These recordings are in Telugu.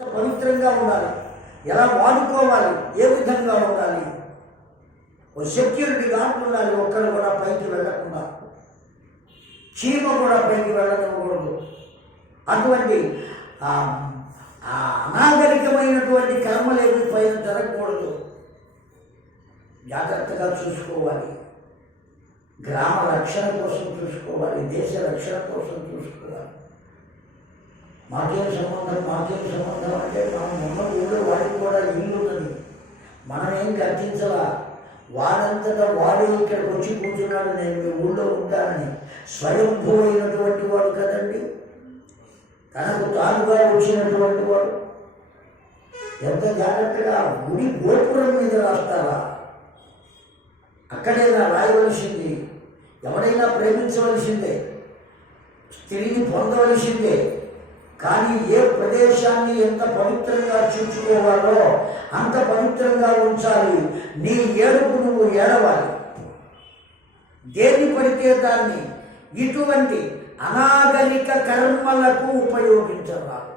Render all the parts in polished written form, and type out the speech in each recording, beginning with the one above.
పవిత్రంగా ఉండాలి, ఎలా వాడుకోవాలి, ఏ విధంగా ఉండాలి, ఓ సెక్యూరిటీ గార్డు ఉండాలి. ఒక్కరు కూడా పైకి వెళ్ళకుండా, చీమ కూడా పైకి వెళ్ళనివ్వకూడదు. అటువంటి అనాగరికమైనటువంటి కర్మలేవి పైన జరగకూడదు. జాగ్రత్తగా చూసుకోవాలి. గ్రామ రక్షణ కోసం చూసుకోవాలి, దేశ రక్షణ కోసం చూసుకోవాలి. మాకేం సంబంధం అంటే మనం ఉన్న ఊళ్ళో వాడికి కూడా ఇల్లు ఉన్నది, మనమేం కట్టించలా. వాడంతటా వాడు ఇక్కడికి వచ్చి కూర్చున్నాడు, నేను మీ ఊళ్ళో ఉంటానని. స్వయంభూ అయినటువంటి వాడు కదండి, తనకు తానుగా వచ్చినటువంటి వాడు. ఎంత జాగ్రత్తగా గుడి గోపురం మీద రాస్తారా? అక్కడైనా రాయవలసింది. ఎవడైనా ప్రేమించవలసిందే, స్త్రీని పొందవలసిందే. కానీ ఏ ప్రదేశాన్ని ఎంత పవిత్రంగా చూసుకోవాలో అంత పవిత్రంగా ఉంచాలి. నీ ఏడుపు నువ్వు ఏడవాలి. దేన్ని పడితే దాన్ని ఇటువంటి అనాగరిక కర్మలకు ఉపయోగించరాదు.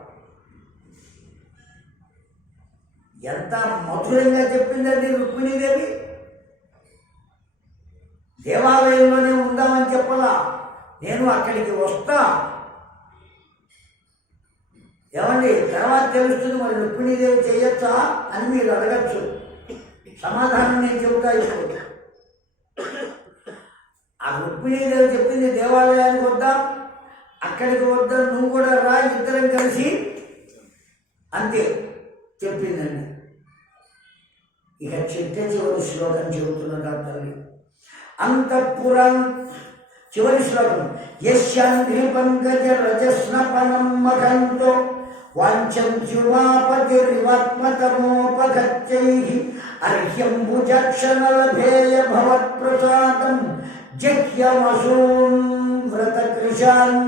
ఎంత మధురంగా చెప్పిందండి రుక్మిణీదేవి. దేవాలయంలోనే ఉందామని చెప్పలా, నేను అక్కడికి వస్తా. ఏమండి, తర్వాత తెలుస్తుంది మరి రుక్మిణీదేవి చేయొచ్చా అని మీరు అడగచ్చు. సమాధానం నేను చెబుతా. ఇప్పుడు ఆ రుక్మిణీదేవి చెప్పింది దేవాలయానికి వద్దాం, అక్కడికి వద్దాం, నువ్వు కూడా రా, ఇద్దరం కలిసి అంతే చెప్పిందండి. ఇక చివరి శ్లోకం చెబుతున్నదా తల్లి. అంతఃపురం చివరి శ్లోకం. యశాంఘ్రి పంకజ రజస్నపనం మఖంతో వాంఛంత్యుమాపతిరివాత్మతమోపగత్యైః అర్హ్యంబుజక్షణలభేయ భవత్ప్రసాదం జహ్యమసూన్ వ్రతకృశాన్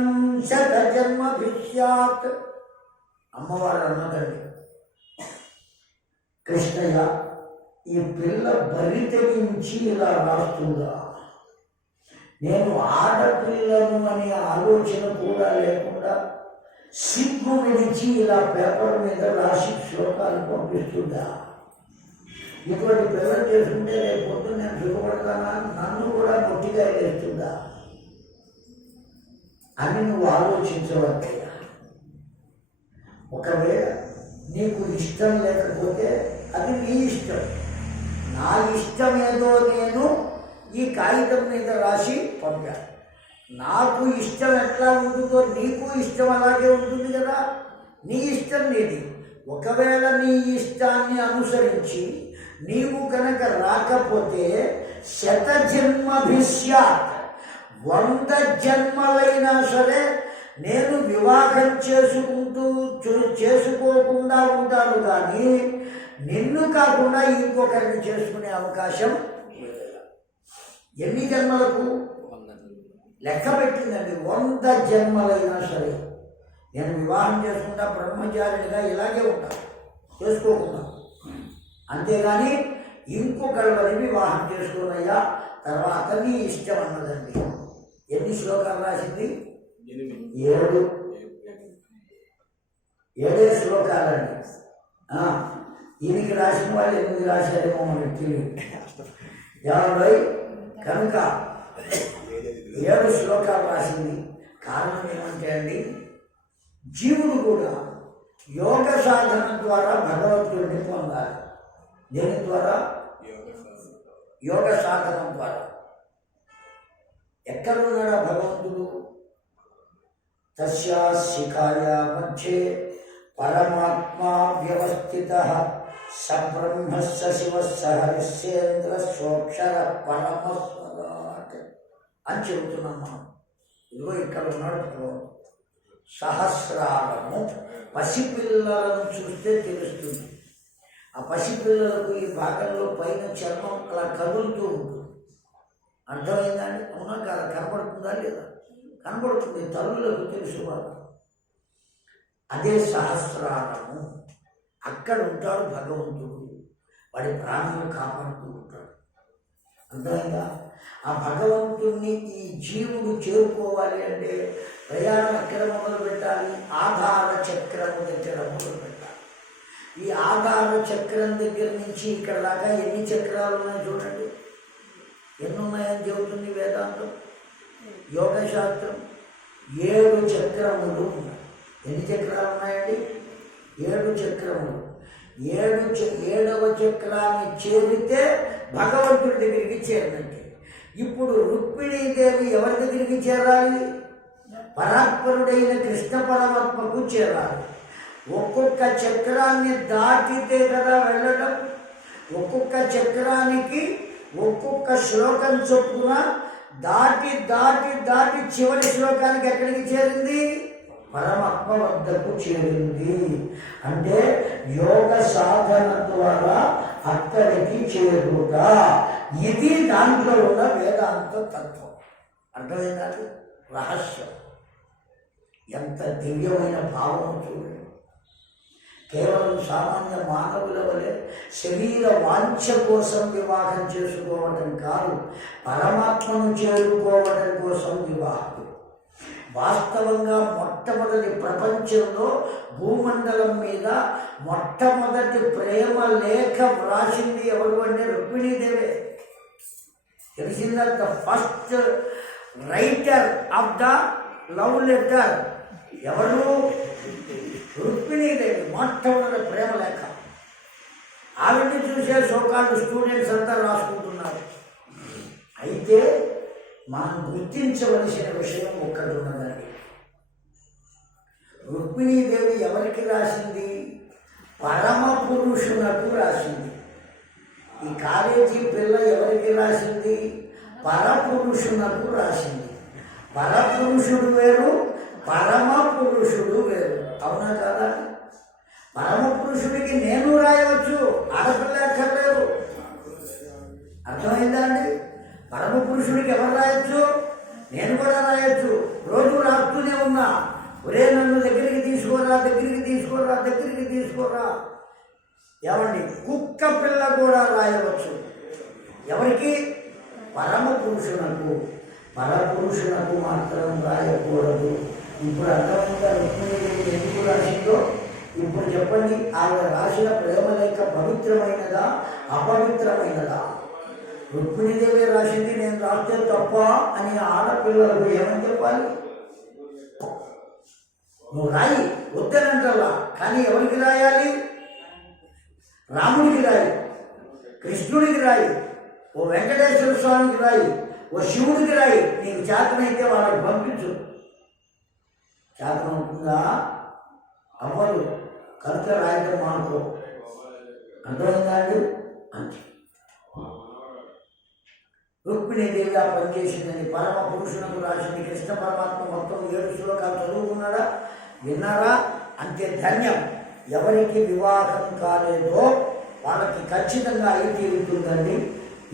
శతజన్మభిష్యాత్. అమ్మవారు అన్నదండి, కృష్ణయ్య ఈ పిల్ల బరి తెగించి ఇలా రాస్తుందా? నేను ఆడపిల్లను అనే ఆలోచన కూడా లేకుండా సిగ్గు విడిచి ఇలా పేపర్ మీద రాసి శ్లోకాలు పంపిస్తుందా? ఇటువంటి పిల్లలు చేసుకుంటే రేపు పొద్దున్న నేను సుఖపడతానా, నన్ను కూడా మొట్టిగా వేస్తుందా అని నువ్వు ఆలోచించవద్దయ్యా. ఒకవేళ నీకు ఇష్టం లేకపోతే అది నీ ఇష్టం. నా ఇష్టం ఏదో నేను ఈ కాగితం మీద రాసి పంపాను. నాకు ఇష్టం ఎట్లా ఉంటుందో నీకు ఇష్టం అలాగే ఉంటుంది కదా. నీ ఇష్టం నీది. ఒకవేళ నీ ఇష్టాన్ని అనుసరించి నీవు కనుక రాకపోతే శతజన్మభిష్యాత్, 100 జన్మలైనా సరే నేను వివాహం చేసుకోకుండా ఉంటాను. కానీ నిన్ను కాకుండా ఇంకొకరిని చేసుకునే అవకాశం ఎన్ని జన్మలకు లెక్క పెట్టిందండి. 100 జన్మలైనా సరే నేను వివాహం చేసుకుంటా, బ్రహ్మచారిగా ఇలాగే ఉంటా, చేసుకోకుండా. అంతేగాని ఇంకొకళ్ళని వివాహం చేసుకోనయ్యా, తర్వాత నీ ఇష్టం అన్నదండి. ఎన్ని శ్లోకాలు రాసింది? 7 శ్లోకాలండి. ఈయనకి రాసిన వాళ్ళు 8 రాశారేమో మనకి తెలియదు. ఎవరై కనుక 7 శ్లోకాలు రాసింది. కారణం ఏమంటే అండి, జీవుడు కూడా యోగ సాధన ద్వారా భగవంతుడిని పొందాలి. దేని ద్వారా? యోగ సాధన ద్వారా. ఎక్కడున్నాడా భగవంతుడు? తస్యా శిఖాయా మధ్యే పరమాత్మా వ్యవస్థితః సబ్రహ్మస్య శివస్య హరిశ్చేంద్ర స్వక్షర పరమస్వరాట్ అని చెబుతున్నాం మనం. ఇదిగో ఇక్కడ ఉన్నాడు భగవంతుడు. సహస్రారము. పసిపిల్లలను చూస్తే తెలుస్తుంది. ఆ పసిపిల్లలకు ఈ భాగంలో పైన చర్మం అలా కదులుతూ ఉంటుంది. అర్థమైందండి? అవునా కాదా? కనబడుతుందా లేదా? కనబడుతుంది. తల్లులకు తెలుసు వాళ్ళు. అదే సహస్రారము. అక్కడ ఉంటాడు భగవంతుడు. వాడి ప్రాణాలు కాపాడుతూ ఉంటాడు. అర్థమైందా? ఆ భగవంతుణ్ణి ఈ జీవుడు చేరుకోవాలి అంటే ప్రయాణం ఎక్కడ మొదలు పెట్టాలి? ఆధార చక్రము దగ్గర మొదలు పెట్టాలి. ఈ ఆధార చక్రం దగ్గర నుంచి ఇక్కడ దాకా ఎన్ని చక్రాలు ఉన్నాయి చూడండి. ఎన్ని ఉన్నాయని చెబుతుంది వేదాంతం, యోగశాస్త్రం. 7 చక్రములు ఉన్నాయి. ఎన్ని చక్రాలు ఉన్నాయండి? 7 చక్రములు. 7వ చక్రాన్ని చేరితే భగవంతుడి దగ్గరికి చేరినట్టే. ఇప్పుడు రుక్మిణీదేవి ఎవరి దగ్గరికి చేరాలి? పరాత్పరుడైన కృష్ణ పరమాత్మకు చేరాలి. ఒక్కొక్క చక్రాన్ని దాటితే కదా వెళ్ళడం. ఒక్కొక్క చక్రానికి ఒక్కొక్క శ్లోకం చొప్పున దాటి దాటి దాటి చివరి శ్లోకానికి ఎక్కడికి చేరింది? పరమాత్మ వద్దకు చేరింది. అంటే యోగ సాధన ద్వారా అక్కడికి చేరుట. ఇది దాంట్లో ఉన్న వేదాంత తత్వం. అర్థమైందండి రహస్యం. ఎంత దివ్యమైన భావం చూడండి. కేవలం సామాన్య మానవుల వలె శరీర వాంఛ కోసం వివాహం చేసుకోవడం కాదు, పరమాత్మను చేరుకోవడం కోసం వివాహం. వాస్తవంగా మొట్టమొదటి ప్రపంచంలో భూమండలం మీద మొట్టమొదటి ప్రేమ లేఖ వ్రాసింది ఎవరు అంటే రుక్మిణీదేవే. తెలిసిందా? The first writer of the love letter ఎవరు? రుక్మిణీదేవి. మొట్టమొదటి ప్రేమ లేఖ. ఆవిడ్ని చూసే సోకాళ్ళు స్టూడెంట్స్ అంతా రాసుకుంటున్నారు. అయితే మనం గుర్తించవలసిన విషయం ఒక్కటి ఉన్నదండి. రుక్మిణీదేవి ఎవరికి రాసింది? పరమ పురుషునకు రాసింది. ఈ కాలేజీ పిల్ల ఎవరికి రాసింది? పరపురుషునకు రాసింది. పరపురుషుడు వేరు, పరమ పురుషుడు వేరు. అవునా కదా? పరమ పురుషుడికి నేను రాయవచ్చు, ఆడపిల్ల అక్కర్లేదు. అర్థమైందా అండి? పరమ పురుషుడికి ఎవరు రాయొచ్చు? నేను కూడా రాయొచ్చు. రోజు రాస్తూనే ఉన్నా, ఒరే నన్ను దగ్గరికి తీసుకోరా, దగ్గరికి తీసుకోరా, దగ్గరికి తీసుకోరా. ఏమండి? కుక్క పిల్ల కూడా రాయవచ్చు. ఎవరికి? పరమ పురుషునకు. పరపురుషునకు మాత్రం రాయకూడదు. ఇప్పుడు అర్థమైందా రుక్మిణీదేవి ఎందుకు రాసిందో? ఇప్పుడు చెప్పండి, ఆవిడ రాసిన ప్రేమ లేఖ పవిత్రమైనదా అపవిత్రమైనదా? రుక్మిణీదేవి రాసింది, నేను రాస్తే తప్ప అని ఆడపిల్లలకు ఏమని చెప్పాలి? నువ్వు రాయి, వద్దనంటలా. కానీ ఎవరికి రాయాలి? రాముడికి రాయి, కృష్ణుడికి రాయి, ఓ వెంకటేశ్వర స్వామికి రాయి, ఓ శివుడికి రాయి. నీకు చేతనైతే వాళ్ళకి పంపించు. చేతనవుతుందా? అవ్వదు. కనుక రాయటం మానుకో. అర్థమైందా అండి? అంతే. రుక్మిణీదేవి ఆ పనిచేసిందని పరమ పురుషునకు రాసింది. కృష్ణ పరమాత్మ మొత్తం 7 శ్లోకాలు చదువుకున్నాడా? విన్నారా? అంతే ధన్యం. ఎవరికి వివాహం కాలేదో వాళ్ళకి ఖచ్చితంగా అయి తీరుతుందండి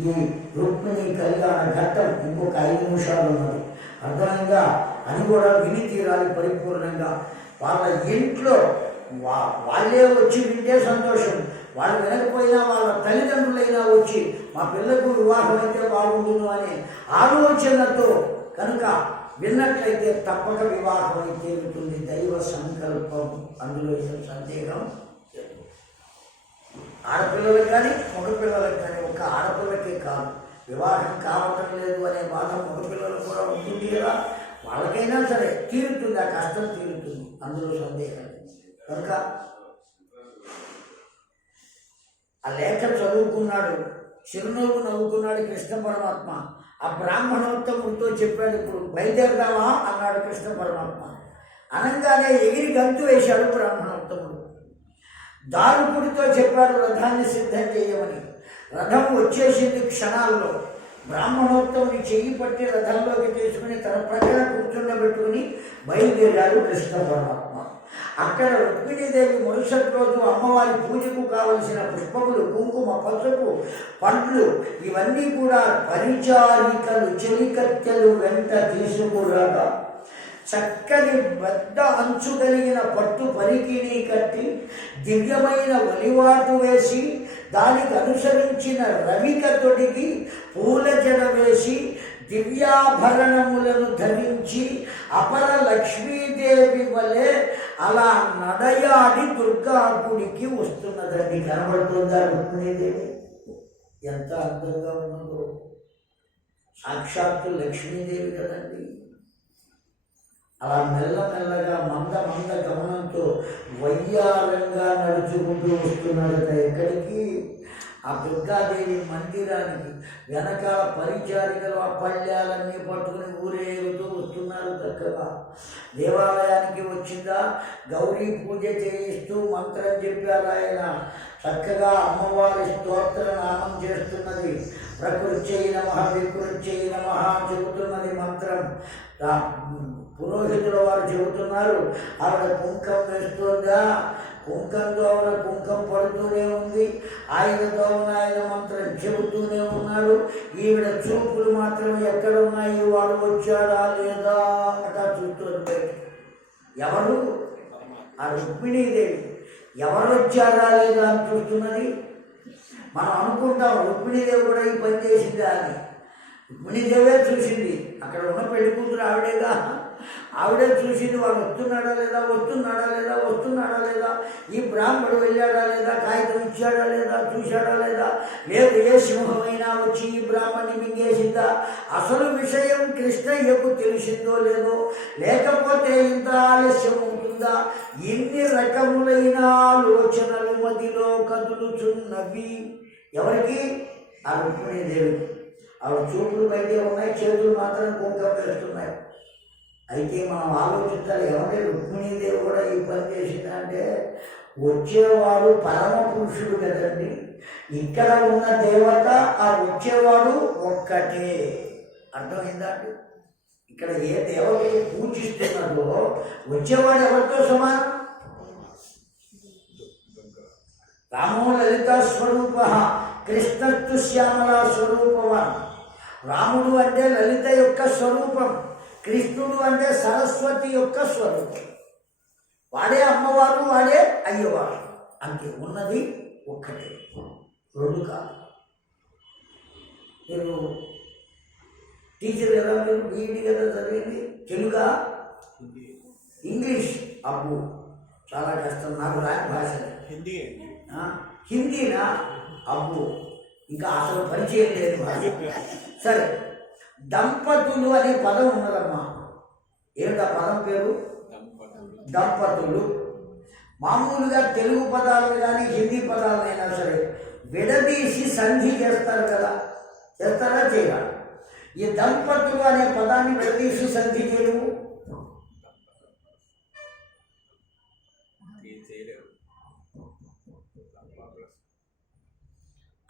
ఈ రుక్మిణి కళ్యాణ ఘట్టం. ఇంకొక 5 నిమిషాలు ఉన్నది. అర్థమైందా? అని కూడా విని తీరాలి పరిపూర్ణంగా. వాళ్ళ ఇంట్లో వాళ్ళే వచ్చి వింటే సంతోషం. వాళ్ళు వినకపోయినా వాళ్ళ తల్లిదండ్రులైనా వచ్చి మా పిల్లకు వివాహం అయితే బాగుండును అనే ఆలోచనతో కనుక విన్నట్లయితే తప్పక వివాహం అయితే ఉంటుంది. దైవ సంకల్పం, అందులో ఏం సందేహం. ఆడపిల్లలకు కానీ మగపిల్లలకు కానీ, ఒక ఆడపిల్లకే కాదు, వివాహం కావటం లేదు అనే బాధ మగపిల్లలకు కూడా ఉంటుంది కదా. వాళ్ళకైనా సరే తీరుతుంది, ఆ కష్టం తీరుతుంది, అందులో సందేహం. కనుక ఆ లేఖ చదువుకున్నాడు, చిరునవ్వు నవ్వుకున్నాడు కృష్ణ పరమాత్మ. ఆ బ్రాహ్మణోత్తముడితో చెప్పాడు, ఇప్పుడు బయలుదేరదామా అన్నాడు కృష్ణ పరమాత్మ. అనగానే ఎగిరి గంతు వేశాడు బ్రాహ్మణోత్తముడు. దారుకుడితో చెప్పాడు రథాన్ని సిద్ధం చేయమని. రథం వచ్చేసింది క్షణాల్లో. బ్రాహ్మణోత్తముని చెయ్యి పట్టి రథంలోకి తీసుకుని తన ప్రక్కన కూర్చుండబెట్టుకుని బయలుదేరాడు కృష్ణ పరమాత్మ. అక్కడ రుక్మిణీదేవి మరుసటి రోజు అమ్మవారి పూజకు కావలసిన పుష్పములు, కుంకుమ, పసుపు, పండ్లు ఇవన్నీ కూడా పరిచారికలు చెలికత్తెలు వెంట తీసుకురాగా చక్కని పెద్ద అంచు కలిగిన పట్టు పరికిణి కట్టి దివ్యమైన ఒలివాటు వేసి దానికి అనుసరించిన రవిక తొడిగి పూల జడ వేసి దివ్యాభరణములను ధరించి అపర లక్ష్మీదేవి వలె అలా నడయాడి దుర్గా గుడికి వస్తున్నదండి. కనబడుతుందా రుక్మిణీదేవి? ఎంత అందంగా ఉన్నదో! సాక్షాత్తు లక్ష్మీదేవి కదండి. అలా మెల్లమెల్లగా మంద గమనంతో వయ్యారంగా నడుచుకుంటూ వస్తున్నాడట. ఎక్కడికి? ఆ దుర్గాదేవి మందిరానికి. వెనకాల పరిచారికలు ఆ పళ్ళాలన్నీ పట్టుకుని ఊరేగుతూ వస్తున్నారు. చక్కగా దేవాలయానికి వచ్చిందా, గౌరీ పూజ చేయిస్తూ మంత్రం చెప్పారు ఆయన. చక్కగా అమ్మవారి స్తోత్ర నామం చేస్తున్నది. ప్రకృత్యై నమః వికృత్యై నమః చెబుతున్నది మంత్రం. పురోహితుల వారు చెబుతున్నారు. ఆవిడ కుంకం వేస్తుందా, కుంకంతో ఆవిడ కుంకం పడుతూనే ఉంది. ఆయనతో ఆయన మంత్రం చెబుతూనే ఉన్నాడు. ఈవిడ చూపులు మాత్రం ఎక్కడున్నాయి, వాడు వచ్చాడా లేదా అట చూస్తుంది. ఎవరు? ఆ రుక్మిణీదేవి. ఎవరు వచ్చారా లేదా అని చూస్తున్నది. మనం అనుకుంటాం రుక్మిణీదేవి కూడా ఈ పని చేసిందా అని. రుక్మిణీదేవే చూసింది. అక్కడ ఉన్న పెళ్లి కూతురు ఆవిడేగా. ఆవిడే చూసింది. వాడు వస్తున్నాడా లేదా, ఈ బ్రాహ్మడు వెళ్ళాడా లేదా, కాగితం ఇచ్చాడా లేదా, చూశాడా లేదా, లేదు ఏ సింహమైనా వచ్చి ఈ బ్రాహ్మణ్ణి మింగేసిందా, అసలు విషయం కృష్ణయ్యకు తెలిసిందో లేదో, లేకపోతే ఇంత ఆలస్యం ఉంటుందా, ఎన్ని రకములైన ఆలోచనలు మదిలో కదులుచున్నవి. ఎవరికి? ఆ రుక్మిణీదేవికి. ఆవిడ చూపులు బయటే ఉన్నాయి, చేతులు మాత్రం కుంకం వేస్తున్నాయి. అయితే మనం ఆలోచించాలి, ఎవరి రుక్మిణీదేవి కూడా ఈ పని చేసిందంటే వచ్చేవాడు పరమ పురుషుడు కదండి. ఇక్కడ ఉన్న దేవత ఆ వచ్చేవాడు ఒక్కటే. అర్థమైందా అండి? ఇక్కడ ఏ దేవతని పూజిస్తున్నాడో వచ్చేవాడు ఎవరితో సమానం? రామో లలితా స్వరూప కృష్ణత్తు శ్యామలా స్వరూపవాన్. రాముడు అంటే లలిత యొక్క స్వరూపం, కృష్ణుడు అంటే సరస్వతి యొక్క స్వరూపం. వాడే అమ్మవారు, వాడే అయ్యవారు. అంతే, ఉన్నది ఒక్కటే, రెండు కాదు. మీరు టీచర్ కదా, మీరు బీఈడి కదా చదివింది, తెలుగా ఇంగ్లీష్? అబ్బు చాలా కష్టం, నాకు రాని భాష. హిందీనా? అబ్బు ఇంకా అసలు పరిచయం లేదు భాష. సరే, దంపతులు అనే పదం ఉన్నదమ్మా. ఏమిటా పదం పేరు? దంపతులు. మామూలుగా తెలుగు పదాలు కానీ హిందీ పదాలైనా సరే విడదీసి సంధి చేస్తారు కదా, చేస్తారా? చేయాలి. ఈ దంపతులు అనే పదాన్ని విడదీసి సంధి చేయవు.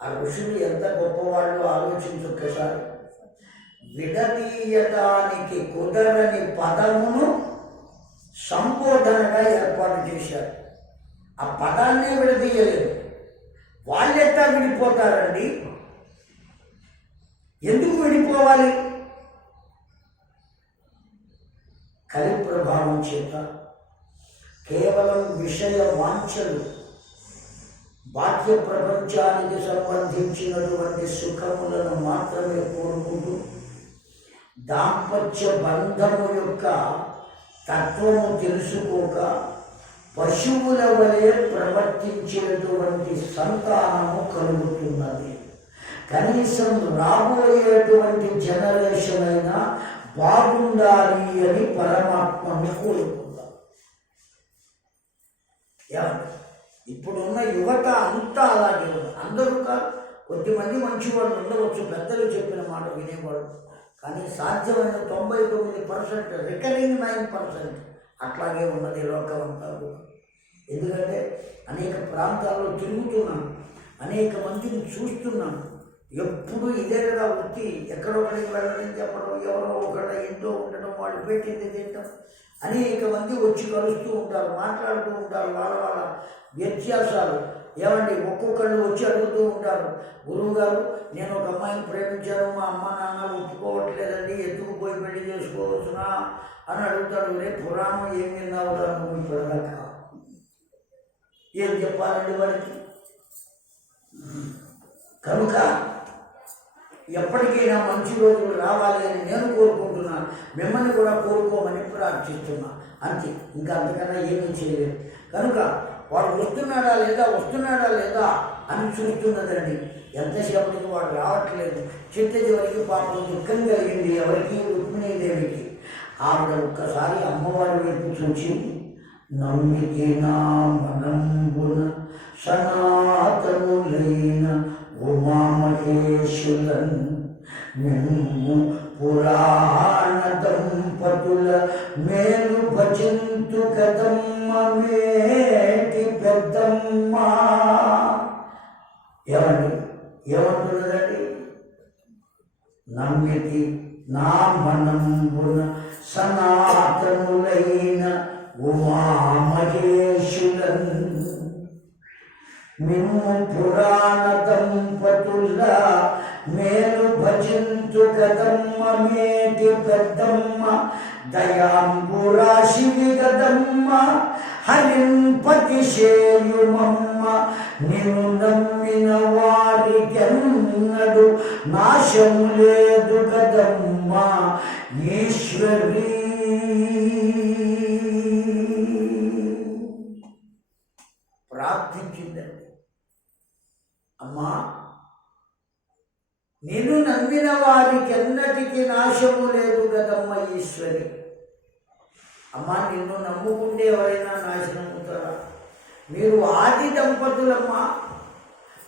ఆ ఋషులు ఎంత గొప్పవాళ్ళు ఆలోచించు ఒక్కసారి. విడదీయటానికి కుదరని పదమును సంబోధనగా ఏర్పాటు చేశారు. ఆ పదాన్ని విడదీయలేదు. వాళ్ళెట్టా విడిపోతారండి? ఎందుకు విడిపోవాలి? కలి ప్రభావం చేత కేవలం విషయ వాంఛలు, బాహ్య ప్రపంచానికి సంబంధించినటువంటి సుఖములను మాత్రమే కోరుకుంటూ దాంపత్య బంధము యొక్క తత్వము తెలుసుకోక పశువుల వలె ప్రవర్తించేటువంటి సంతానము కలుగుతున్నది. కనీసం రాబోయేటువంటి జనరేషన్ అయినా బాగుండాలి అని పరమాత్మను కోరుకుందాం. ఇప్పుడున్న యువత అంతా అలాగే ఉంది. అందరూ కాదు, కొద్దిమంది మంచివాళ్ళు ఉండవచ్చు, పెద్దలు చెప్పిన మాట వినేవాళ్ళు. కానీ సాధ్యమైన 99% రికరింగ్ 9% అట్లాగే ఉన్నది లోకం అంతా. ఎందుకంటే అనేక ప్రాంతాల్లో తిరుగుతున్నాను, అనేక మందిని చూస్తున్నాను. ఎప్పుడు ఇదే కదా వృత్తి. ఎక్కడొకడికి వెళ్ళడం, చెప్పడం, ఎవరో ఒకళ్ళ ఇంట్లో ఉండటం, వాళ్ళు పెట్టింది తింటాం. అనేక మంది వచ్చి కలుస్తూ ఉంటారు, మాట్లాడుతూ ఉంటారు వాళ్ళ వ్యత్యాసాలు. ఏమండి, ఒక్కొక్కళ్ళు వచ్చి అడుగుతూ ఉంటారు, గురువు గారు నేను ఒక అమ్మాయిని ప్రేమించాను, మా అమ్మ నాన్న ఒప్పుకోవట్లేదండి, ఎత్తుకుపోయి పెళ్లి చేసుకోవచ్చునా అని అడుగుతాడు. రే పురాణం ఏం విన్నావు నువ్వు ఇప్పటిదాకా? ఏం చెప్పాలండి వారికి? కనుక ఎప్పటికైనా మంచి రోజులు రావాలి అని నేను కోరుకుంటున్నా. మిమ్మల్ని కూడా కోరుకోమని ప్రార్థిస్తున్నా. అంతే, ఇంకా అంతకన్నా ఏమీ చేయలేదు. కనుక వాడు వస్తున్నాడా లేదా అని చూస్తున్నదండి. ఎంతసేపటికి వాడు రావట్లేదు. చిట్ట చివరికి పాపం దుఃఖం కలిగింది ఎవరికి? రుక్మిణీదేవికి. ఆవిడ ఒక్కసారి అమ్మవారి వైపు చూసి, నమ్మితే నా మనంబున సనాతనులైన ఉమామహేశ్వరన్ నిన్ను పురాణ దంపతుల మేలు భజింతు కదమ్మ మేటి పెద్దమ్మ. ఏమంటున్నదండి? నమ్మితి నా మనంబున సనాతనులైన ఉమామహేశ్వరన్ మిమ్ము పురాణ దంపతుల మేలు భజింతు కదమ్మ మేటి పెద్దమ్మ. దయాంబురాశివి గదమ్మ హరింపతి శేయుమమ్మ. నిన్ను నమ్మిన వారికెన్నడు నాశము లేదు గదమ్మ ఈశ్వరీ. ప్రార్థించిందండి. అమ్మా, నిన్ను నమ్మిన వారికి ఎన్నటికీ నాశము లేదు గదమ్మ ఈశ్వరి. అమ్మా, నిన్ను నమ్ముకుంటే ఎవరైనా నాశనం అవుతారా? మీరు ఆది దంపతులమ్మా.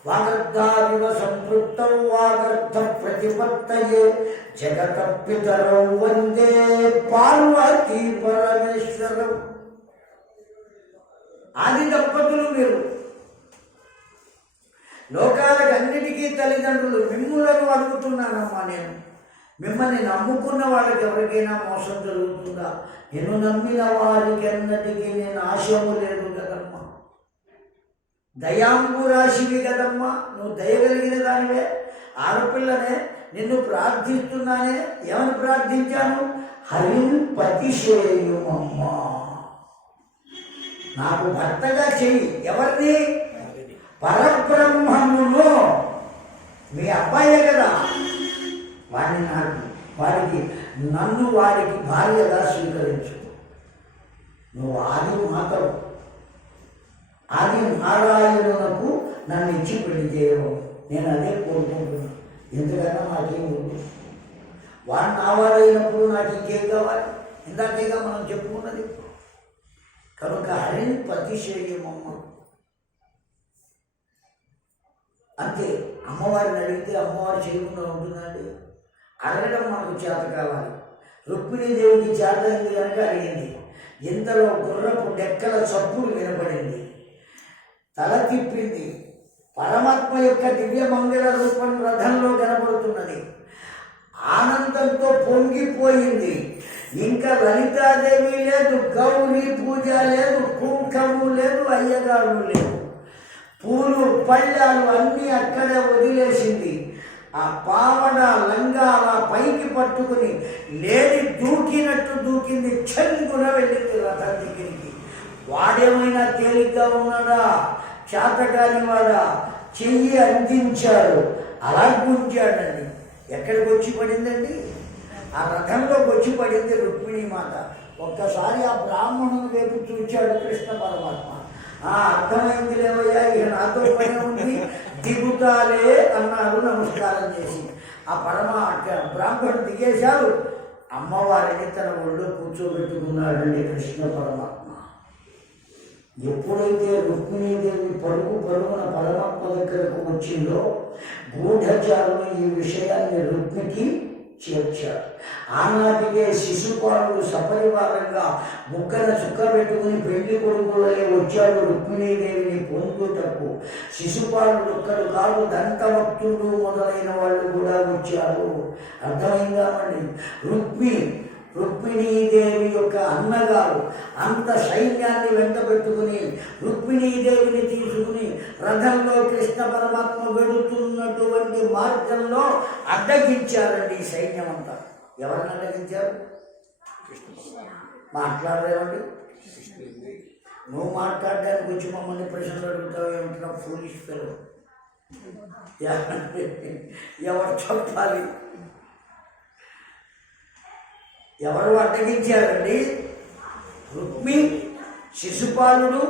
వాగర్ధావివ సంపృక్తం వాగర్ధ ప్రతిపత్తయే జగత పితరౌ వందే పార్వతీ పరమేశ్వరం. ఆది దంపతులు మీరు. లోకాలకు అన్నిటికీ తల్లిదండ్రులు. మిమ్ములను అడుగుతున్నానమ్మా నేను. మిమ్మల్ని నమ్ముకున్న వాళ్ళకి ఎవరికైనా మోసం జరుగుతుందా? నిన్ను నమ్మిన వారికి అన్నటికీ నేను ఆశము లేదు కదమ్మా. దయాంబురాశివి కదమ్మా. నువ్వు దయగలిగిన దానివే. ఆడపిల్లనే నిన్ను ప్రార్థిస్తున్నానే. ఏమని ప్రార్థించాను? హరింపతిశేయుమమ్మా, నాకు భర్తగా చెయ్యి. ఎవరిని? పరబ్రహ్మమును. మీ అబ్బాయే కదా, నన్ను వారికి భార్యగా స్వీకరించు. నువ్వు ఆది మాతవు. ఆది నారాయణునకు నన్ను ఇచ్చి పెళ్లి చేయవు. నేను అదే కోరుకుంటున్నాను. ఎందుకన్నా నాకేం ఉంది. వాడు నా వాడైనప్పుడు నాకు ఇంకేం కావాలి? ఇందాకేగా మనం చెప్పుకున్నది. కనుక హరింపతిశేయమమ్మ. అంతే. అమ్మవారిని అడిగితే అమ్మవారు చేయకుండా ఉంటుందండి. అడగడం మనకు చేత కావాలి. రుక్మిణీదేవికి చేతైంది కనుక అడిగింది. ఇంతలో గుర్రపు డెక్కల చప్పుడు వినపడింది. తల తిప్పింది. పరమాత్మ యొక్క దివ్యమంగళ రూపం రథంలో కనబడుతున్నది. ఆనందంతో పొంగిపోయింది. ఇంకా లలితాదేవి లేదు, గౌరీ పూజ లేదు, కుంకము లేదు, అయ్యగారు లేదు. పూలు పళ్ళాలు అన్నీ అక్కడే వదిలేసింది. ఆ పావడ లంగా అలా పైకి పట్టుకుని లేడి దూకినట్టు దూకింది. చెంగున వెళ్ళింది రథం దగ్గరికి. వాడేమైనా తేలిగ్గా ఉన్నాడా? చేతకాని వాడా? చెయ్యి అందించాడు, అలా గుంజాడండి. ఎక్కడికి వచ్చి పడిందండి? ఆ రథంలోకి వచ్చి పడింది రుక్మిణీమాత. ఒక్కసారి ఆ బ్రాహ్మణుని వైపు చూచాడు కృష్ణ పరమాత్మ. అర్థమైంది లేవయ్యా, ఇక నాతో పని ఉంది, దిగుతాలే అన్నాడు నమస్కారం చేసి. ఆ బ్రాహ్మణుడు దిగేశాడు. అమ్మవారిని తన ఒళ్ళో కూర్చోబెట్టుకున్నాడండి కృష్ణ పరమాత్మ. ఎప్పుడైతే రుక్మిణీదేవి పరుగున పరమాత్మ దగ్గరకు వచ్చిందో గూఢచారులు ఈ విషయాన్ని రుక్మికి చేర్చాడు. ఆనాటికే శిశుపాలుడు సపరివారంగా ముక్కన చుక్క పెట్టుకుని పెళ్లి కొడుకులే వచ్చాడు రుక్మిణీదేవిని పొందుటకు. శిశుపాలుడు ఒక్కడు కాదు, దంతభక్తుడు మొదలైన వాళ్ళు కూడా వచ్చారు. అర్థమైందామండి? రుక్మిణీదేవి యొక్క అన్నగారు అంత సైన్యాన్ని వెంట పెట్టుకుని రుక్మిణీదేవిని తీసుకుని రథంలో కృష్ణ పరమాత్మ వెడుతున్నటువంటి మార్గంలో అడ్డగించారండి ఈ సైన్యం అంతా. ఎవరిని అడ్డగించారు? మాట్లాడలేవండి. నువ్వు మాట్లాడడానికి వచ్చి మమ్మల్ని ప్రశ్నలు అడుగుతావు ఏమిటో ఫూలిష్ ఫెలో. ఎవరు చెప్పాలి? ఎవరు అడ్డగించారండి? రుక్మి, శిశుపాలుడు,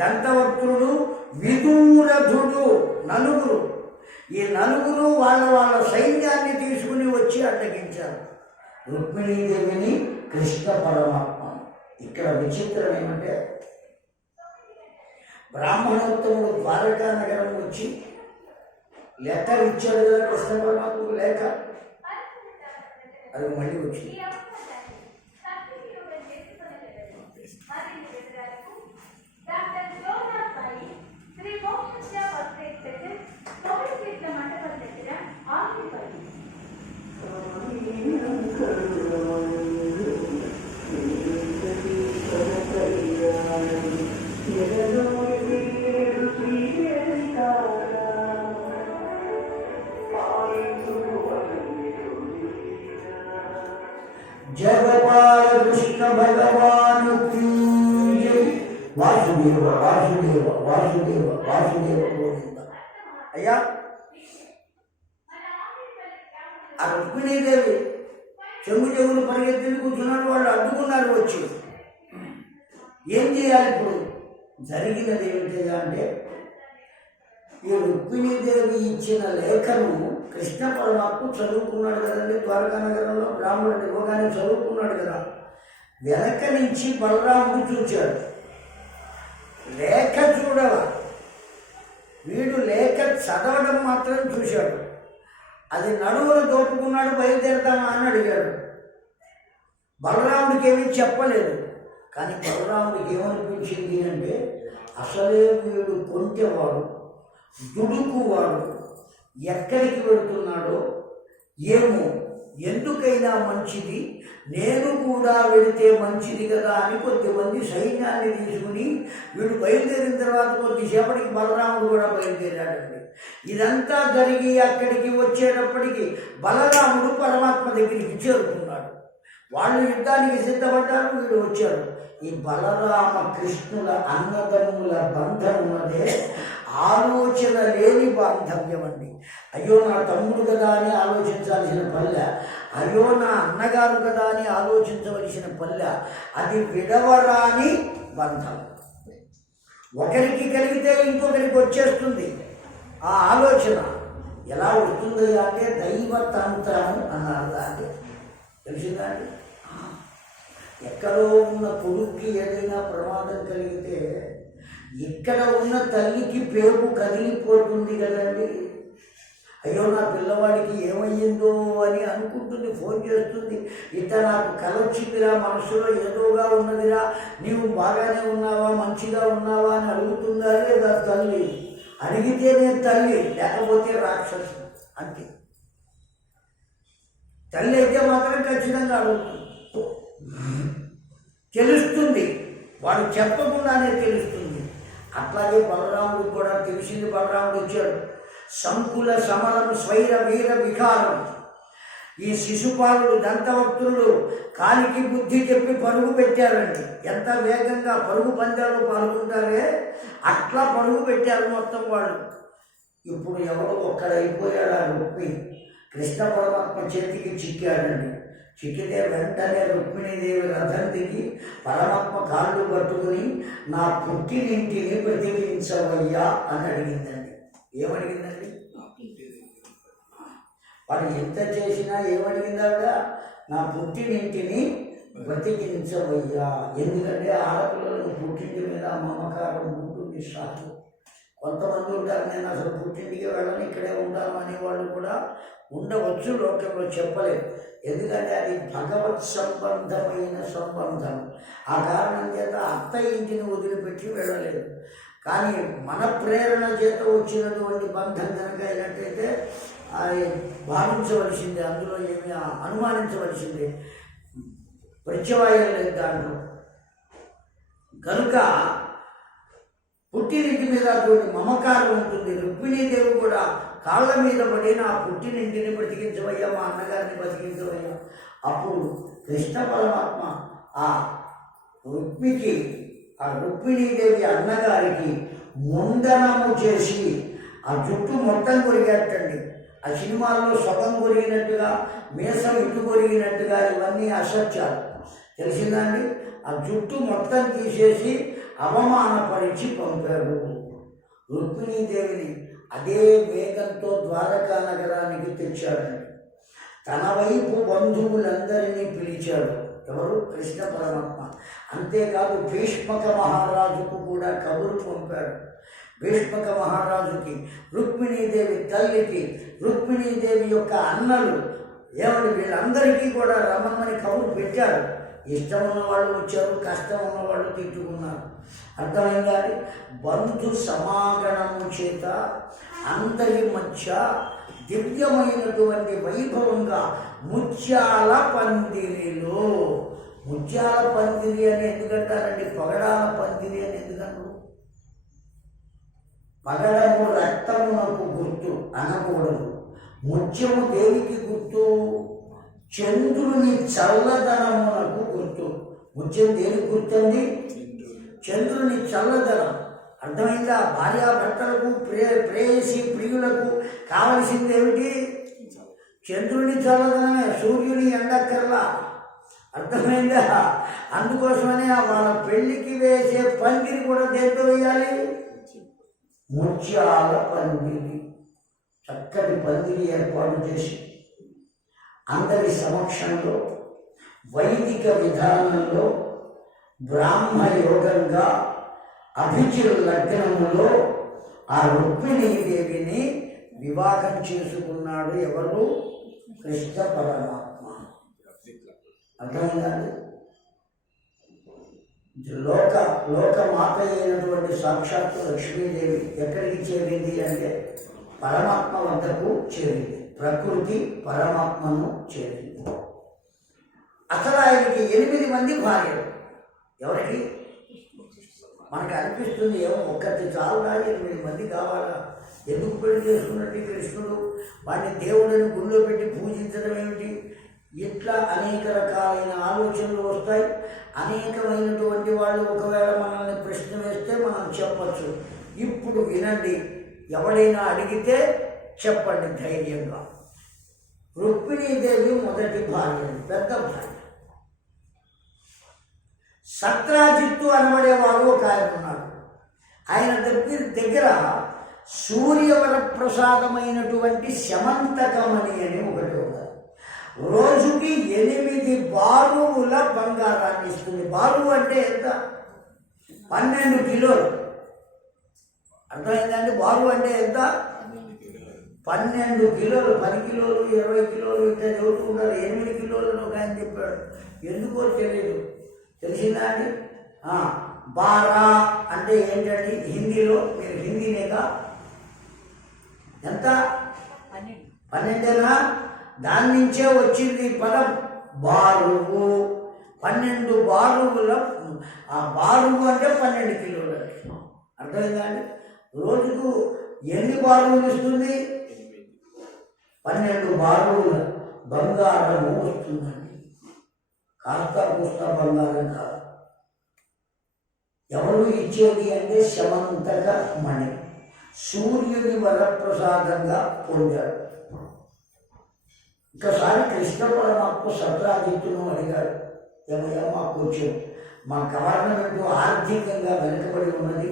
దంతవక్తుడు, విదూరథుడు, నలుగురు. ఈ నలుగురు వాళ్ళ సైన్యాన్ని తీసుకుని వచ్చి అడ్డగించారు రుక్మిణీదేవిని, కృష్ణ పరమాత్మ. ఇక్కడ విచిత్రం ఏమంటే, బ్రాహ్మణోత్తముడు ద్వారకా నగరం వచ్చి లెటర్ ఇచ్చాడు కదా కృష్ణ పరమాత్మకు లేక, అది మళ్ళీ వచ్చింది. జగపాల కృష్ణ భగవాను వాసుదేవ వాసుదేవ వాసుదేవ వాసుదేవ గోవింద. అయ్యా, ఆ రుక్మిణీదేవి చెవులు పరిగెత్తులు కూర్చున్నాడు, వాళ్ళు అడ్డుకున్నారు వచ్చి. ఏం చేయాలి ఇప్పుడు? జరిగినది ఏమిటా అంటే, ఈ రుక్మిణీదేవి ఇచ్చిన లేఖను కృష్ణ పరమాత్మ చదువుకున్నాడు కదండి. ద్వారకా నగరంలో బ్రాహ్మణుడు ఇవ్వగానే చదువుకున్నాడు కదా. వెనక నుంచి బలరాముడు చూచాడు. లేఖ చూడవ, వీడు లేఖ చదవడం మాత్రం చూశాడు. అది నడువులు దోపుకున్నాడు, బయలుదేరతామా అని అడిగాడు. బలరాముడికి ఏమీ చెప్పలేదు. కానీ బలరాముడికి ఏమనిపించింది అంటే, అసలే వీడు కొంచెవాడు, దుడుకువాడు, ఎక్కడికి వెళుతున్నాడో ఏమో, ఎందుకైనా మంచిది, నేను కూడా వెళితే మంచిది కదా అని కొద్దిమంది సైన్యాన్ని తీసుకుని వీడు బయలుదేరిన తర్వాత కొద్దిసేపటికి బలరాముడు కూడా బయలుదేరాడండి. ఇదంతా జరిగి అక్కడికి వచ్చేటప్పటికి బలరాముడు పరమాత్మ దగ్గరికి చేరుకున్నాడు. వాళ్ళు యుద్ధానికి సిద్ధపడ్డారు, వీడు వచ్చాడు. ఈ బలరామ కృష్ణుల అన్నదమ్ముల బంధం ఉన్నదే ఆలోచన లేని బాంధవ్యం అండి. అయ్యో నా తమ్ముడు కదా అని ఆలోచించాల్సిన పల్లె, అయ్యో నా అన్నగారు కదా అని ఆలోచించవలసిన పల్లె. అది విడవరాని బంధం. ఒకరికి కలిగితే ఇంకొకరికి వచ్చేస్తుంది ఆ ఆలోచన. ఎలా వస్తుంది అంటే దైవతంత్రము అన్నారు దాన్ని. తెలిసిందా అండి? ఎక్కడో ఉన్న కొడుక్కి ఏదైనా ప్రమాదం కలిగితే ఇక్కడ ఉన్న తల్లికి పేరు కదిలిపోతుంది కదండి. అయ్యో నా పిల్లవాడికి ఏమయ్యిందో అని అనుకుంటుంది, ఫోన్ చేస్తుంది. ఇట్ట నాకు కల వచ్చిందిరా, మనసులో ఏదోగా ఉన్నదిరా, నీవు బాగానే ఉన్నావా, మంచిగా ఉన్నావా అని అడుగుతుందా లేదా తల్లి? అడిగితేనే తల్లి, లేకపోతే రాక్షసు. అంతే. తల్లి అయితే మాత్రం ఖచ్చితంగా అడుగుతుంది, తెలుస్తుంది, వాడు చెప్పకుండానే తెలుస్తుంది. అట్లాగే బలరాముడు కూడా తెలిసింది. బలరాముడు వచ్చాడు. సంకుల సమరం స్వైర వీర వికారం. ఈ శిశుపాలుడు దంతవక్తుడు కాలికి బుద్ధి చెప్పి పరుగు పెట్టారండి. ఎంత వేగంగా పరుగు పందాలు పాల్గొంటారే అట్లా పరుగు పెట్టారు మొత్తం వాళ్ళు. ఇప్పుడు ఎవరు ఒక్కడైపోయాడు. ఆ రుక్మి కృష్ణ పరమాత్మ చేతికి చిక్కాడండి. చిక్కితే వెంటనే రుక్మిణీదేవి రథం దిగి పరమాత్మ కాళ్ళు పట్టుకుని నా పుట్టినింటిని బ్రతికించవయ్యా అని అడిగిందండి. ఏమడిగిందండి? వాడు ఎంత చేసినా ఏమడిగిందావిడ? నా పుట్టినింటిని బ్రతికించవయ్యా. ఎందుకంటే ఆడపిల్లలకు పుట్టింటి మీద మమకారం ఉంటుంది, సహజం. కొంతమంది ఉంటారు, నేను అసలు పుట్టింటికి వెళ్ళను, ఇక్కడే ఉంటాను అనేవాళ్ళు కూడా ఉండవచ్చు. లోకంలో చెప్పలేదు. ఎందుకంటే అది భగవత్ సంబంధమైన సంబంధం. ఆ కారణం చేత అత్త ఇంటిని వదిలిపెట్టి వెళ్ళలేదు. కానీ మన ప్రేరణ చేత వచ్చినటువంటి బంధం కనుక అయినట్టయితే అది భావించవలసిందే, అందులో ఏమి అనుమానించవలసిందే, ప్రత్యవాయం లేదు దాంట్లో. కనుక పుట్టినింటి మీద అటువంటి మమకారం ఉంటుంది. రుక్మిణీదేవి కూడా కాళ్ళ మీద పడి నా పుట్టినింటిని బ్రతికించవయ్యా, మా అన్నగారిని బ్రతికించవయ్యా. అప్పుడు కృష్ణ పరమాత్మ ఆ రుక్మికి, ఆ రుక్మిణీదేవి అన్నగారికి ముందనము చేసి ఆ జుట్టు మొత్తం కొరిగేటండి. ఆ సినిమాల్లో సగం కొరిగినట్టుగా, మీసం ఇటు కొరిగినట్టుగా ఇవన్నీ అసత్యాలు. తెలిసిందండి. ఆ జుట్టు మొత్తం తీసేసి అవమానపరిచి పంపాడు. రుక్మిణీదేవిని అదే వేగంతో ద్వారకా నగరానికి తెచ్చాడండి. తన వైపు బంధువులందరినీ పిలిచాడు. ఎవరు? కృష్ణ పరమాత్మ. అంతేకాదు భీష్మక మహారాజుకు కూడా కబురు పంపాడు. భీష్మక మహారాజుకి, రుక్మిణీదేవి తల్లికి, రుక్మిణీదేవి యొక్క అన్నలు, ఏమని వీళ్ళందరికీ కూడా రమ్మని కబురు పెట్టారు. ఇష్టం ఉన్నవాళ్ళు వచ్చారు, కష్టం ఉన్నవాళ్ళు తిట్టుకున్నారు. అర్థమైందా? బంధు సమాగమము చేత అందరి మధ్య దివ్యమైనటువంటి వైభవంగా ముత్యాల పందిరిలో, ముత్యాల పందిరి అని ఎందుకంటారండి? పగడాల పందిరి అని ఎందుకంటారు? పగడము రక్తమునకు గుర్తు అనకూడదు. ముత్యము దేనికి గుర్తు? చంద్రుని చల్లదనమునకు గుర్తు. ముత్యం దేనికి గుర్తండి? చంద్రుని చల్లదనం. అర్థమైందా? భార్యాభర్తలకు, ప్రేయసి ప్రియులకు కావలసింది ఏమిటి? చంద్రుని చల్లదనమే, సూర్యుని ఎండక్కర్లా. అర్థమైందా? అందుకోసమనే వాళ్ళ పెళ్లికి వేసే పందిరి కూడా దేంతో వేయాలి? ముత్యాల పందిరి. చక్కటి పందిరి ఏర్పాటు చేసి అందరి సమక్షంలో వైదిక విధానంలో బ్రాహ్మ యోగంగా అభిజిత్ లగ్నములో ఆ రుక్మిణీదేవిని వివాహం చేసుకున్నాడు. ఎవరు? కృష్ణ పరమాత్మ. అర్థమైందండి. లోకమాత అయినటువంటి సాక్షాత్తు లక్ష్మీదేవి ఎక్కడికి చేరింది అంటే పరమాత్మ వద్దకు చేరింది. ప్రకృతి పరమాత్మను చేరింది. అసలు ఆయనకి 8 మంది భార్యలు. ఎవరికి? మనకు అనిపిస్తుంది ఏమో ఒక్కటి చాలుగా 8 మంది కావాలా? ఎందుకు పెళ్లి చేసుకున్నట్టు కృష్ణుడు? వాడిని దేవుడిని గుళ్ళో పెట్టి పూజించడం ఏమిటి? ఇట్లా అనేక రకాలైన ఆలోచనలు వస్తాయి. అనేకమైనటువంటి వాళ్ళు ఒకవేళ మనల్ని ప్రశ్న వేస్తే మనం చెప్పచ్చు. ఇప్పుడు వినండి, ఎవడైనా అడిగితే చెప్పండి ధైర్యంగా. రుక్మిణీదేవి మొదటి భార్య, పెద్ద భార్య. సత్రాజిత్తు అనబడేవాడు ఒక ఆయన ఉన్నాడు. ఆయన దగ్గర సూర్యవరప్రసాదమైనటువంటి శమంతకమణి అని ఒకటి ఉంది. రోజుకి 8 బారువుల బంగారాన్ని ఇస్తుంది. బారువు అంటే ఎంత? 12 కిలోలు. అర్థమైందండి? బారువు అంటే ఎంత? 12 కిలోలు. 10 కిలోలు, 20 కిలోలు ఇట్లా చదువుతూ ఉంటారు. 8 కిలోలను ఒక ఆయన చెప్పాడు. ఎందుకో తెలియదు. తెలిసిందా అండి? బారా అంటే ఏంటండి హిందీలో? మీరు హిందీనేగా? ఎంత? 12. దాని నుంచే వచ్చింది పదం బారువు. 12 బారువుల. ఆ బారువు అంటే 12 కిలోలు. అర్థమైందా అండి? రోజుకు ఎన్ని బారువులు ఇస్తుంది? 12 బారువుల బంగారము వస్తుందండి. కాస్త కూస్తా బంగారం కాదు. ఎవరు ఇచ్చేది అంటే శమంతక మణి. సూర్యుని వరప్రసాదంగా పొందాడు. ఒకసారి కృష్ణ పరమాత్మ సత్రాజిత్తును అడిగాడు, ఏమయ్యా మాకు వచ్చాడు, మా గవర్నమెంట్ ఆర్థికంగా వెనుకబడి ఉన్నది,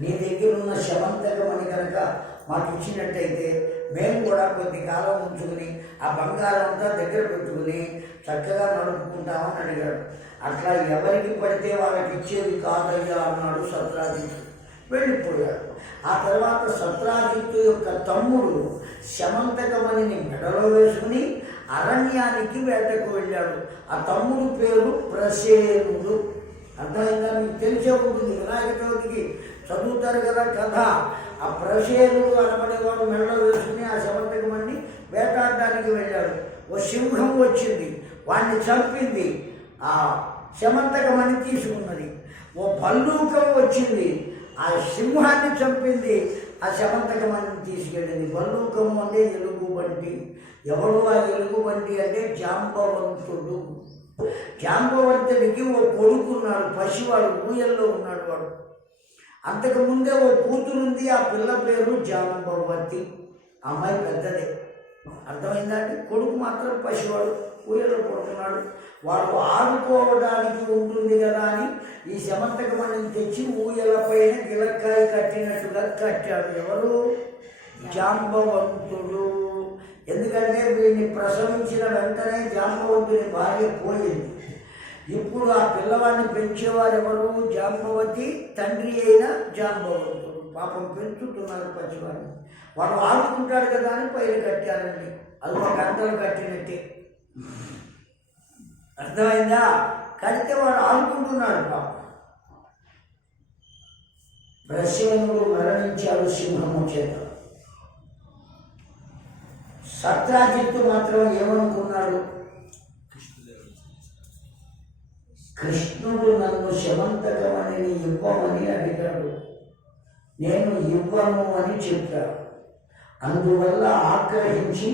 నీ దగ్గర ఉన్న శమంతకమని కనుక మాకు ఇచ్చినట్టయితే మేము కూడా కొద్ది కాలం ఉంచుకుని ఆ బంగారం అంతా దగ్గర పెట్టుకుని చక్కగా నడుపుకుంటామని అడిగాడు. అట్లా ఎవరికి పడితే వాళ్ళకి ఇచ్చేది కాదయ్యా అన్నాడు సత్రాజిత్తు. వెళ్ళిపోయాడు. ఆ తర్వాత సత్రాజిత్తు యొక్క తమ్ముడు శమంతకమణిని మెడలో వేసుకుని అరణ్యానికి వేటకు వెళ్ళాడు. ఆ తమ్ముడు పేరు ప్రసేనుడు. అర్థమైందా? మీకు తెలిసే ఉంటుంది, వినాయక చవితికి చదువుతారు కదా కథ. ఆ ప్రసేనుడు అనబడేవాడు మెడలో వేసుకుని ఆ శమంతకమణిని వేటాడడానికి వెళ్ళాడు. ఓ సింహం వచ్చింది, వాడిని చంపింది, ఆ శమంతకమణి తీసుకున్నది. ఓ భల్లూకం వచ్చింది, ఆ సింహాన్ని చంపింది, ఆ శమంతకమణిని తీసుకెళ్ళింది. భల్లూకము అంటే ఎలుగుబంటి. ఎవడు ఆ ఎలుగుబంటి అంటే జాంబవంతుడు. జాంబవంతుడికి ఓ కొడుకున్నాడు, పసివాడు, ఊయల్లో ఉన్నాడు వాడు. ఆ అంతకుముందే ఓ కూతురుంది, ఆ పిల్ల పేరు జాంబవతి. అమ్మాయి పెద్దదే, అర్థమైందండి. కొడుకు మాత్రం పసివాడు, ఊయలో పడుతున్నాడు. వాడు ఆడుకోవడానికి ఉంటుంది కదా అని ఈ శమంతకమణిని తెచ్చి ఊయల పైన గిలక్కాయ కట్టినట్టుగా కట్టాడు. ఎవరు? జాంబవంతుడు. ఎందుకంటే వీడిని ప్రసవించిన వెంటనే జాంబవంతుని భార్య పోయింది. ఇప్పుడు ఆ పిల్లవాడిని పెంచేవారు ఎవరు? జాంబవతి తండ్రి అయిన జాంబవంతుడు. పాపం పెంచుతున్నారు పసివాడిని. వాడు ఆడుకుంటాడు కదా అని పైన కట్టారండి. అది ఒక గంటలు కట్టినట్టే, అర్థమైందా? కడితే వాడు ఆడుకుంటున్నాడు పాపం. ప్రసేనుడు మరణించాడు సింహము చేత. సత్రాజిత్తు మాత్రం ఏమనుకున్నాడు? కృష్ణుడు నన్ను శమంతకమణిని ఇవ్వమని అడిగాడు, నేను ఇవ్వను అని చెప్పాడు. అందువల్ల ఆగ్రహించి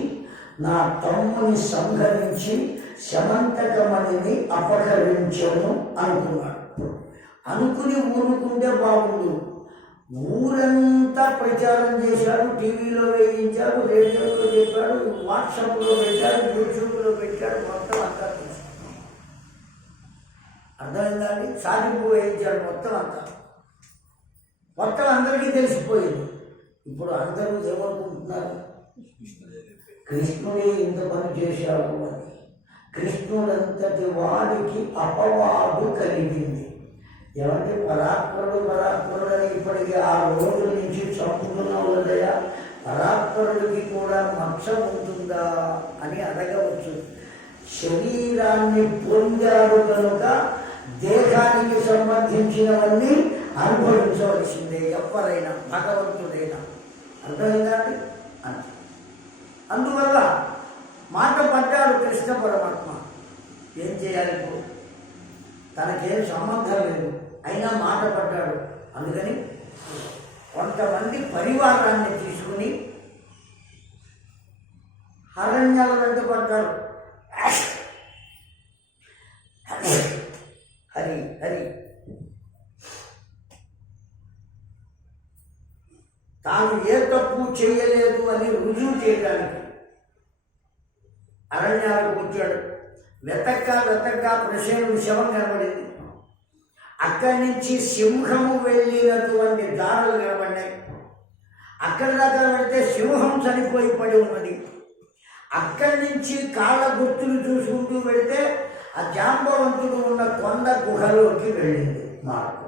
నా తమ్ముని సంహరించి శమంతకమణిని అపహరించను అనుకున్నాడు. అనుకుని ఊరుకుంటే బాగుండు. ఊరంతా ప్రచారం చేశాడు, టీవీలో వేయించాడు, రేడియోలో చెప్పాడు, వాట్సాప్లో పెట్టాడు, యూట్యూబ్లో పెట్టాడు, మొత్తం అంతా చూసుకున్నాడు. అర్థమైందా అండి? సాధింపు వేయించాడు మొత్తం అందరికీ తెలిసిపోయింది. ఇప్పుడు అందరూ ఏమనుకుంటున్నారు? కృష్ణుడే ఇంత పని చేశాడు అని. కృష్ణుడంతటి వాడికి అపవాదు కలిగింది. ఏమంటే పరాత్పరుడు అని ఇప్పటికీ 6 రోజుల నుంచి చంపుతున్నావు కదయా, పరాత్పరుడికి కూడా మచ్చ ఉంటుందా అని అడగవచ్చు. శరీరాన్ని పొందాడు కనుక దేహానికి సంబంధించినవన్నీ అనుభవించవలసిందే, ఎవరైనా, భగవంతుడైనా. అర్థమైందా అండి? అందువల్ల మాట పడ్డాడు కృష్ణ పరమాత్మ. ఏం చేయాలి ఇప్పుడు? తనకేం సంబంధం లేదు, అయినా మాట పడ్డాడు. అందుకని కొంతమంది పరివారాన్ని తీసుకుని అరణ్యాల వెంట పడ్డాడు. హరి హరి తాను ఏ తప్పు చేయలేదు అని రుజువు చేయడానికి అరణ్యాలకు వచ్చాడు. వెతక్క ప్రసేనుడి శవం కనబడింది. అక్కడి నుంచి సింహము వెళ్ళినటువంటి దారులు కనబడ్డాయి. అక్కడి దాకా వెళితే సింహం చనిపోయి పడి ఉన్నది. అక్కడి నుంచి కాళ్ళ గుర్తులు చూసుకుంటూ వెళితే ఆ జాంబవంతుడు ఉన్న కొండ గుహలోకి వెళ్ళింది మార్గం.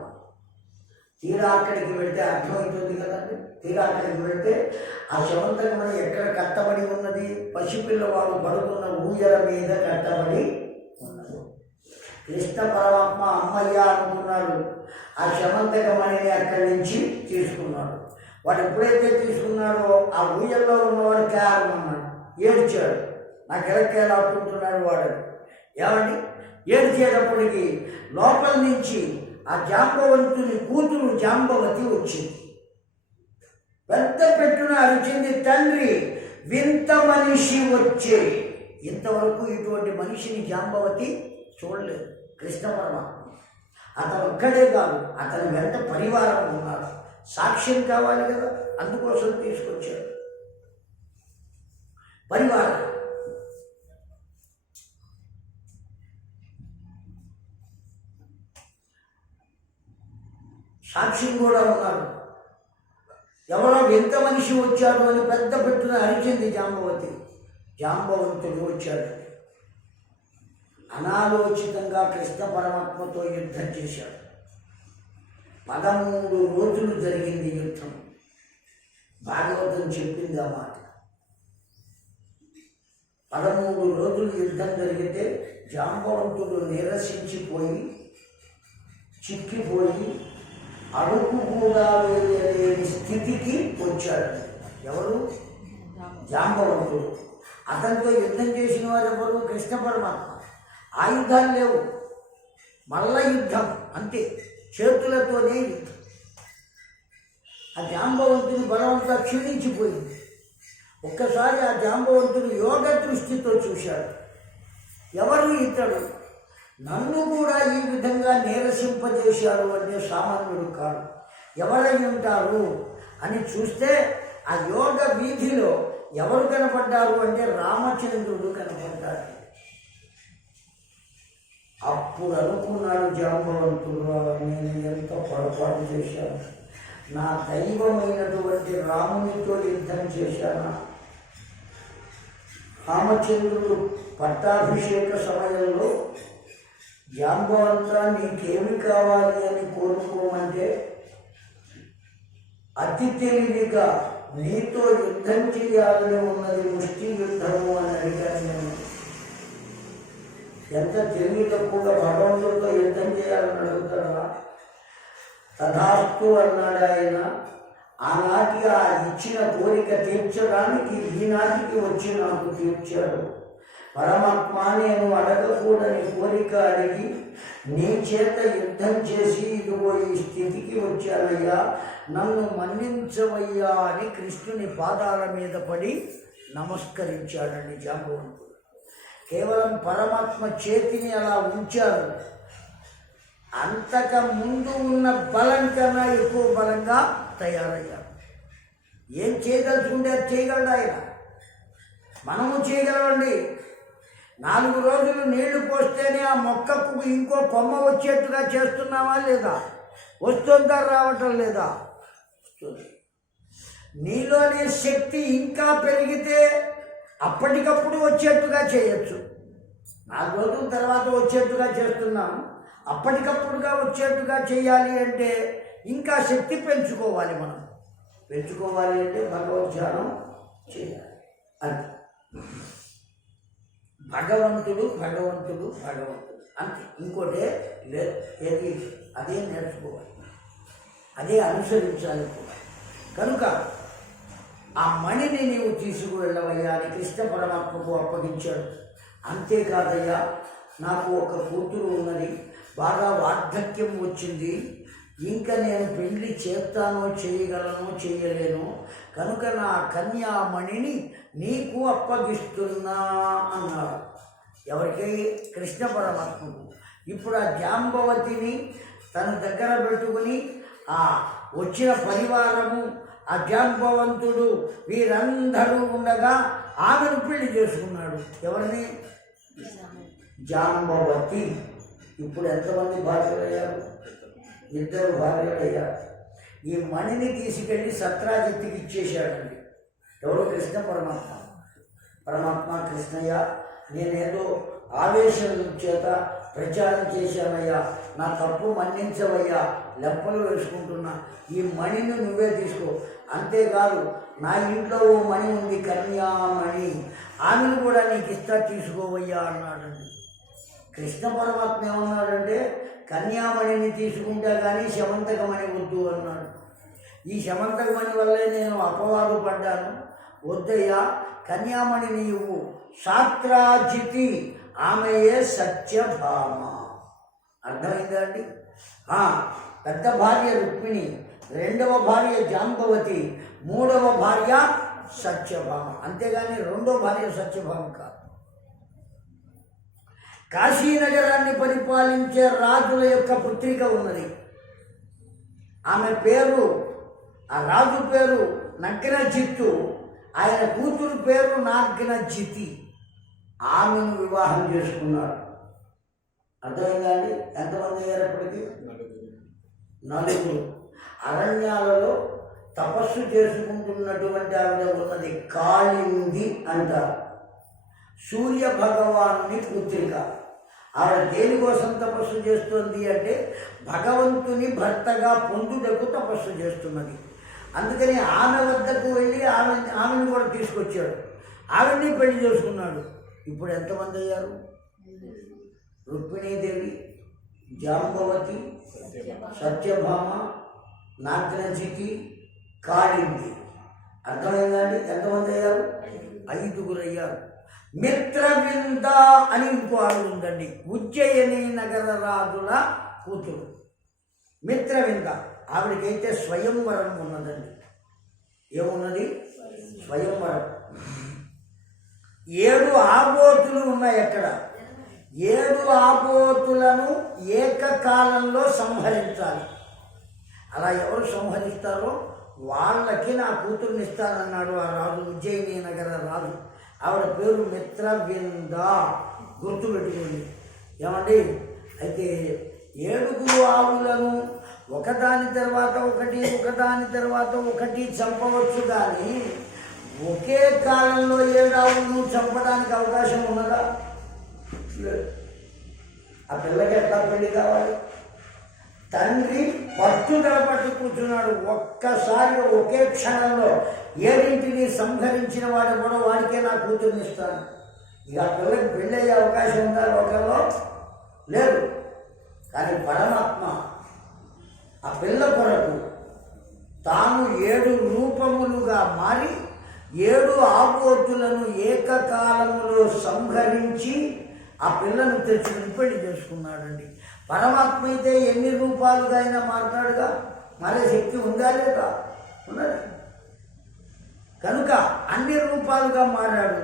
తీరా అక్కడికి వెళితే అర్థమవుతుంది కదండి. తీరా అక్కడికి వెళితే ఆ శమంతకమణి ఎక్కడ కట్టబడి ఉన్నది? పసిపిల్లవాడు పడుకున్న ఊయల మీద కట్టబడి ఉన్నది. కృష్ణ పరమాత్మ అమ్మయ్య అనుకున్నాడు. ఆ శమంతకమణిని అక్కడి నుంచి తీసుకున్నాడు. వాడు ఎప్పుడైతే తీసుకున్నాడో ఆ ఊయల్లో ఉన్నవాడు కేవలం అన్నాడు, ఏడ్చాడు. నాకు ఎలక్కేలా ఆడుకుంటున్నాడు వాడు. ఏమండి? ఏడ్చేటప్పటికి లోపల నుంచి ఆ జాంబవంతుని కూతురు జాంబవతి వచ్చింది. పెద్ద పెట్టున అరిచింది, తండ్రి వింత మనిషి వచ్చే. ఇంతవరకు ఇటువంటి మనిషిని జాంబవతి చూడలేదు. కృష్ణ పరమాత్మ అతను ఒక్కడే కాదు, అతని వెంట పరివారం ఉన్నారు. సాక్ష్యం కావాలి కదా, అందుకోసం తీసుకొచ్చాడు పరివారం. సాక్ష్యం కూడా ఉన్నారు. ఎవరో వింత మనిషి వచ్చాడు అని పెద్ద పెట్టున అరిచింది జాంబవతి. జాంబవంతుడు వచ్చాడు. అనాలోచితంగా కృష్ణ పరమాత్మతో యుద్ధం చేశాడు. 13 రోజులు జరిగింది యుద్ధం. భాగవతం చెప్పింది ఆ మాట. 13 రోజులు యుద్ధం జరిగితే జాంబవంతుడు నీరసించిపోయి చిక్కిపోయి అడుగు కూడా వేయలేని స్థితికి వచ్చాడు. ఎవరు? జాంబవంతుడు. అతనితో యుద్ధం చేసిన వారు ఎవరు? కృష్ణ పరమాత్మ. ఆయుధాలు లేవు, మల్ల యుద్ధం అంతే, చేతులతోనే యుద్ధం. ఆ జాంబవంతుని బలవంతా క్షీణించిపోయింది. ఒక్కసారి ఆ జాంబవంతుడు యోగ దృష్టితో చూశాడు. ఎవరు ఇతడు? నన్ను కూడా ఈ విధంగా నీరసింపజేశాడు అంటే సామాన్యుడు కాదు. ఎవరై ఉంటారు అని చూస్తే ఆ యోగ వీధిలో ఎవరు కనపడ్డారు అంటే రామచంద్రుడు కనపడ్డాడు. అప్పుడు అనుకున్నాడు జాంబవంతుడు, నేను ఎంత పొరపాటు చేశాను, నా దైవమైనటువంటి రామునితో యుద్ధం చేశానా? రామచంద్రుడు పట్టాభిషేక సమయంలో జాంబవంత నీకేమి కావాలి అని కోరుకోమంటే అతి తెలివిగా నీతో యుద్ధం చేయాలని ఉన్నది, ముష్టి యుద్ధము అని అడిగాను నేను. ఎంత తెలివి తక్కువ భగవంతుడితో యుద్ధం చేయాలని అడుగుతారా? తథాస్తు అన్నాడు ఆయన. ఆనాటి ఆ ఇచ్చిన కోరిక తీర్చడానికి ఈనాటికి వచ్చి నాకు తీర్చాడు. పరమాత్మ నేను అడగకూడని కోరిక అడిగి నీ చేత యుద్ధం చేసి ఇదిగో ఈ స్థితికి వచ్చానయ్యా, నన్ను మన్నించవయ్యా అని కృష్ణుని పాదాల మీద పడి నమస్కరించాడండి జాంబవంతుడు. కేవలం పరమాత్మ చేతిని అలా ఉంచారు. అంతక ముందు ఉన్న బలం కన్నా ఎక్కువ బలంగా తయారయ్యారు. ఏం చేయదలుచుకుంటే అది చేయగలడు ఆయన. మనము చేయగలమండి. 4 రోజులు నీళ్లు పోస్తేనే ఆ మొక్కకు ఇంకో కొమ్మ వచ్చేట్టుగా చేస్తున్నామా లేదా? వస్తుందా? రావటం లేదా? వస్తుంది. నీలోని శక్తి ఇంకా పెరిగితే అప్పటికప్పుడు వచ్చేట్టుగా చేయొచ్చు. 4 రోజుల తర్వాత వచ్చేట్టుగా చేస్తున్నాము, అప్పటికప్పుడుగా వచ్చేట్టుగా చేయాలి అంటే ఇంకా శక్తి పెంచుకోవాలి. మనం పెంచుకోవాలి అంటే భగవద్ధ్యానం చేయాలి. అంతే. భగవంతుడు భగవంతుడు భగవంతుడు అంతే, ఇంకోటే లేదు. ఏది అదే నేర్చుకోవాలి, అదే అనుసరించాలి కూడా. కనుక ఆ మణిని నీవు తీసుకువెళ్ళవయ్యా అని కృష్ణ పరమాత్మకు అప్పగించాడు. అంతేకాదయ్యా, నాకు ఒక కూతురు ఉన్నది, బాగా వార్ధక్యం వచ్చింది, ఇంకా నేను పెళ్లి చేస్తానో చేయగలను చేయలేను, కనుక నా కన్యామణిని నీకు అప్పగిస్తున్నా అన్నాడు. ఎవరికి? కృష్ణ పరమాత్మకు. ఇప్పుడు ఆ జాంబవతిని తన దగ్గర పెట్టుకుని ఆ వచ్చిన పరివారము, ఆ జాంబవంతుడు వీరందరూ ఉండగా ఆమెను పెళ్లి చేసుకున్నాడు. ఎవరిని? జాంబవతి. ఇప్పుడు ఎంతమంది భార్యలయ్యారు? 2 భార్యలయ్యారు. ఈ మణిని తీసుకెళ్ళి సత్రాజిత్తుకి ఇచ్చేశాడండి. ఎవరు? కృష్ణ పరమాత్మ. పరమాత్మ, కృష్ణయ్య, నేనేదో ఆవేశం చేత ప్రచారం చేశానయ్యా, నా తప్పు మన్నించవయ్యా, లెప్పలు వేసుకుంటున్నా, ఈ మణిని నువ్వే తీసుకో. అంతేకాదు, నా ఇంట్లో ఓ మణి ఉంది, కన్యామణి, ఆమెను కూడా నీకు ఇస్తా, తీసుకోవయ్యా అన్నాడండి. కృష్ణ పరమాత్మ ఏమన్నాడంటే, కన్యామణిని తీసుకుంటా కానీ శమంతకమణి వద్దు అన్నాడు. ఈ శమంతకమణి వల్లే నేను అపవాదు పడ్డాను, వద్దయ్యా, కన్యామణిని ఇవ్వు. శాస్త్రాజితి, ఆమెయే సత్యభామ. అర్థమైందా అండి? పెద్ద భార్య రుక్మిణి, 2వ భార్య జాంబవతి, 3వ భార్య సత్యభామ. అంతేగాని 2వ భార్య సత్యభామ కాదు. కాశీనగరాన్ని పరిపాలించే రాజుల యొక్క పుత్రిక ఉన్నది. ఆమె పేరు, ఆ రాజు పేరు నగ్నజిత్తు, ఆయన కూతురు పేరు నాగ్నజితి. ఆమెను వివాహం చేసుకున్నాడు. అర్థమైందా అండి? ఎంతమంది అయ్యారప్పటికీ? 4. అరణ్యాలలో తపస్సు చేసుకుంటున్నటువంటి ఆవిడ ఉన్నది, కాళింది అంటారు. సూర్య భగవానుని పుత్రిక. ఆవిడ దేనికోసం తపస్సు చేస్తుంది అంటే భగవంతుని భర్తగా పొందుటకు తపస్సు చేస్తున్నది. అందుకని ఆమె వద్దకు వెళ్ళి ఆమెను కూడా తీసుకొచ్చాడు, ఆవిడ్ని పెళ్లి చేసుకున్నాడు. ఇప్పుడు ఎంతమంది అయ్యారు? రుక్మిణీదేవి, జాంబవతి, సత్యభామ, నాగ్నజితి, కాళింది. అర్థమైందండి? ఎంతమంది అయ్యారు? 5 అయ్యారు. మిత్రవింద అని ఇంకో ఆవిడ ఉందండి, ఉజ్జయిని నగర రాజుల కూతురు మిత్రవింద. ఆవిడకైతే స్వయంవరం ఉన్నదండి. ఏమున్నది? స్వయంవరం. 7 ఆబోతులు ఉన్నాయి అక్కడ. 7 ఆబోతులను ఏకకాలంలో సంహరించాలి. అలా ఎవరు సంహరిస్తారో వాళ్ళకి నా కూతుర్ని ఇస్తానన్నాడు ఆ రాజు, ఉజ్జయిని నగర రాజు. ఆవిడ పేరు మిత్రవింద, గుర్తుపెట్టుకోండి. ఏమండి, అయితే 7 ఆవులను ఒకదాని తర్వాత ఒకటి చంపవచ్చు, కానీ ఒకే కాలంలో 7 ఆవులను చంపడానికి అవకాశం ఉన్నదా? ఆ పిల్లకి ఎట్లా పెళ్లి కావాలి? తండ్రి పట్టుదల పట్టు కూర్చున్నాడు. ఒక్కసారిగా ఒకే క్షణంలో 7ంటిని సంహరించిన వాడు కూడా వాడికే నా కూతుర్ని ఇస్తాను. ఇక ఆ పిల్లకి పెళ్ళి అయ్యే అవకాశం ఉందా లోకంలో? లేదు. కానీ పరమాత్మ ఆ పిల్ల కొరకు తాను 7 రూపములుగా మారి 7 ఆబోతులను ఏకకాలములో సంహరించి ఆ పిల్లను తెచ్చుకుని పెళ్లి చేసుకున్నాడండి. పరమాత్మ అయితే ఎన్ని రూపాలుగా అయినా మారతాడుగా, మారే శక్తి ఉందా లేదా? ఉన్నది. కనుక అన్ని రూపాలుగా మారాడు.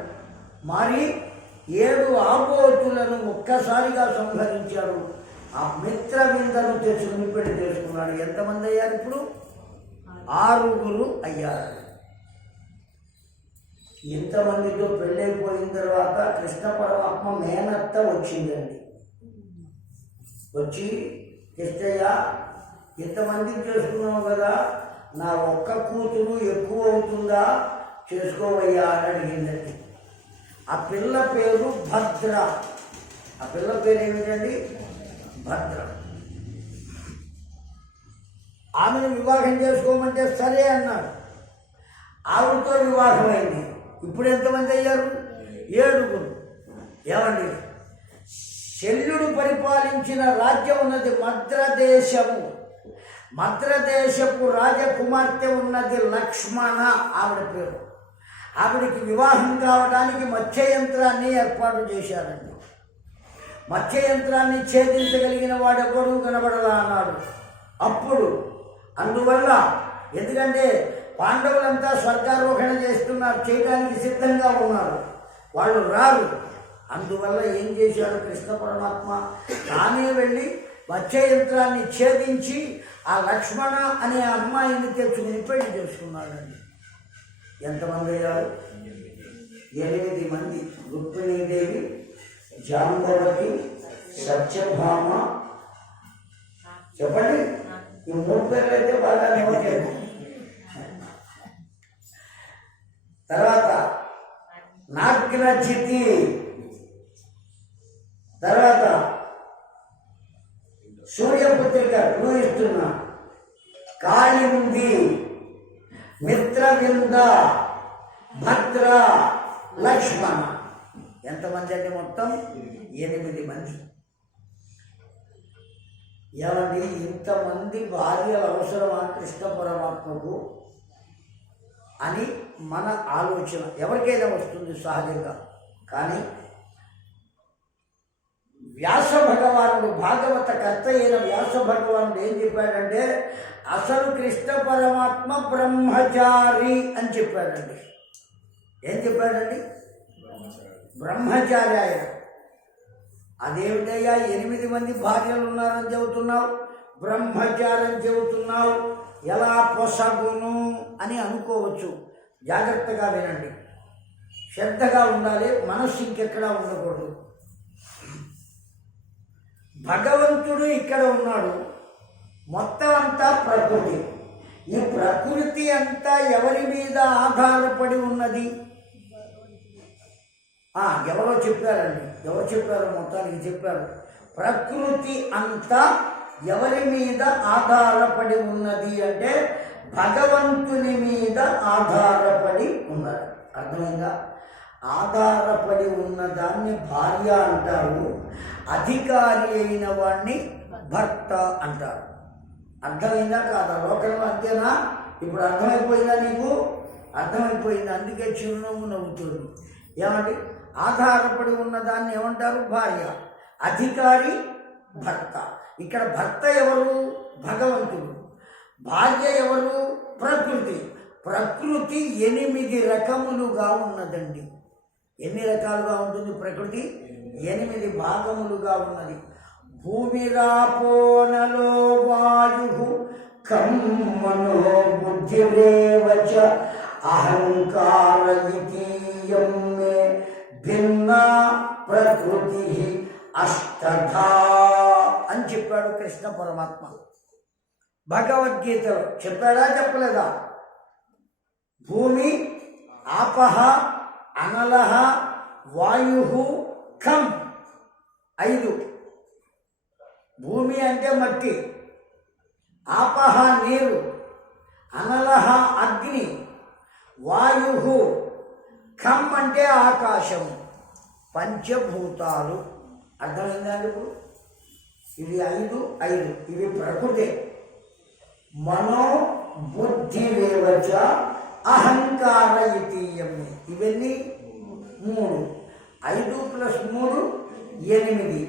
మారి 7 ఆబోతులను ఒక్కసారిగా సంహరించాడు. ఆ మిత్రవిందను తెచ్చుకుని పెళ్లి చేసుకున్నాడు. ఎంతమంది అయ్యారు ఇప్పుడు? 6 అయ్యారు. ఇంతమందితో పెళ్ళైపోయిన తర్వాత కృష్ణ పరమాత్మ మేనత్త వచ్చిందండి. వచ్చి, కృష్ణయ్య ఇంతమందిని చేసుకున్నావు కదా, నా ఒక్క కూతురు ఎక్కువ అవుతుందా, చేసుకోవయ్యా అని అడిగిందండి. ఆ పిల్ల పేరు భద్ర. ఆ పిల్ల పేరు ఏమిటండి? భద్ర. ఆమెను వివాహం చేసుకోమంటే సరే అన్నాడు. ఆవిడతో వివాహమైంది. ఇప్పుడు ఎంతమంది అయ్యారు? 7. ఏమండి, శల్యుడు పరిపాలించిన రాజ్యం ఉన్నది మద్రదేశము. మద్రదేశపు రాజకుమార్తె ఉన్నది లక్ష్మణ, ఆవిడ పేరు. ఆవిడికి వివాహం కావడానికి మత్స్యయంత్రాన్ని ఏర్పాటు చేశారండి. మత్స్యయంత్రాన్ని ఛేదించగలిగిన వాడెవడూ కనబడలా అన్నాడు. అప్పుడు అందువల్ల, ఎందుకంటే పాండవులంతా స్వర్గారోహణ చేయడానికి సిద్ధంగా ఉన్నారు, వాళ్ళు రారు. అందువల్ల ఏం చేశాడు కృష్ణ పరమాత్మ? తానే వెళ్ళి మత్స్యయంత్రాన్ని ఛేదించి ఆ లక్ష్మణ అనే అమ్మాయిని తెచ్చుకుని పెళ్లి చేసుకున్నాడండి. ఎంతమంది అయ్యారు? 8 మంది. రుక్మిణీదేవి, జాంబవతి, సత్యభామ. చెప్పండి, ఈ 3 పేర్లు అయితే బాగా నిలవలేదు. తర్వాత నాగ్రజితి, తర్వాత సూర్యపుత్రిక ఇస్తున్నా, కాళింది, మిత్రవింద, భద్ర, లక్ష్మణ. ఎంతమంది అంటే మొత్తం 8 మంది. ఏమండి, ఇంతమంది భార్యలు అవసరమా కృష్ణ పరమాత్మకు అని మన ఆలోచన ఎవరికైనా వస్తుంది సహజంగా. కానీ వ్యాస భగవానుడు, భాగవత కర్త అయిన వ్యాస భగవానుడు ఏం చెప్పాడంటే, అసలు కృష్ణ పరమాత్మ బ్రహ్మచారి అని చెప్పాడండి. ఏం చెప్పాడండి? బ్రహ్మచారి ఆయన. అదేమిటయ్యా 8 మంది భార్యలు ఉన్నారని చెబుతున్నావు, బ్రహ్మచారి అని చెబుతున్నావు, ఎలా పొసగును అని అనుకోవచ్చు. జాగ్రత్తగా వినండి, శ్రద్ధగా ఉండాలి, మనస్సు ఇంకెక్కడా ఉండకూడదు. భగవంతుడు ఇక్కడ ఉన్నాడు, మొత్తం అంతా ప్రకృతి. ఈ ప్రకృతి అంతా ఎవరి మీద ఆధారపడి ఉన్నది? ఎవరో చెప్పారండి, ఎవరు చెప్పారు? మొత్తానికి చెప్పారు. ప్రకృతి అంతా ఎవరి మీద ఆధారపడి ఉన్నది అంటే భగవంతుని మీద ఆధారపడి ఉన్నది. అర్థమైందా? ఆధారపడి ఉన్నదాన్ని భార్య అంటారు, అధికారి అయిన వాడిని భర్త అంటారు. అర్థమైందా కాదా? లోకంలో అంతేనా? ఇప్పుడు అర్థమైపోయిందా నీకు? అర్థమైపోయింది. అందుకే చిరునవ్వు నవ్వుతుంది. ఏమండి, ఆధారపడి ఉన్నదాన్ని ఏమంటారు? భార్య. అధికారి భర్త. ఇక్కడ భర్త ఎవరు? భగవంతుడు. భార్య ఎవరు? ప్రకృతి. ప్రకృతి 8 రకములుగా ఉన్నదండి. ఎన్ని రకాలుగా ఉంటుంది ప్రకృతి? 8 భాగములుగా ఉన్నది. భూమిరాపోనలో వాయు ఖం మనో బుద్ధిరేవ చ అహంకార ఇతీయం మే భిన్నా ప్రకృతి అష్టధా అని చెప్పాడు కృష్ణ పరమాత్మ. భగవద్గీతలో చెప్పాడా చెప్పలేదా? భూమి, ఆపహ, అనలహ, వాయు, ఖం 5. భూమి అంటే మట్టి, ఆపహ నీరు, అనలహ అగ్ని, వాయు, ఖం అంటే ఆకాశం. పంచభూతాలు. అర్థమైందా? ఇప్పుడు ఇవి 5 ఇవి ప్రకృతి. మనో బుద్ధిరేవచ అహంకార ఇతీయం. ఇవన్నీ 3. 5 + 3 8.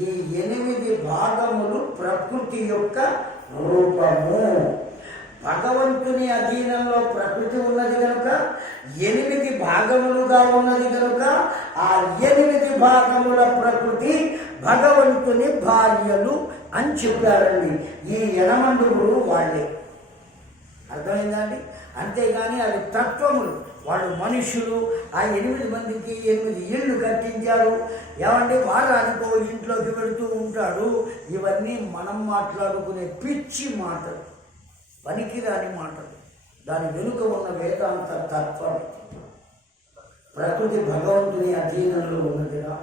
ఈ 8 భాగములు ప్రకృతి యొక్క రూపము. భగవంతుని అధీనంలో ప్రకృతి ఉన్నది కనుక 8 భాగములుగా ఉన్నది కనుక ఆ 8 భాగముల ప్రకృతి భగవంతుని భార్యలు అని చెప్పారండి. ఈ 8 వాళ్ళే. అర్థమైందా అండి? అంతేగాని అది తత్వములు. వాళ్ళు మనుషులు. ఆ 8 మందికి 8 ఇళ్ళు కట్టించారు. ఏమంటే వారానికో ఇంట్లోకి వెళుతూ ఉంటాడు. ఇవన్నీ మనం మాట్లాడుకునే పిచ్చి మాటలు, పనికిరాని మాటలు. దాని వెనుక ఉన్న వేదాంత తత్వం. ప్రకృతి భగవంతుని అధీనంలో ఉన్నదిగా.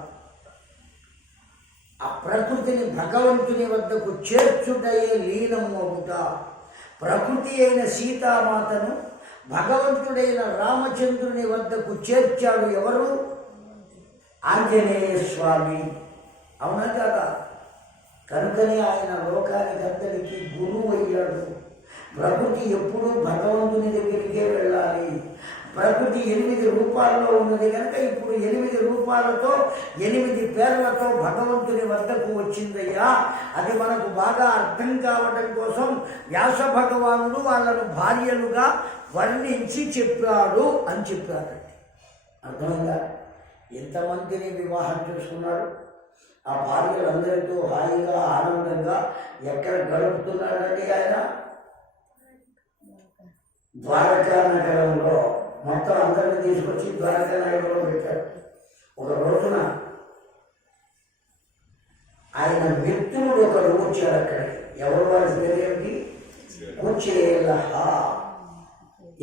ఆ ప్రకృతిని భగవంతుని వద్దకు చేర్చుటయే లీనమవుట. ప్రకృతి అయిన సీతామాతను భగవంతుడైన రామచంద్రుని వద్దకు చేర్చాడు ఎవరు? ఆంజనేయ స్వామి. అవునా కదా? కనుకనే ఆయన లోకానికంతటికీ గురువు అయ్యాడు. ప్రకృతి ఎప్పుడూ భగవంతుని దగ్గరికే వెళ్ళాలి. ప్రకృతి 8 రూపాల్లో ఉన్నది కనుక ఇప్పుడు 8 రూపాలతో 8 పేర్లతో భగవంతుని వద్దకు వచ్చిందయ్యా. అది మనకు బాగా అర్థం కావడం కోసం వ్యాస భగవానుడు వాళ్ళను భార్యలుగా వర్ణించి చెప్పాడు అని చెప్పారండి. అర్థమైందా? ఎంతమందిని వివాహం చేసుకున్నాడు? ఆ భార్యలందరితో హాయిగా ఆనందంగా ఎక్కడ గడుపుతున్నాడండి ఆయన? ద్వారకా నగరంలో. మొత్తం అందరినీ తీసుకొచ్చి ద్వారకా నగరంలో పెట్టాడు. ఒక రోజున ఆయన మిత్రుడు ఒకడు వచ్చాడు అక్కడికి. ఎవరు? వారి పేరు ఏమిటి? కుచేలహ.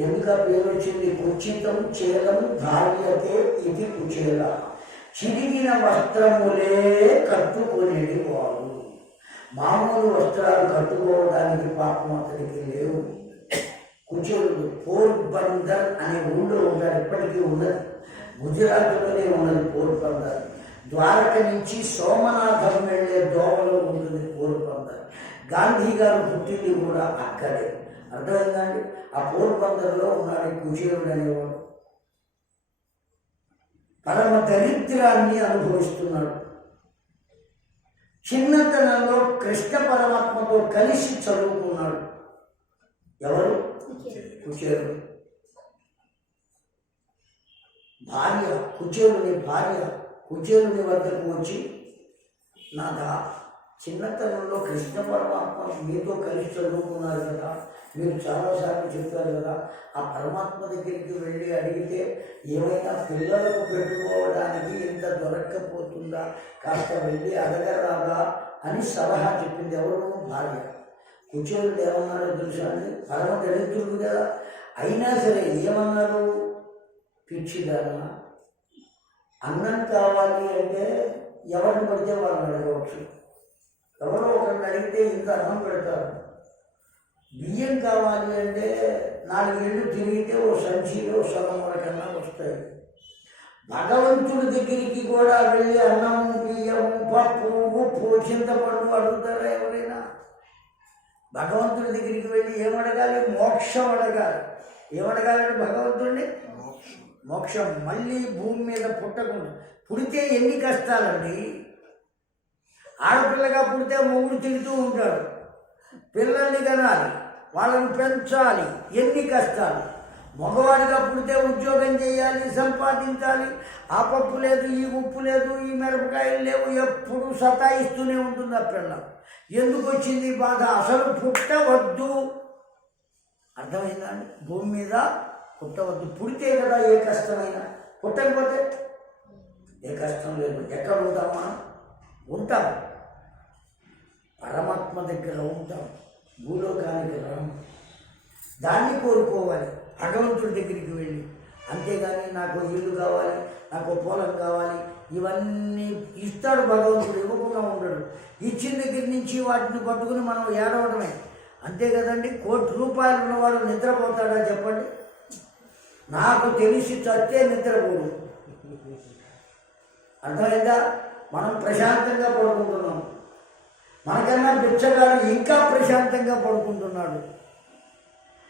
ఎందుక పేరు వచ్చింది? కుచితం చేలం ధార్యతే ఇది కుచేల. చిరిగిన వస్త్రములే కట్టుకునేది వాడు. మామూలు వస్త్రాలు కట్టుకోవడానికి పాపం అతనికి లేవు. కుచేలుడు పోర్బందర్ అనే ఊళ్ళో ఉంటాడు. ఇప్పటికీ ఉన్నది. గుజరాత్లోనే ఉన్నది పోర్బందర్. ద్వారక నుంచి సోమనాథం వెళ్ళే దోవలో ఉంటుంది పోర్బందర్. గాంధీ గారు పుట్టింది కూడా అక్కడే. అర్థమైందండి? ఆ పోర్బందర్లో ఉన్నాడు కుచేలుడు అనేవాడు. పరమ దరిద్రాన్ని అనుభవిస్తున్నాడు. చిన్నతనంలో కృష్ణ పరమాత్మతో కలిసి చదువుకున్నాడు. ఎవరు? కుచేలుడు భార్య. కుచేలుని భార్య కుచేలుని వద్దకు వచ్చి, నాదా చిన్నతనంలో కృష్ణ పరమాత్మ మీతో కలిసి చదువుకున్నారు కదా, మీరు చాలాసార్లు చెప్పారు కదా, ఆ పరమాత్మ దగ్గరికి వెళ్ళి అడిగితే ఏమైనా పిల్లలకు పెట్టుకోవడానికి ఇంత దొరక్కపోతుందా, కాస్త వెళ్ళి అడగరాదా అని సలహా చెప్పింది. ఎవరు? భార్య. కుచేలుడు ఏమన్నారో తెలుసా అండి? పరమ దరిద్రుడు కదా, అయినా సరే ఏమన్నారు? పిచ్చిదానా, అన్నం కావాలి అంటే ఎవరిని పడితే వాళ్ళని అడగవచ్చు. ఎవరో ఒకరిని అడిగితే ఇంత అన్నం పెడతారు. బియ్యం కావాలి అంటే 4 ఇళ్ళు తిరిగితే ఓ సంచిలో సగం వరకన్నా వస్తాయి. భగవంతుడి దగ్గరికి కూడా వెళ్ళి అన్నము, బియ్యము, పప్పు, ఉప్పు, చింతపండు అడుగుతారా ఎవరైనా? భగవంతుడి దగ్గరికి వెళ్ళి ఏమడగాలి? మోక్షం అడగాలి. ఏమడగాలంటే భగవంతుడిని? మోక్షం. మళ్ళీ భూమి మీద పుట్టకుండా. పుడితే ఎన్ని కష్టాలండి. ఆడపిల్లగా పుడితే మొగుడు తింటూ ఉంటాడు. పిల్లల్ని కనాలి, వాళ్ళని పెంచాలి, ఎన్ని కష్టాలు. మగవాడిగా పుడితే ఉద్యోగం చేయాలి, సంపాదించాలి, ఆ పప్పు లేదు, ఈ ఉప్పు లేదు, ఈ మిరపకాయలు లేవు, ఎప్పుడు సతాయిస్తూనే ఉంటుంది ఆ పిల్ల. ఎందుకు వచ్చింది బాధ? అసలు పుట్టవద్దు. అర్థమైందా అండి? భూమి మీద పుట్టవద్దు. పుడితే కదా ఏ కష్టమైనా, పుట్టకపోతే ఏ కష్టం లేదు. ఎక్కడ ఉంటాం మనం? ఉంటాం, పరమాత్మ దగ్గర ఉంటాం, భూలోకానికి రాము. దాన్ని కోరుకోవాలి భగవంతుడి దగ్గరికి వెళ్ళి. అంతేగాని నాకు ఇల్లు కావాలి, నాకు పొలం కావాలి, ఇవన్నీ ఇస్తాడు భగవంతుడు, ఇవ్వకుండా ఉండడు. ఇచ్చిన దగ్గర నుంచి వాటిని పట్టుకుని మనం ఏడవడమే, అంతే కదండి. ₹1,00,00,000 ఉన్నవాడు నిద్రపోతాడా చెప్పండి? నాకు తెలిసి చస్తే నిద్రపోడు. అర్థమైందా? మనం ప్రశాంతంగా పడుకుంటున్నాం, మనకన్నా బిచ్చగాడు ఇంకా ప్రశాంతంగా పడుకుంటున్నాడు.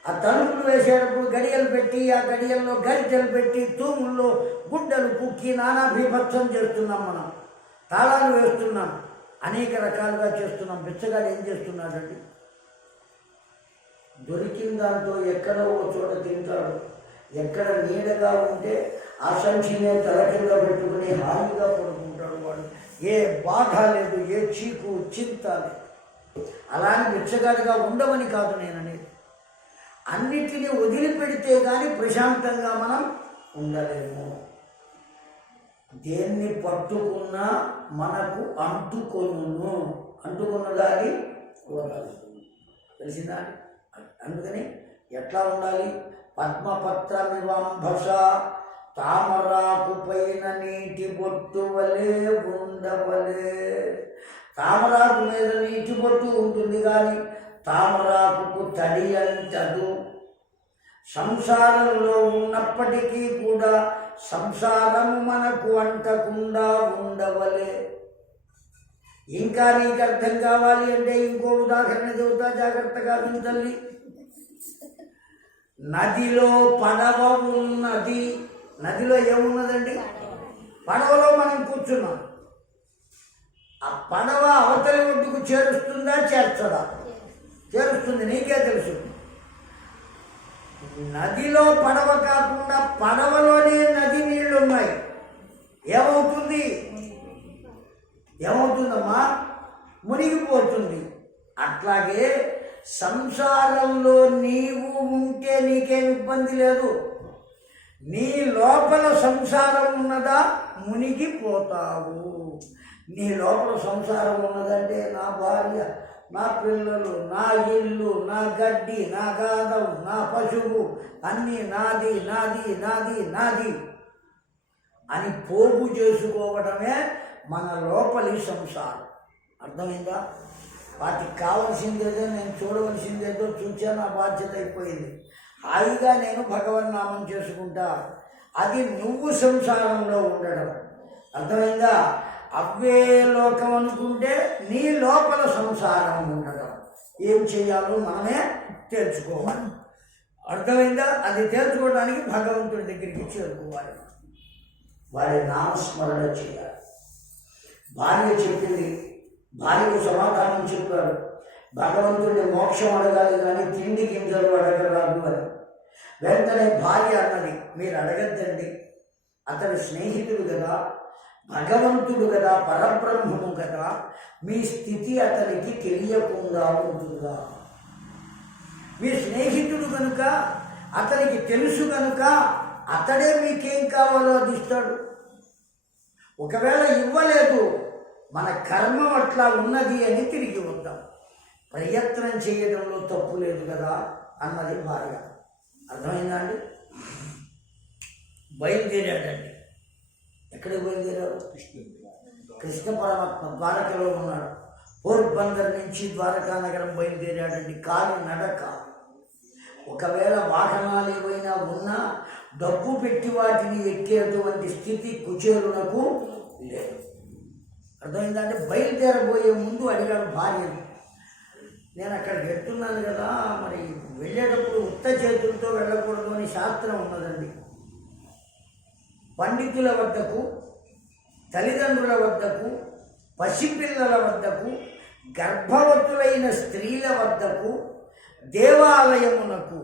ఆ తలుపులు వేసేటప్పుడు గడియలు పెట్టి, ఆ గడియల్లో గరిటెలు పెట్టి, తూముల్లో గుడ్డలు కుక్కి నానా బీభత్సం చేస్తున్నాం. మనం తాళాలు వేస్తున్నాం, అనేక రకాలుగా చేస్తున్నాం. బిచ్చగాడు ఏం చేస్తున్నాడండి? దొరికిన దాంతో ఎక్కడో ఒక చోట తింటాడు. ఎక్కడ నీడగా ఉంటే ఆ సంచినే తల కింద పెట్టుకుని హాయిగా పడుకుంటాడు. వాడు ఏ బాధ లేదు, ఏ చీకు చింత లేదు. అలానే బిచ్చగాడిగా ఉండమని కాదు నేననేది. అన్నిటినీ వదిలిపెడితే కానీ ప్రశాంతంగా మనం ఉండలేము. దేన్ని పట్టుకున్నా మనకు అంటుకున్న దాన్ని వదలదు. తెలిసిందా? అందుకని ఎట్లా ఉండాలి? పద్మపత్రమివంభస, తామరాకు పైన నీటి బొట్టు వలె ఉండవలే. తామరాకు మీద నీటి బొట్టు ఉంటుంది కానీ తామరాకు తడి అంటదు. సంసారంలో ఉన్నప్పటికీ కూడా సంసారము మనకు అంటకుండా ఉండవలే. ఇంకా నీకు అర్థం కావాలి అంటే ఇంకో ఉదాహరణ చెబుతా, జాగ్రత్తగా వింటల్లి. నదిలో పడవ ఉన్నది. నదిలో ఏమున్నదండి? పడవలో మనం కూర్చున్నాం. ఆ పడవ అవతలి ఒడ్డుకు చేరుస్తుందా, చేర్చదా? చేరుస్తుంది, నీకే తెలుసు. నదిలో పడవ కాకుండా పడవలోనే నది నీళ్లు ఉన్నాయి. ఏమవుతుందమ్మా? మునిగిపోతుంది. అట్లాగే సంసారంలో నీవు ఉంటే నీకేం ఇబ్బంది లేదు. నీ లోపల సంసారం ఉన్నదా, మునిగిపోతావు. నీ లోపల సంసారం ఉన్నదంటే నా భార్య, నా పిల్లలు, నా ఇల్లు, నా గడ్డి, నా గాదం, నా పశువు, అన్నీ నాది నాది నాది నాది అని పోగు చేసుకోవడమే మన లోపలి సంసారం. అర్థమైందా? వాటికి కావలసిందేదో, నేను చూడవలసిందేదో చూచా, నా బాధ్యత అయిపోయింది. హాయిగా నేను భగవన్నామం చేసుకుంటా. అది నువ్వు సంసారంలో ఉండడం. అర్థమైందా? అవే లోకం అనుకుంటే నీ లోపల సంసారం ఉండడం. ఏం చేయాలో మనమే తెలుసుకోవాలి. అర్థమైందా? అది తెలుసుకోవడానికి భగవంతుడి దగ్గరికి చేరుకోవాలి, వారి నామస్మరణ చేయాలి. భార్య చెప్పింది, భార్యకు సమాధానం చెప్పాడు. భగవంతుడిని మోక్షం అడగాలి కానీ తిండి గింజలు అడగరాదు అని. వెంటనే భార్య అన్నది, మీరు అడగద్దండి, అతడు స్నేహితుడు కదా, భగవంతుడు కదా, పరబ్రహ్మము కదా, మీ స్థితి అతనికి తెలియకుండా ఉంటుందా? మీ స్నేహితుడు కనుక, అతనికి తెలుసు కనుక అతడే మీకేం కావాలో అది ఇస్తాడు. ఒకవేళ ఇవ్వలేదు, మన కర్మ అట్లా ఉన్నది అని తిరిగి వద్దాం. ప్రయత్నం చేయడంలో తప్పు లేదు కదా అన్నది భార్య. అర్థమైందా అండి? బయలుదేరాడండి. ఎక్కడికి బయలుదేరాడు? కృష్ణ పరమాత్మ ద్వారకలో ఉన్నాడు. పోర్బందర్ నుంచి ద్వారకా నగరం బయలుదేరాడండి. కాలి నడక. ఒకవేళ వాహనాలు ఏవైనా ఉన్నా డబ్బు పెట్టి వాటిని ఎక్కేటువంటి స్థితి కుచేరునకు లేదు. అర్థమైందంటే బయలుదేరబోయే ముందు అడిగాడు భార్యను, నేను అక్కడికి వెళ్తున్నాను కదా, మరి వెళ్ళేటప్పుడు ఉత్త చేతులతో వెళ్ళకూడదు అని శాస్త్రం ఉన్నదండి. పండితుల వద్దకు, తల్లిదండ్రుల వద్దకు, పసిపిల్లల వద్దకు, గర్భవతులైన స్త్రీల వద్దకు, దేవాలయమునకు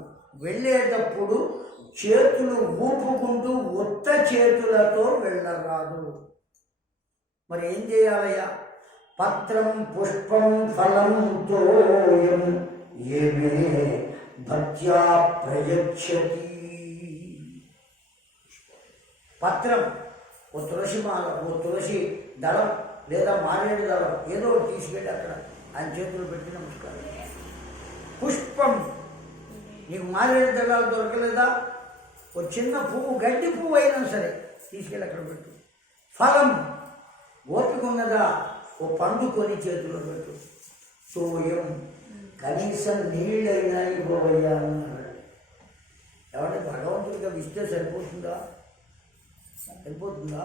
వెళ్ళేటప్పుడు చేతులు ఊపుకుంటూ ఉత్త చేతులతో వెళ్ళరాదు. మరి ఏం చేయాలయ్యా? పత్రం పుష్పం ఫలం తోయం ఏమే భక్త్యా ప్రయచ్చతి. పత్రం, ఓ తులసి మాల, ఓ తులసి దళం లేదా మారేడు దళం ఏదో తీసుకెళ్ళి అక్కడ ఆయన చేతులు పెట్టి నమస్కారం. పుష్పం, నీకు మారేడు దళాలు దొరకలేదా? ఓ చిన్న పువ్వు, గడ్డి పువ్వు అయినా సరే తీసుకెళ్ళి అక్కడ పెట్టు. ఫలం, ఓపిక ఉన్నదా? ఓ పండు కొని చేతిలో పెట్టు. సోయం, కనీసం నీళ్ళైనా ఇవ్వవయ్యా అన్నాడు. ఎవరంటే భగవంతుడిగా ఇస్తే సరిపోతుందా? సరిపోతుందా?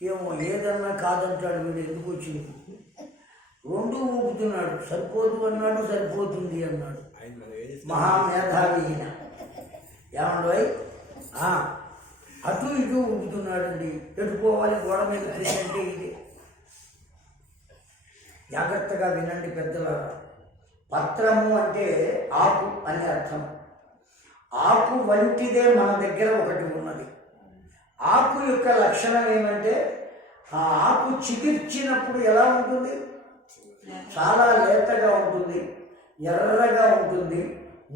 ఏమో ఏదన్నా కాదంటాడు వీడు, ఎందుకు వచ్చింది? రెండు ఊపుతున్నాడు, సరిపోదు అన్నాడు, సరిపోతుంది అన్నాడు. మహామేధావి ఈయన. ఏమండో అటు ఇటు ఊపుతున్నాడండి. ఎటుపోవాలి? గోడ మీద అంటే ఇది. జాగ్రత్తగా వినండి పెద్దలారా. పత్రము అంటే ఆకు అని అర్థం. ఆకు వంటిదే మన దగ్గర ఒకటి ఉన్నది. ఆకు యొక్క లక్షణం ఏమంటే, ఆ ఆకు చిగిర్చినప్పుడు ఎలా ఉంటుంది? చాలా లేతగా ఉంటుంది, ఎర్రగా ఉంటుంది,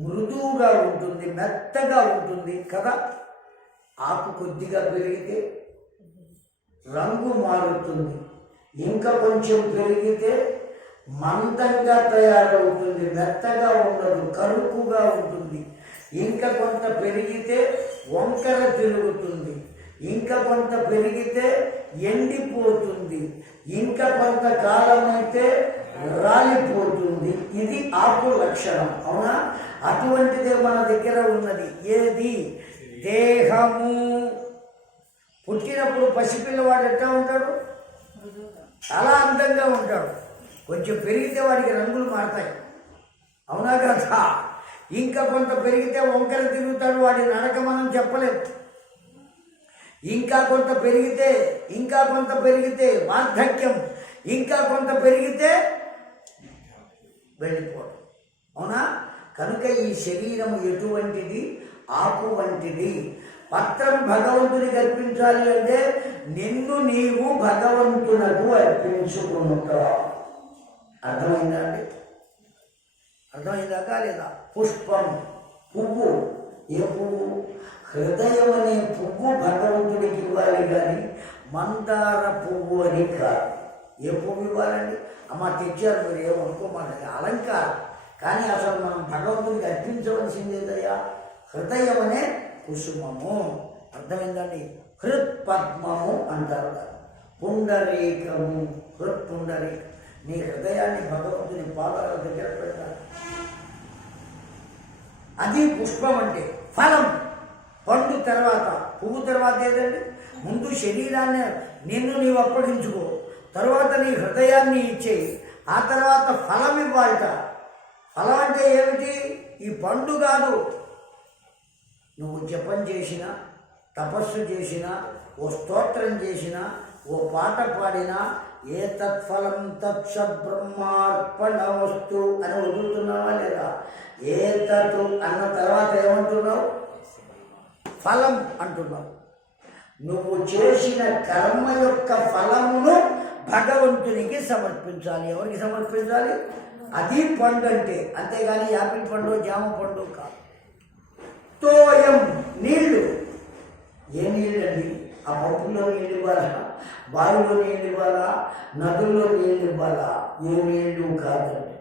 మృదువుగా ఉంటుంది, మెత్తగా ఉంటుంది కదా. ఆకు కొద్దిగా పెరిగితే రంగు మారుతుంది, ఇంకా కొంచెం పెరిగితే మందంగా తయారవుతుంది, మెత్తగా ఉండదు, కరుకుగా ఉంటుంది. ఇంకా కొంత పెరిగితే వంకర తిరుగుతుంది, ఇంకా కొంత పెరిగితే ఎండిపోతుంది, ఇంకా కొంతకాలం అయితే రాలిపోతుంది. ఇది ఆకు లక్షణం, అవునా? అటువంటిదే మన దగ్గర ఉన్నది. ఏది? దేహము. పుట్టినప్పుడు పసిపిల్లవాడు ఎట్లా ఉంటాడు? చాలా అందంగా ఉంటాడు. కొంచెం పెరిగితే వాడికి రంగులు మారుతాయి, అవునా కదా? ఇంకా కొంత పెరిగితే వంకర తిరుగుతాడు, వాడి నడక మనం చెప్పలేము. ఇంకా కొంత పెరిగితే వార్ధక్యం, ఇంకా కొంత పెరిగితే వెళ్ళిపోవడం, అవునా? కనుక ఈ శరీరం ఎటువంటిది? ఆకు వంటిది. పత్రం భగవంతునికి అర్పించాలి అంటే నిన్ను నీవు భగవంతునకు అర్పించుకుంటా. అర్థమైందా అండి? అర్థమైందా కాలేదా? పుష్పం, పువ్వు. ఏ పువ్వు? హృదయం అనే పువ్వు భగవంతుడికి ఇవ్వాలి కానీ మందార పువ్వు అని కాదు. ఏ పువ్వు ఇవ్వాలండి? అమ్మ తెచ్చారు, మీరు ఏమనుకోమంటే అలంకారం. కానీ అసలు మనం భగవంతుడికి అర్పించవలసిందేదయ్యా? హృదయం అనే కుసుమము. అర్థమైందండి? హృత్పద్మము అంటారు, పుండరీకము. హృత్పుండరీకం. నీ హృదయాన్ని భగవంతుని పాదాల దగ్గర పెట్టాలి. అది పుష్పం అంటే. ఫలం, పండు తర్వాత, పువ్వు తర్వాత ఏదండి? ముందు శరీరాన్ని నిన్ను నీవు అప్పగించుకో, తర్వాత నీ హృదయాన్ని ఇచ్చేయి, ఆ తర్వాత ఫలం ఇవ్వాలట. ఫలం అంటే ఏమిటి? ఈ పండు కాదు. నువ్వు జపం చేసినా, తపస్సు చేసినా, ఓ స్తోత్రం చేసినా, ఓ పాట పాడినా, ఏ తత్ఫలం తత్సబ్రహ్మార్పణమస్తు అని వదులుతున్నావా లేదా? ఏ తత్తు అన్న తర్వాత ఏమంటున్నావు? ఫలం అంటున్నావు. నువ్వు చేసిన కర్మ యొక్క ఫలమును భగవంతునికి సమర్పించాలి. ఎవరికి సమర్పించాలి? అది పండు అంటే. అంతేగాని యాపిల్ పండు, జామ పండు కాదు. తోయం, నీళ్లు. ఏ నీళ్ళండి? ఆ పప్పులో నీళ్ళు ఇవ్వాలా? బావిలో నీళ్ళు ఇవ్వాలా? నదుల్లో నీళ్ళు ఇవ్వాలా? ఏ నీళ్ళు కాదండి.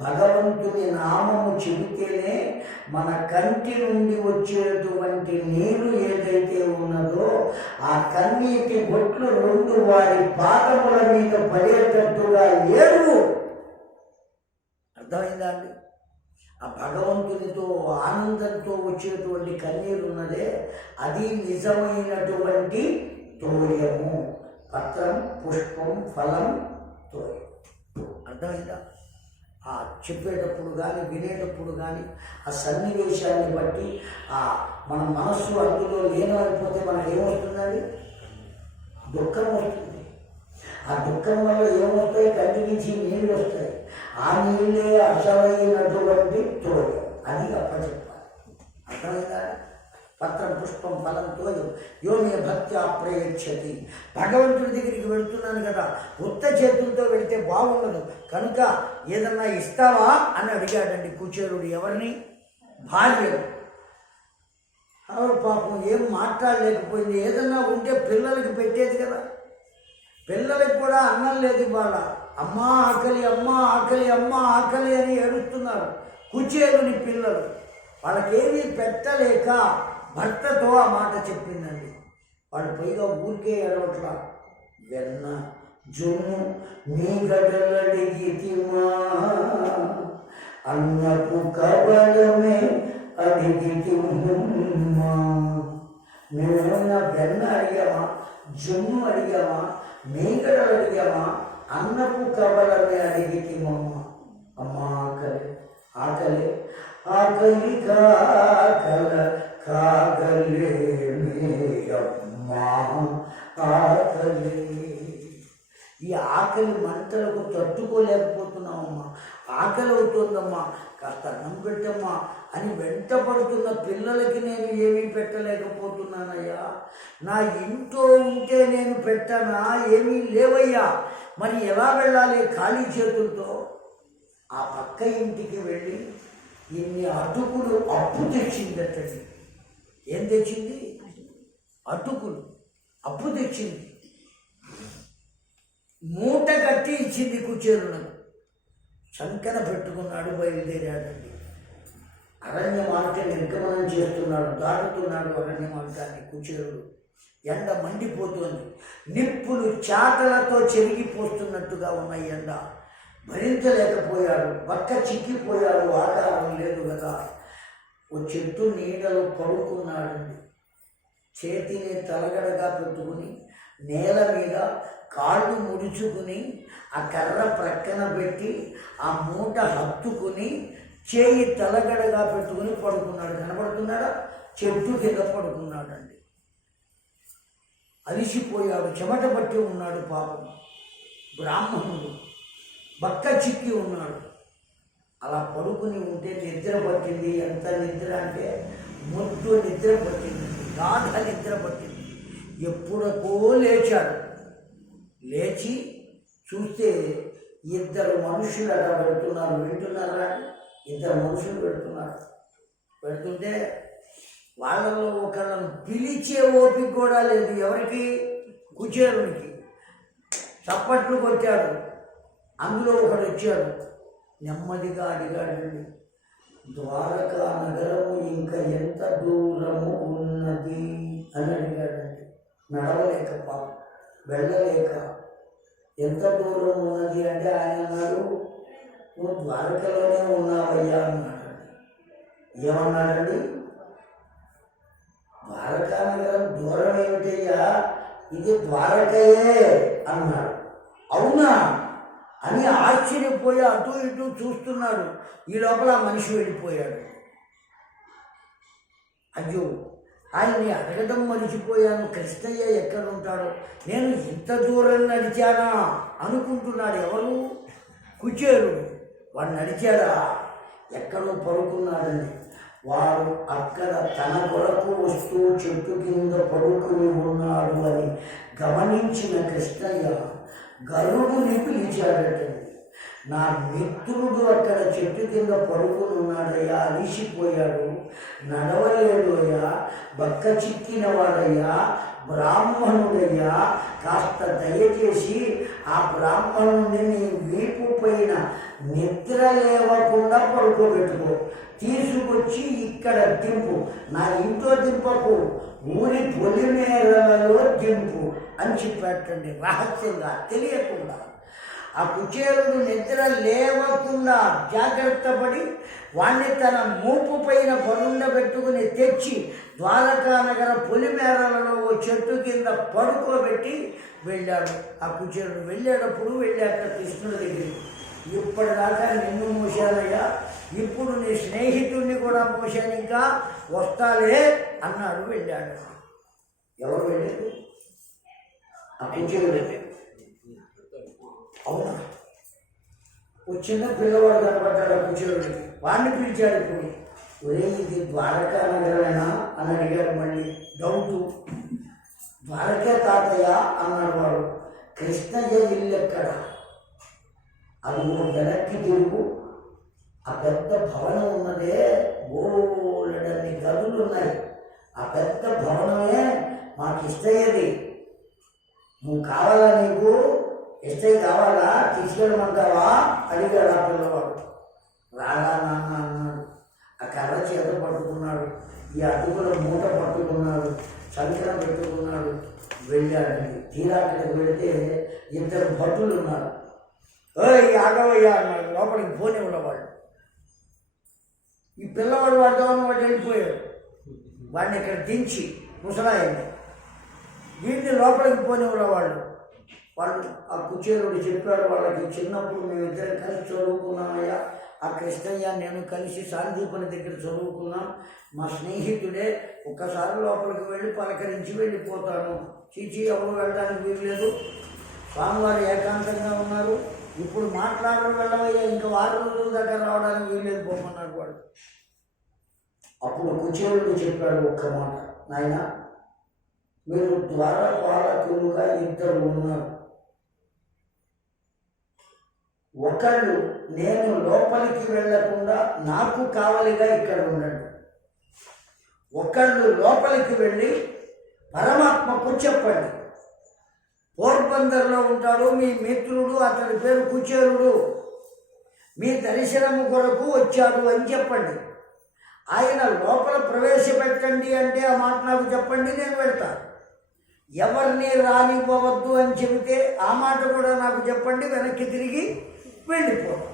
భగవంతుని నామము చెబితేనే మన కంటి నుండి వచ్చేటువంటి నీరు ఏదైతే ఉన్నదో ఆ కన్నీటి బొట్లు రెండు వారి పాదముల మీద పడేటట్టుగా ఏడు. అర్థమైందా అండి? ఆ భగవంతునితో ఆనందంతో వచ్చేటువంటి కన్నీరు ఉన్నదే, అది నిజమైనటువంటి తోయము. పత్రం, పుష్పం, ఫలం, తోయం. అర్థమైందా? ఆ చెప్పేటప్పుడు కానీ వినేటప్పుడు కానీ ఆ సన్నివేశాన్ని బట్టి మన మనస్సు అందులో లేనైపోతే మనకు ఏమవుతుందండి? దుఃఖం వస్తుంది. ఆ దుఃఖం వల్ల ఏమవుతాయి? కంటి నుంచి నీళ్ళు వస్తాయి. ఆ నీళ్ళే అసలైనటువంటి తోయం. అది అప్పచెప్పాలి. పత్రం పుష్పం ఫలంతో యోమే భక్తి అప్రయచ్చతి. భగవంతుడి దగ్గరికి వెళుతున్నాను కదా, ఉత్త చేతులతో వెళితే బాగుండదు కనుక ఏదన్నా ఇస్తావా అని అడిగాడండి కుచేరుడు. ఎవరిని? భార్యను. పాపం ఏం మాట్లాడలేకపోయింది. ఏదన్నా ఉంటే పిల్లలకి పెట్టేది కదా. పిల్లలకి కూడా అన్నం లేదు ఇవాళ. అమ్మ ఆకలి, అమ్మ ఆకలి, అమ్మ ఆకలి అని ఏడుస్తున్నారు కుచేరుని పిల్లలు. వాళ్ళకేమీ పెట్టలేక భర్తతో ఆ మాట చెప్పిందండి. వాళ్ళు పైగా ఊరికే ఏడవట్లా. వెన్న జుమ్ము మీగడలడిగితిమా అన్నపు కవలమే అడిగితిమ్మా. మేమేమన్నా వెన్న అడిగామా, జుమ్ము అడిగామా, మీగడలు అడిగామా, అన్నపు కవలమే అడిగితిమమ్మ. అమ్మ ఆకలి ఆకలి ఆకలి కాకల కాగలే అమ్మా ఆకలి. ఈ ఆకలి మంటలకు తట్టుకోలేకపోతున్నామమ్మా, ఆకలి అవుతుందమ్మా, కాస్త అన్నం పెట్టమ్మా అని వెంటపడుతున్న పిల్లలకి నేను ఏమీ పెట్టలేకపోతున్నానయ్యా. నా ఇంట్లో ఉంటే నేను పెట్టనా? ఏమీ లేవయ్యా. మరి ఎలా వెళ్ళాలి ఖాళీ చేతులతో? ఆ పక్క ఇంటికి వెళ్ళి ఇన్ని అటుకులు అప్పు తెచ్చిందటండి. ఏం తెచ్చింది? అటుకులు అప్పు తెచ్చింది. మూట కట్టి ఇచ్చింది కుచేరులకు. శంకర పెట్టుకున్నాడు, బయలుదేరాడండి. అరణ్య మార్గం నిర్గమనం చేస్తున్నాడు, దాటుతున్నాడు అరణ్య మార్గాన్ని కుచేరుడు. ఎండ మండిపోతోంది. నిప్పులు చాటలతో చెరిగిపోస్తున్నట్టుగా ఉన్న ఎండ భరించలేకపోయాడు. పక్క చిక్కిపోయాడు. ఆకారం లేదు కదా. ఓ చెట్టు నీడలో పడుకున్నాడండి. చేతిని తలగడగా పెట్టుకుని నేల మీద కాళ్ళు ముడుచుకుని ఆ కర్ర ప్రక్కన పెట్టి ఆ మూట హత్తుకుని చేయి తలగడగా పెట్టుకుని పడుకున్నాడు. కనపడుతున్నాడా? చెట్టు కింద పడుకున్నాడండి. అలిసిపోయాడు, చెమట పట్టి ఉన్నాడు పాపం. బ్రాహ్మణుడు బక్క చిక్కి ఉన్నాడు. అలా పడుకుని ఉంటే నిద్ర పట్టింది. ఎంత నిద్ర అంటే ముద్దు నిద్ర పట్టింది, గాఢ నిద్ర పట్టింది. ఎప్పుడకో లేచాడు. లేచి చూస్తే ఇద్దరు మనుషులు అలా పెడుతున్నారు. వింటున్నారా? ఇద్దరు మనుషులు పెడుతుంటే వాళ్ళలో ఒకళ్ళను పిలిచే ఓపిక కూడా లేదు. ఎవరికి? కుచేరునికి. చప్పట్లు కొట్టాడు. అందులో ఒకడు వచ్చాడు. నెమ్మదిగా అడిగాడండి, ద్వారకా నగరము ఇంకా ఎంత దూరము ఉన్నది అని అడిగాడండి. నడవలేక పాపం, వెళ్ళలేక ఎంత దూరం ఉన్నది అంటే ఆయన అన్నాడు, నువ్వు ద్వారకలోనే ఉన్నావయ్యా అన్నాడండి. ఏమన్నాడండి? ద్వారకా నగరం దూరం ఏమిటయ్యా, ఇది ద్వారకయే అన్నాడు. అవునా అని ఆశ్చర్యపోయి అటు ఇటు చూస్తున్నాడు. ఈ లోపల మనిషి వెళ్ళిపోయాడు. అయ్యో, ఆయన్ని అడగడం మరిచిపోయాను. కృష్ణయ్య ఎక్కడ ఉంటాడో, నేను ఇంత దూరం నడిచానా అనుకుంటున్నాడు. ఎవరు? కుచేరుడు. వాడు నడిచాడా? ఎక్కడో పడుకున్నాడని. వాడు అక్కడ తన కొరకు వస్తూ చెట్టు కింద పడుకుని ఉన్నాడు అని గమనించిన కృష్ణయ్య గరుడుని పిలిచాడటండి. నా మిత్రుడు అక్కడ చెట్టు కింద పడుకుని ఉన్నాడయ్యా, అలిసిపోయాడు, నడవలేడయ్యా, బక్క చిక్కిన వాడయ్యా, బ్రాహ్మణుడయ్యా, కాస్త దయచేసి ఆ బ్రాహ్మణుడిని నీ వీపు పైన నిద్ర లేవకుండా పడుకోబెట్టుకో, తీసుకొచ్చి ఇక్కడ దింపు, నా ఇంట్లో దింపకు, ఊరి పొలిమేరలలో దింపు అని చెప్పాటండి. రహస్యంగా, తెలియకుండా. ఆ కుచేరుడు నిద్ర లేవకుండా జాగ్రత్త పడి వాణ్ణి తన మూపు పైన పరుండబెట్టుకుని తెచ్చి ద్వారకా నగర పొలిమేరలలో ఓ చెట్టు కింద పడుకోబెట్టి వెళ్ళాడు. ఆ కుచేరుడు వెళ్ళాక కృష్ణుడి దగ్గరికి, ఇప్పటిదాకా నిన్ను మోసానయ్యా, ఇప్పుడు నీ స్నేహితుడిని కూడా మోసాను, ఇంకా వస్తాలే అన్నాడు. వెళ్ళాడు. ఎవరు వెళ్ళారు? ఆ కుచేరుడు. అవునా? ఓ చిన్న పిల్లవాడు కనపడ్డాడు ఆ కుచేరుడికి. వాడిని పిలిచాడు. ఇప్పుడు ఒరే ఇది ద్వారకా నగరమేనా అని అడిగాడు. మళ్ళీ డౌటు. ద్వారకే తాతయ్య అన్నాడు వాడు. కృష్ణయ్య ఇల్లు ఎక్కడ? అది వెనక్కి తిరుగు, ఆ పెద్ద భవనం ఉన్నదే, బోలెడన్ని గదులు ఉన్నాయి. ఆ పెద్ద భవనమే మాకు ఇష్టయ్యది. నువ్వు కావాలా? నీకు ఇష్టయ్య కావాలా? తీసుకెళ్ళమంటావా అడిగాడు ఆ పిల్లవాడు. రాగా నాన్న అన్నాడు. ఆ కర్ర చేత పట్టుకున్నాడు, ఈ అటుకుల మూట పట్టుకున్నాడు, సంకరం పెట్టుకున్నాడు, వెళ్ళాడండి. తీరా అక్కడికి వెళితే ఇద్దరు భటులు ఉన్నారు. ఆగవయ్యా అన్నాడు. లోపలికి పోనీ ఉన్నవాడు. ఈ పిల్లవాడు వాడుతామని వాడు వెళ్ళిపోయాడు. వాడిని ఇక్కడ దించి ముసలాయండి. వీడిని లోపలికి పోనీ ఉన్నవాళ్ళు. వాళ్ళు ఆ కుచేరుడు చెప్పాడు వాళ్ళకి, చిన్నప్పుడు మేమిద్దరం కలిసి చదువుకున్నామయ్యా, ఆ కృష్ణయ్య నేను కలిసి సాందీపని దగ్గర చదువుకున్నాం, మా స్నేహితుడే, ఒక్కసారి లోపలికి వెళ్ళి పలకరించి వెళ్ళిపోతాను. చీచి ఎవరు వెళ్ళడానికి వీల్లేదు, స్వామివారు ఏకాంతంగా ఉన్నారు, ఇప్పుడు మాట్లాడడం వెళ్ళవయ్యా, ఇంకా 6 రోజుల దగ్గర రావడానికి వీల్లేదు పోమన్నాడు వాడు. అప్పుడు కుచేరుడు చెప్పాడు ఒక్క మాట, నాయన మీరు ద్వారపాలకులుగా ఇద్దరు ఉన్నారు. ఒకళ్ళు నేను లోపలికి వెళ్ళకుండా నాకు కావలిగా ఇక్కడ ఉండండి. ఒకళ్ళు లోపలికి వెళ్ళి పరమాత్మకు చెప్పండి, పోర్బందర్లో ఉంటాడు మీ మిత్రుడు, అతడి పేరు కుచేరుడు, మీ దర్శనము కొరకు వచ్చాడు అని చెప్పండి. ఆయన లోపల ప్రవేశపెట్టండి అంటే ఆ మాట నాకు చెప్పండి, నేను పెడతాను. ఎవరిని రానివ్వవద్దు అని చెబితే ఆ మాట కూడా నాకు చెప్పండి, వెనక్కి తిరిగి వెళ్ళిపోతాం.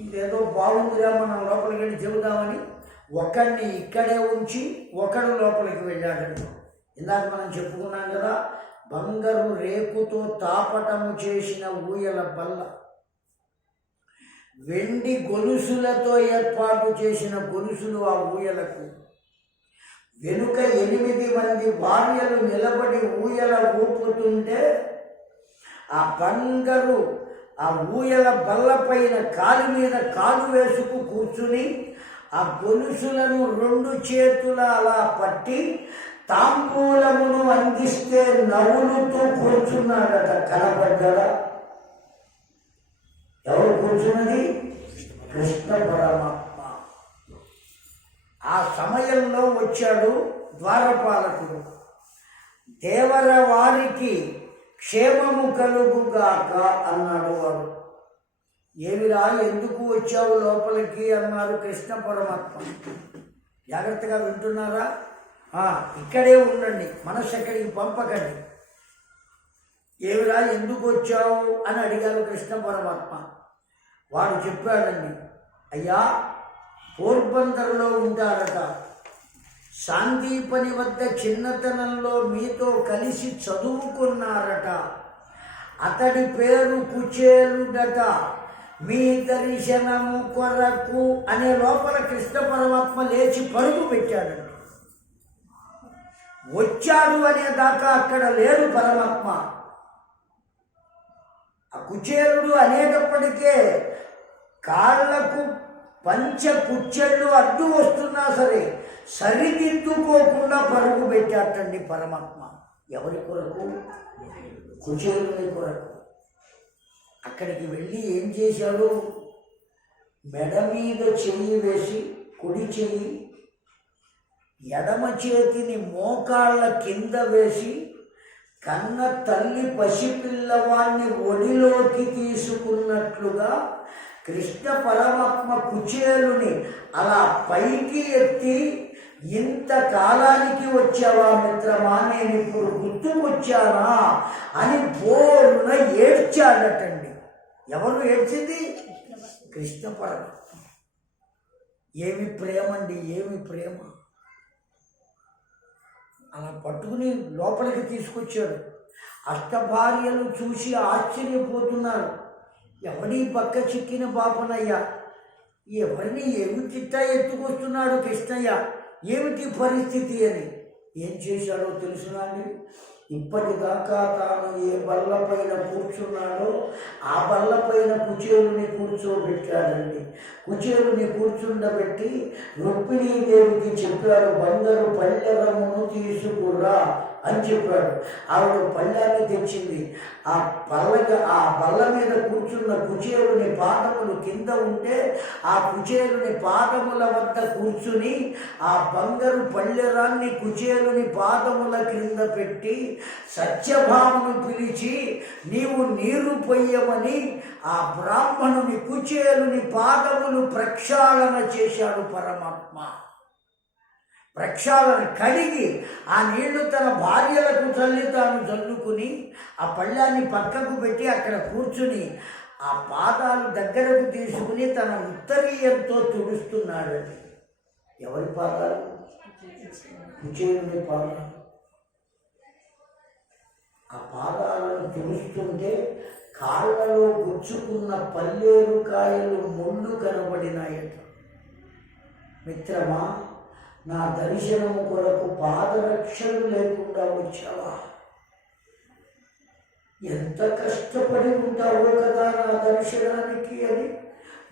ఇదేదో బాగుందిరా మనం లోపలికి వెళ్ళి చెబుదామని ఒకడిని ఇక్కడే ఉంచి ఒకడు లోపలికి వెళ్ళాడు. ఇందాక మనం చెప్పుకున్నాం కదా, బంగారు రేకుతో తాపటము చేసిన ఊయల బల్ల, వెండి గొలుసులతో ఏర్పాటు చేసిన గొలుసులు ఆ ఊయలకు, వెనుక 8 మంది భార్యలు నిలబడి ఊయల ఊపుతుంటే ఆ బంగారు ఆ ఊయల బల్ల పైన కాలు మీద కాలు వేసుకు కూర్చుని ఆ గొలుసులను 2 చేతుల అలా పట్టి తాంబూలమును అందిస్తే నవ్వులుతూ కూర్చున్నాడట. కనపడ్డా? ఎవరు కూర్చున్నది? కృష్ణ పరమాత్మ. ఆ సమయంలో వచ్చాడు ద్వారపాలకుడు. దేవర వారికి క్షేమము కలుగుగాక అన్నాడు వాడు. ఏమిరా ఎందుకు వచ్చావు లోపలికి అన్నారు కృష్ణ పరమాత్మ. జాగ్రత్తగా వింటున్నారా? ఇక్కడే ఉండండి, మనస్సు ఎక్కడికి పంపకండి. ఏమిరా ఎందుకు వచ్చావు అని అడిగారు కృష్ణ పరమాత్మ. వాడు చెప్పాడండి, అయ్యా పోర్బందర్లో ఉంటారట, సాందీపని వద్ద చిన్నతనంలో మీతో కలిసి చదువుకున్నారట, అతడి పేరు కుచేలుడట, మీ దర్శనము కొరకు అనే లోపల కృష్ణ పరమాత్మ లేచి పరుగు పెట్టాడండి. వచ్చాడు అనే దాకా అక్కడ లేడు పరమాత్మ. ఆ కుచేలుడు అనేటప్పటికే కాళ్లకు పంచ కుచ్చెళ్ళు అడ్డు వస్తున్నా సరే సరిదిద్దుకోకుండా పరుగు పెట్టాటండి పరమాత్మ. ఎవరి కొరకు? కుచేలుని కొరకు. అక్కడికి వెళ్ళి ఏం చేశాడు? మెడ మీద చెయ్యి వేసి కుడి చెయ్యి, ఎడమ చేతిని మోకాళ్ళ కింద వేసి కన్న తల్లి పసిపిల్లవాణ్ణి ఒడిలోకి తీసుకున్నట్లుగా కృష్ణ పరమాత్మ కుచేలుని అలా పైకి ఎత్తి, ఇంతకాలానికి వచ్చావా మిత్రమా, నేను ఇప్పుడు గుర్తుకొచ్చానా అని బోరున ఏడ్చాడటండి. ఎవరు ఏడ్చింది? కృష్ణ పరమాత్మ. ఏమి ప్రేమ అండి, ఏమి ప్రేమ! అలా పట్టుకుని లోపలికి తీసుకొచ్చాడు. అష్టభార్యలు చూసి ఆశ్చర్యపోతున్నారు. ఎవడి పక్క చిక్కిన పాపనయ్యా, ఎవరిని ఏమి చిట్టా ఎత్తుకొస్తున్నాడు కృష్ణయ్య, ఏమిటి పరిస్థితి అని. ఏం చేశాడో తెలుసునా అండి? ఇప్పటిదాకా తాను ఏ బల్ల పైన కూర్చున్నాడో ఆ బల్ల పైన కుచేలుని కూర్చోబెట్టాడండి. కుచేలుని కూర్చుండబెట్టి రుక్మిణీదేవికి చెప్పాడు, బంగారు పళ్ళెరమును తీసుకురా అని చెప్పాడు. ఆవిడ పళ్ళాన్ని తెచ్చింది. ఆ బల్ల మీద కూర్చున్న కుచేలుని పాదములు కింద ఉంటే ఆ కుచేలుని పాదముల వద్ద కూర్చుని ఆ బంగారు పళ్ళెరాన్ని కుచేలుని పాదముల క్రింద పెట్టి సత్యభామను పిలిచి నీవు నీరు పొయ్యమని ఆ బ్రాహ్మణుని కుచేలుని పాదములు ప్రక్షాళన చేశాడు పరమాత్మ. ప్రక్షాళన కడిగి ఆ నీళ్లు తన భార్యలకు చల్లి తాను చల్లుకుని ఆ పళ్ళాన్ని పక్కకు పెట్టి అక్కడ కూర్చుని ఆ పాదాలు దగ్గరకు తీసుకుని తన ఉత్తరీయంతో తుడుస్తున్నాడండి. ఎవరి పాదాలు? కుచేలుని పాదాలు. ఆ పాదాలను తుడుస్తుంటే కాళ్ళలో గుచ్చుకున్న పల్లేరు కాయలు ముళ్ళు కనబడినాయట. మిత్రమా, నా దర్శనము కొరకు పాదరక్షలు లేకుండా వచ్చావా? ఎంత కష్టపడి ఉంటావో కదా నా దర్శనానికి అని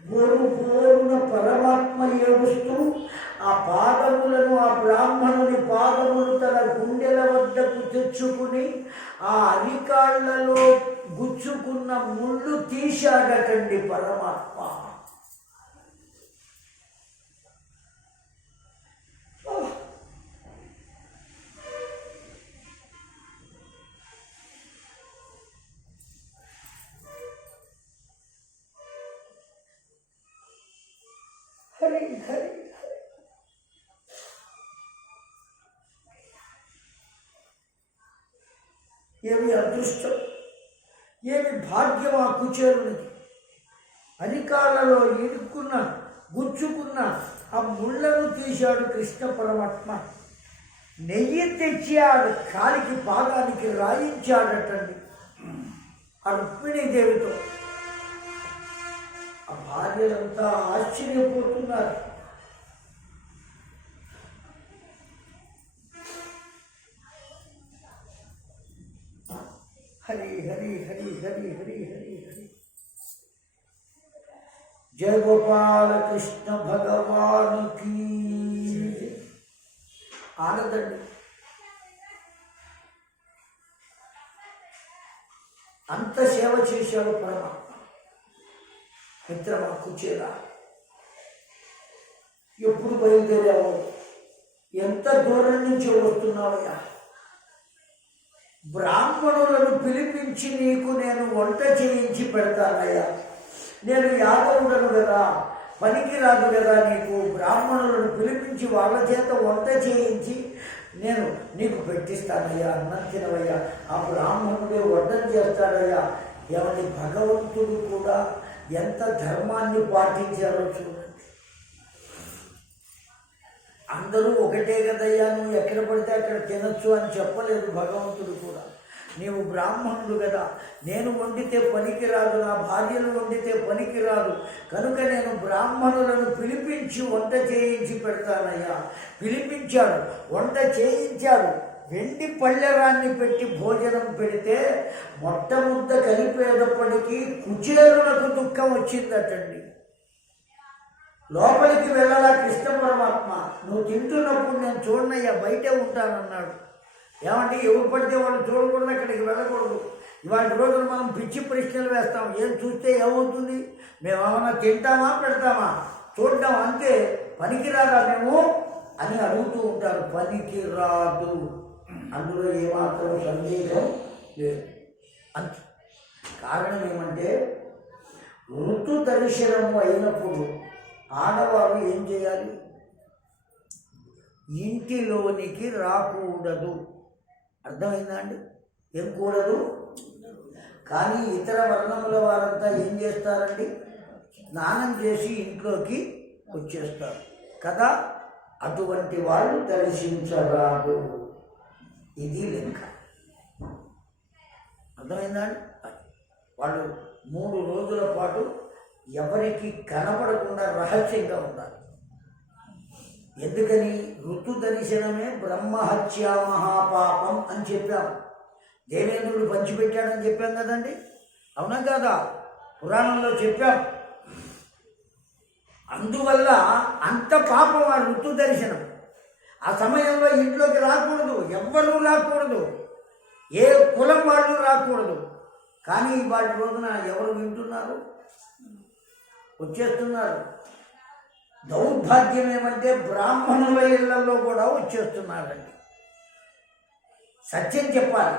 బోరున పరమాత్మ ఏడుస్తూ ఆ పాదములను, ఆ బ్రాహ్మణుని పాదములు తన గుండెల వద్దకు తెచ్చుకుని ఆ అరికాళ్లలో గుచ్చుకున్న ముళ్ళు తీశాడటండి పరమాత్మ. హరి హరి ఏమి అదృష్టం, ఏమి భాగ్యం ఆ కుచేలునికి. అరికాళ్ళలో ఇరుక్కున్న గుచ్చుకున్న ఆ ముళ్ళను తీశాడు కృష్ణ పరమాత్మ. నెయ్యి తెచ్చి ఆ కాలికి పాదానికి రాయించాడటండి ఆ రుక్మిణీదేవితో. ఆ భార్యలంతా ఆశ్చర్యపోతున్నారు. హరి హరి హరి హరి హరి హరి హరి. జయ గోపాల కృష్ణ భగవానుకి. ఆనదండి. అంత సేవ చేశాడు పరమాత్మ. మిత్రమా కుచేలా, ఎప్పుడు బయలుదేరావు? ఎంత దూరం నుంచి వస్తున్నావయ్యా? బ్రాహ్మణులను పిలిపించి నీకు నేను వంట చేయించి పెడతానయ్యా. నేను యాదవుడను కదా, పనికి రాదు కదా నీకు. బ్రాహ్మణులను పిలిపించి వాళ్ళ చేత వంట చేయించి నేను నీకు పెట్టిస్తానయ్యా, అన్నం తినవయ్యా. ఆ బ్రాహ్మణుడే వడ్డం చేస్తాడయ్యా. ఏమని భగవంతుడు కూడా ఎంత ధర్మాన్ని పాటించారో చూడండి. అందరూ ఒకటే కదయ్యా, నువ్వు ఎక్కడ పడితే అక్కడ తినొచ్చు అని చెప్పలేదు భగవంతుడు కూడా. నీవు బ్రాహ్మణుడు కదా, నేను వండితే పనికిరాదు, నా భార్యను వండితే పనికిరాదు, కనుక నేను బ్రాహ్మణులను పిలిపించి వంట చేయించి పెడతానయ్యా. పిలిపించాడు, వంట చేయించాడు. వెండి పళ్ళెరాన్ని పెట్టి భోజనం పెడితే మొట్టముద్ద కలిపేటప్పటికీ కుచేలులకు దుఃఖం వచ్చిందటండి. లోపలికి వెళ్ళాలా కృష్ణ పరమాత్మ. నువ్వు తింటున్నప్పుడు నేను చూడనయ్యా, బయటే ఉంటానన్నాడు. ఏమంటే ఎవరు పడితే వాళ్ళు చూడకూడదు, అక్కడికి వెళ్ళకూడదు. ఇవాళ రోజున మనం పిచ్చి ప్రశ్నలు వేస్తాం. ఏం చూస్తే ఏమవుతుంది? మేము ఏమన్నా తింటామా పెడతామా? చూడడం అంతే. పనికిరాదా మేము అని అడుగుతూ ఉంటారు. పనికి రాదు, అందులో ఏమాత్రం సందేహం లేదు. అంతే. కారణం ఏమంటే ఋతు దర్శనము అయినప్పుడు ఆడవారు ఏం చేయాలి? ఇంటిలోనికి రాకూడదు. అర్థమైందా అండి? ఏం కూడదు. కానీ ఇతర వర్ణముల వారంతా ఏం చేస్తారండి? స్నానం చేసి ఇంట్లోకి వచ్చేస్తారు కదా. అటువంటి వాళ్ళు దర్శించరాదు. ఇది లెక్క. అర్థమైందా అండి? వాళ్ళు 3 రోజుల పాటు ఎవరికి కనపడకుండా రహస్యంగా ఉండాలి. ఎందుకని? ఋతు దర్శనమే బ్రహ్మహత్యా మహాపాపం అని చెప్పాం. దేవేంద్రుడు పంచిపెట్టాడని చెప్పాం కదండి, అవునా కాదా? పురాణంలో చెప్పాం. అందువల్ల అంత పాపం ఆ ఋతు దర్శనం. ఆ సమయంలో ఇంట్లోకి రాకూడదు, ఎవ్వరూ రాకూడదు, ఏ కులం వాళ్ళు రాకూడదు. కానీ వాటి రోజున ఎవరు వింటున్నారు? వచ్చేస్తున్నారు. దౌర్భాగ్యం ఏమంటే బ్రాహ్మణుల ఇళ్లలో కూడా వచ్చేస్తున్నారండి. సత్యం చెప్పాలి.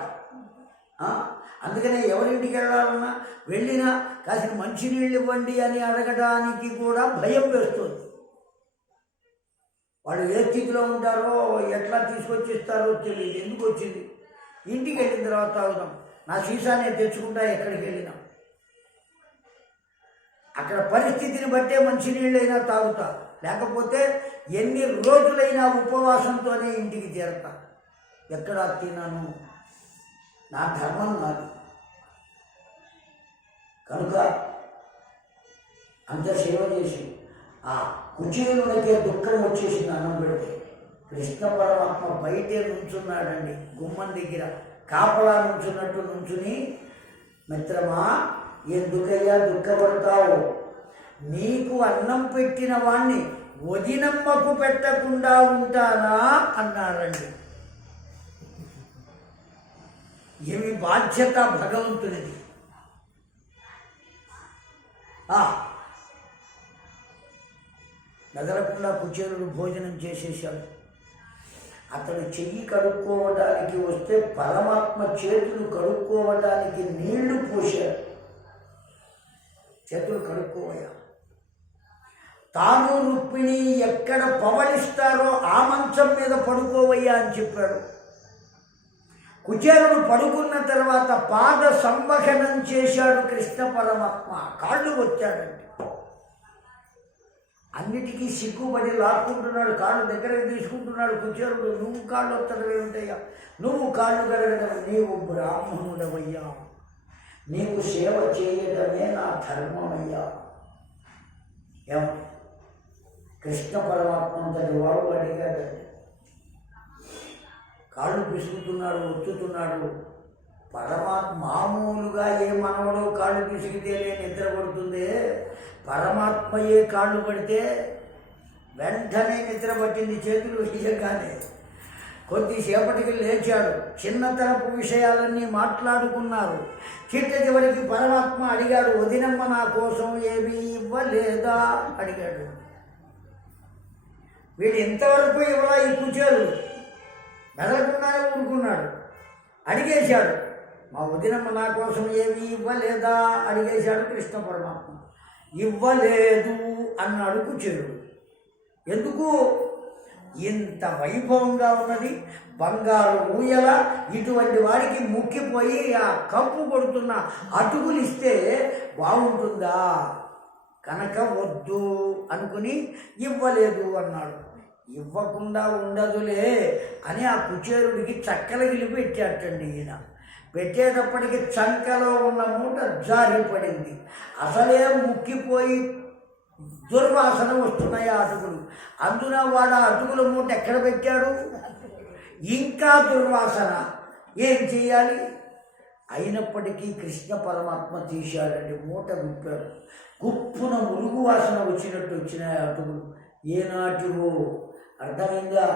అందుకనే ఎవరింటికి వెళ్ళాలన్నా వెళ్ళినా కాసిన మంచినీళ్ళు ఇవ్వండి అని అడగడానికి కూడా భయం వేస్తుంది. వాళ్ళు ఏ స్థితిలో ఉంటారో ఎట్లా తీసుకొచ్చిస్తారో తెలియదు. ఎందుకు వచ్చింది? ఇంటికి వెళ్ళిన తర్వాత తాగుదాం, నా సీసానే తెచ్చుకుంటా ఎక్కడికి వెళ్ళినా. అక్కడ పరిస్థితిని బట్టే మంచినీళ్ళైనా తాగుతా, లేకపోతే ఎన్ని రోజులైనా ఉపవాసంతోనే ఇంటికి చేరతా. ఎక్కడ తిన్నాను, నా ధర్మం కాదు. కనుక అంత సేవ చేసి ఆ కుచేలుడికే దుఃఖం వచ్చేసింది అన్నం పెడితే. కృష్ణ పరమాత్మ బయటే నుంచున్నాడండి, గుమ్మం దగ్గర కాపలా నుంచున్నట్టు నుంచుని, మిత్రమా ఎందుకయ్యా దుఃఖపడతావు? నీకు అన్నం పెట్టిన వాణ్ణి వదినమ్మకు పెట్టకుండా ఉంటానా అన్నారండి. ఏమి బాధ్యత భగవంతునిది. మెదలకుండా కుచేలుడు భోజనం చేసేశాడు. అతడు చెయ్యి కడుక్కోవడానికి వస్తే పరమాత్మ చేతులు కడుక్కోవడానికి నీళ్లు పోశాడు. చేతులు కడుక్కోవయ్యా, తాను రుక్మిణి ఎక్కడ పవళిస్తారో ఆ మంచం మీద పడుకోవయ్యా అని చెప్పాడు. కుచేలుడు పడుకున్న తర్వాత పాద సంవహనం చేశాడు కృష్ణ పరమాత్మ. కాళ్ళు వచ్చాడండి. అన్నిటికీ సిగ్గుపడి లాక్కుంటున్నాడు, కాళ్ళు దగ్గరకు తీసుకుంటున్నాడు కుచేలుడు. నువ్వు కాళ్ళు వత్తడం ఏమిటయ్యా, నువ్వు కాళ్ళు కడగడం, నీవు బ్రాహ్మణుడవయ్యా, నీకు సేవ చేయడమే నా ధర్మమయ్యా. ఏమంటే కృష్ణ పరమాత్మ అంతటి వాడు అడిగాడండి. కాళ్ళు పిసుకుతున్నాడు, వచ్చుతున్నాడు. పరమాత్మ మామూలుగా ఏ మనవడో కాళ్ళు పిసిగితేనే నిద్ర పడుతుందే, పరమాత్మయే కాళ్ళు పడితే వెంటనే నిద్ర పట్టింది. చేతులు వేయగానే కొద్దిసేపటికి లేచాడు. చిన్నతరపు విషయాలన్నీ మాట్లాడుకున్నారు. చిట్ట చివరికి పరమాత్మ అడిగాడు, వదినమ్మ నా కోసం ఏమీ ఇవ్వలేదా అడిగాడు. వీడు ఇంతవరకు ఇవ్వలా ఈ కుచేలుడు. మెదలకుండానే ఊరుకున్నాడు. అడిగేశాడు, మా వదినమ్మ నా కోసం ఏమీ ఇవ్వలేదా అడిగేశాడు కృష్ణ పరమాత్మ. ఇవ్వలేదు అన్నాడు కుచేలుడు. ఎందుకు? ఇంత వైభవంగా ఉన్నది బంగారు ఊయల, ఇటువంటి వాడికి ముక్కిపోయి ఆ కప్పు కొడుతున్న అటుకులు ఇస్తే బాగుంటుందా, కనుక వద్దు అనుకుని ఇవ్వలేదు అన్నాడు. ఇవ్వకుండా ఉండదులే అని ఆ కుచేరుడికి చక్కల గిలి పెట్టాటండి. ఈయన పెట్టేటప్పటికి చంకలో ఉన్న మూట జారిపడింది. అసలే ముక్కిపోయి దుర్వాసన వస్తున్నాయి ఆ అటుకులు. అందున వాడు ఆ అటుకుల మూట ఎక్కడ పెట్టాడు? ఇంకా దుర్వాసన. ఏం చేయాలి? అయినప్పటికీ కృష్ణ పరమాత్మ తీశాడండి. మూట విప్పాడు. గుప్పున మురుగు వాసన వచ్చినట్టు వచ్చినాయి అటుకులు. ఏనాటివో అర్థమైందా?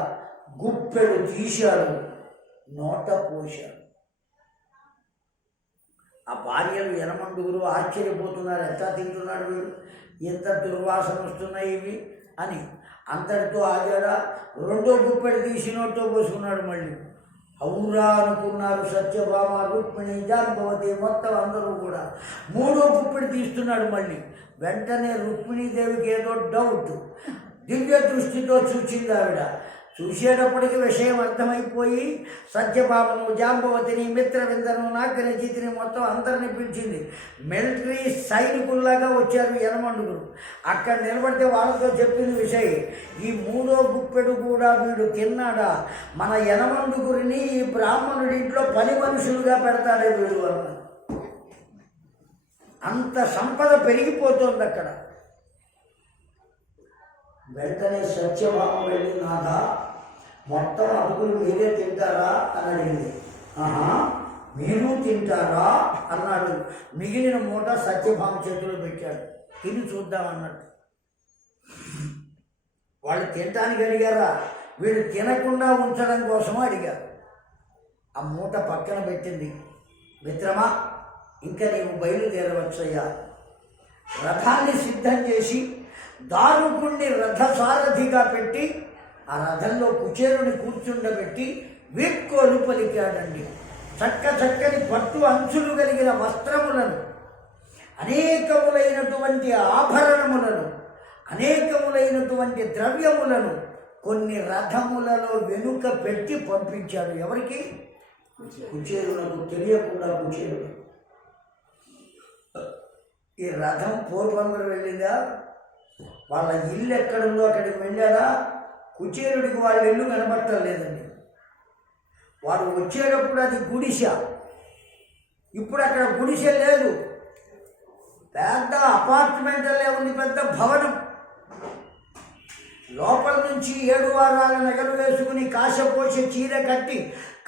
గుప్పెడు తీశాడు, నోట పోశాడు. ఆ భార్యలు యనమండుగురు ఆశ్చర్యపోతున్నారు, ఎట్లా తింటున్నాడు వీడు, ఎంత దుర్వాసన వస్తున్నాయి ఇవి అని. అంతటితో ఆగాడా? రెండో గుప్పెడు తీసి నోట్లో పోసుకున్నాడు. మళ్ళీ ఔరా అనుకున్నారు సత్యభామ, రుక్మిణి, జాంబవతి, మొత్తం అందరూ కూడా. మూడో గుప్పెడు తీస్తున్నాడు మళ్ళీ. వెంటనే రుక్మిణీదేవికి ఏదో డౌట్. దివ్య దృష్టితో చూసింది ఆవిడ. చూసేటప్పటికి విషయం అర్థమైపోయి సత్యభామను, జాంబవతిని, మిత్రవిందను, నాగనచితిని మొత్తం అందరినీ పిలిచింది. మిలిటరీ సైనికుల్లాగా వచ్చారు యనమండుగురు. అక్కడ నిలబడితే వాళ్ళతో చెప్పింది విషయం. ఈ మూడో గుప్పెడు కూడా వీడు తిన్నాడా, మన యనమండుగురిని ఈ బ్రాహ్మణుడి ఇంట్లో పని మనుషులుగా పెడతాడే వీడు అన్నారు. అంత సంపద పెరిగిపోతుంది అక్కడ. వెంటనే సత్యభామ వెళ్ళి, నాథ మొత్తం అటుకులు మీరే తింటారా అని అడిగింది. మీరు తింటారా అన్నాడు. మిగిలిన మూట సత్యభామ చేతిలో పెట్టాడు. తిని చూద్దామన్నట్టు. వాళ్ళు తినటానికి అడిగారా, వీడు తినకుండా ఉంచడం కోసం అడిగారు. ఆ మూట పక్కన పెట్టింది. మిత్రమా, ఇంకా నీవు బయలుదేరవచ్చయ్యా. రథాన్ని సిద్ధం చేసి దారుకుణ్ణి రథసారథిగా పెట్టి ఆ రథంలో కుచేరుని కూర్చుండబెట్టి వీడ్కోలు పలికాడండి. చక్కని పట్టు అంచులు కలిగిన వస్త్రములను, అనేకములైనటువంటి ఆభరణములను, అనేకములైనటువంటి ద్రవ్యములను కొన్ని రథములలో వెనుక పెట్టి పంపించాడు. ఎవరికి? కుచేరులకు తెలియకుండా. కుచేరుడు ఈ రథం పూర్వంగా వెళ్ళిందా, వాళ్ళ ఇల్లు ఎక్కడుందో అక్కడికి వెళ్ళాడా? కుచేరుడికి వాళ్ళ ఇల్లు కనబట్టలేదండి. వాడు వచ్చేటప్పుడు అది గుడిసె. ఇప్పుడు అక్కడ గుడిసె లేదు, పెద్ద అపార్ట్మెంట్లే ఉంది, పెద్ద భవనం. లోపల నుంచి 7 వారాల నగలు వేసుకుని కాసపోసే చీర కట్టి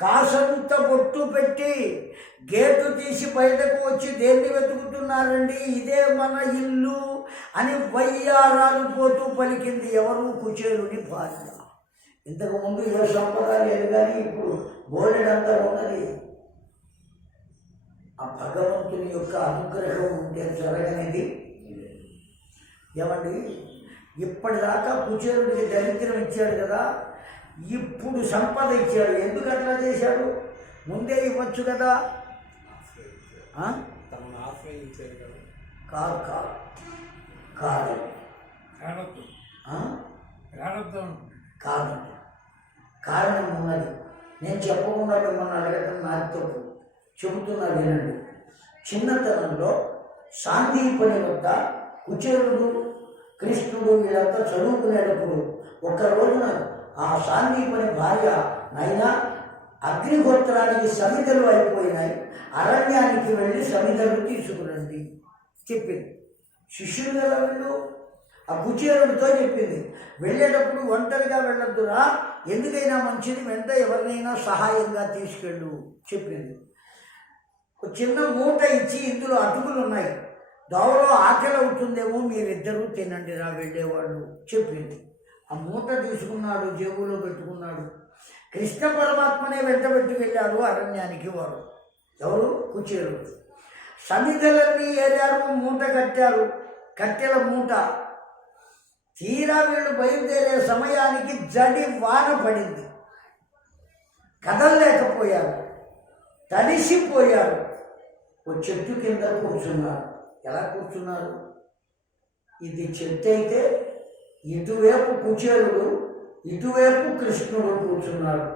కాసంత బొట్టు పెట్టి గేటు తీసి బయటకు వచ్చి దేన్ని వెతుకుతున్నారండి, ఇదే మన ఇల్లు అని వయ్యారాలు పోతూ పలికింది. ఎవరు? కుచేరుని భార్య. ఇంతకుముందు ఏ సంప్రదాయం లేదు, కానీ ఇప్పుడు బోలెడంతా ఉన్నది. ఆ భగవంతుని యొక్క అనుగ్రహం ఉంటే జరగనిది ఏమండి. ఇప్పటిదాకా కుచేరుడికి దరిద్రం ఇచ్చాడు కదా, ఇప్పుడు సంపద ఇచ్చాడు. ఎందుకు అట్లా చేశాడు? ముందే ఇవ్వచ్చు కదా. కాదు కాదు కాదు, కారణం ఉన్నది. నేను చెప్పకుండా మిమ్మల్ని అడగటం నాకు తప్పు. చెబుతున్నా వినండి. చిన్నతనంలో సాందీపని వద్ద కుచేరుడు, కృష్ణుడు వీళ్ళంతా చదువుకునేటప్పుడు ఒక రోజున ఆ సాందీపని భార్య, నైనా అగ్నిహోత్రానికి సమిధలు అయిపోయినాయి, అరణ్యానికి వెళ్ళి సమిధలు తీసుకురండి చెప్పింది. శిష్యులు కదా వీళ్ళు. ఆ కుచేరుడితో చెప్పింది, వెళ్ళేటప్పుడు ఒంటరిగా వెళ్ళొద్దురా, ఎందుకైనా మంచిది, వెంట ఎవరినైనా సహాయంగా తీసుకెళ్ళు చెప్పింది. ఒక చిన్న మూట ఇచ్చి, ఇందులో అటుకులు ఉన్నాయి, దోవలో ఆకలి అవుతుందేమో, మీరిద్దరూ తినండి రా వెళ్ళేవాళ్ళు చెప్పింది. ఆ మూట తీసుకున్నాడు, జేబులో పెట్టుకున్నాడు. కృష్ణ పరమాత్మనే వెంటబెట్టి వెళ్ళాడు అరణ్యానికి. వాడు ఎవరు? కుచేరుడు. సమిధలన్నీ ఏరారు, మూట కట్టారు, కట్టెల మూట. తీరా వీళ్ళు బయలుదేరే సమయానికి జడి వాన పడింది. కదలలేకపోయారు, తడిసిపోయారు. ఓ చెట్టు కింద కూర్చున్నారు. ఎలా కూర్చున్నారు? ఇది చెట్టు అయితే ఇటువైపు కుచేరుడు, ఇటువైపు కృష్ణుడు కూర్చున్నాడు.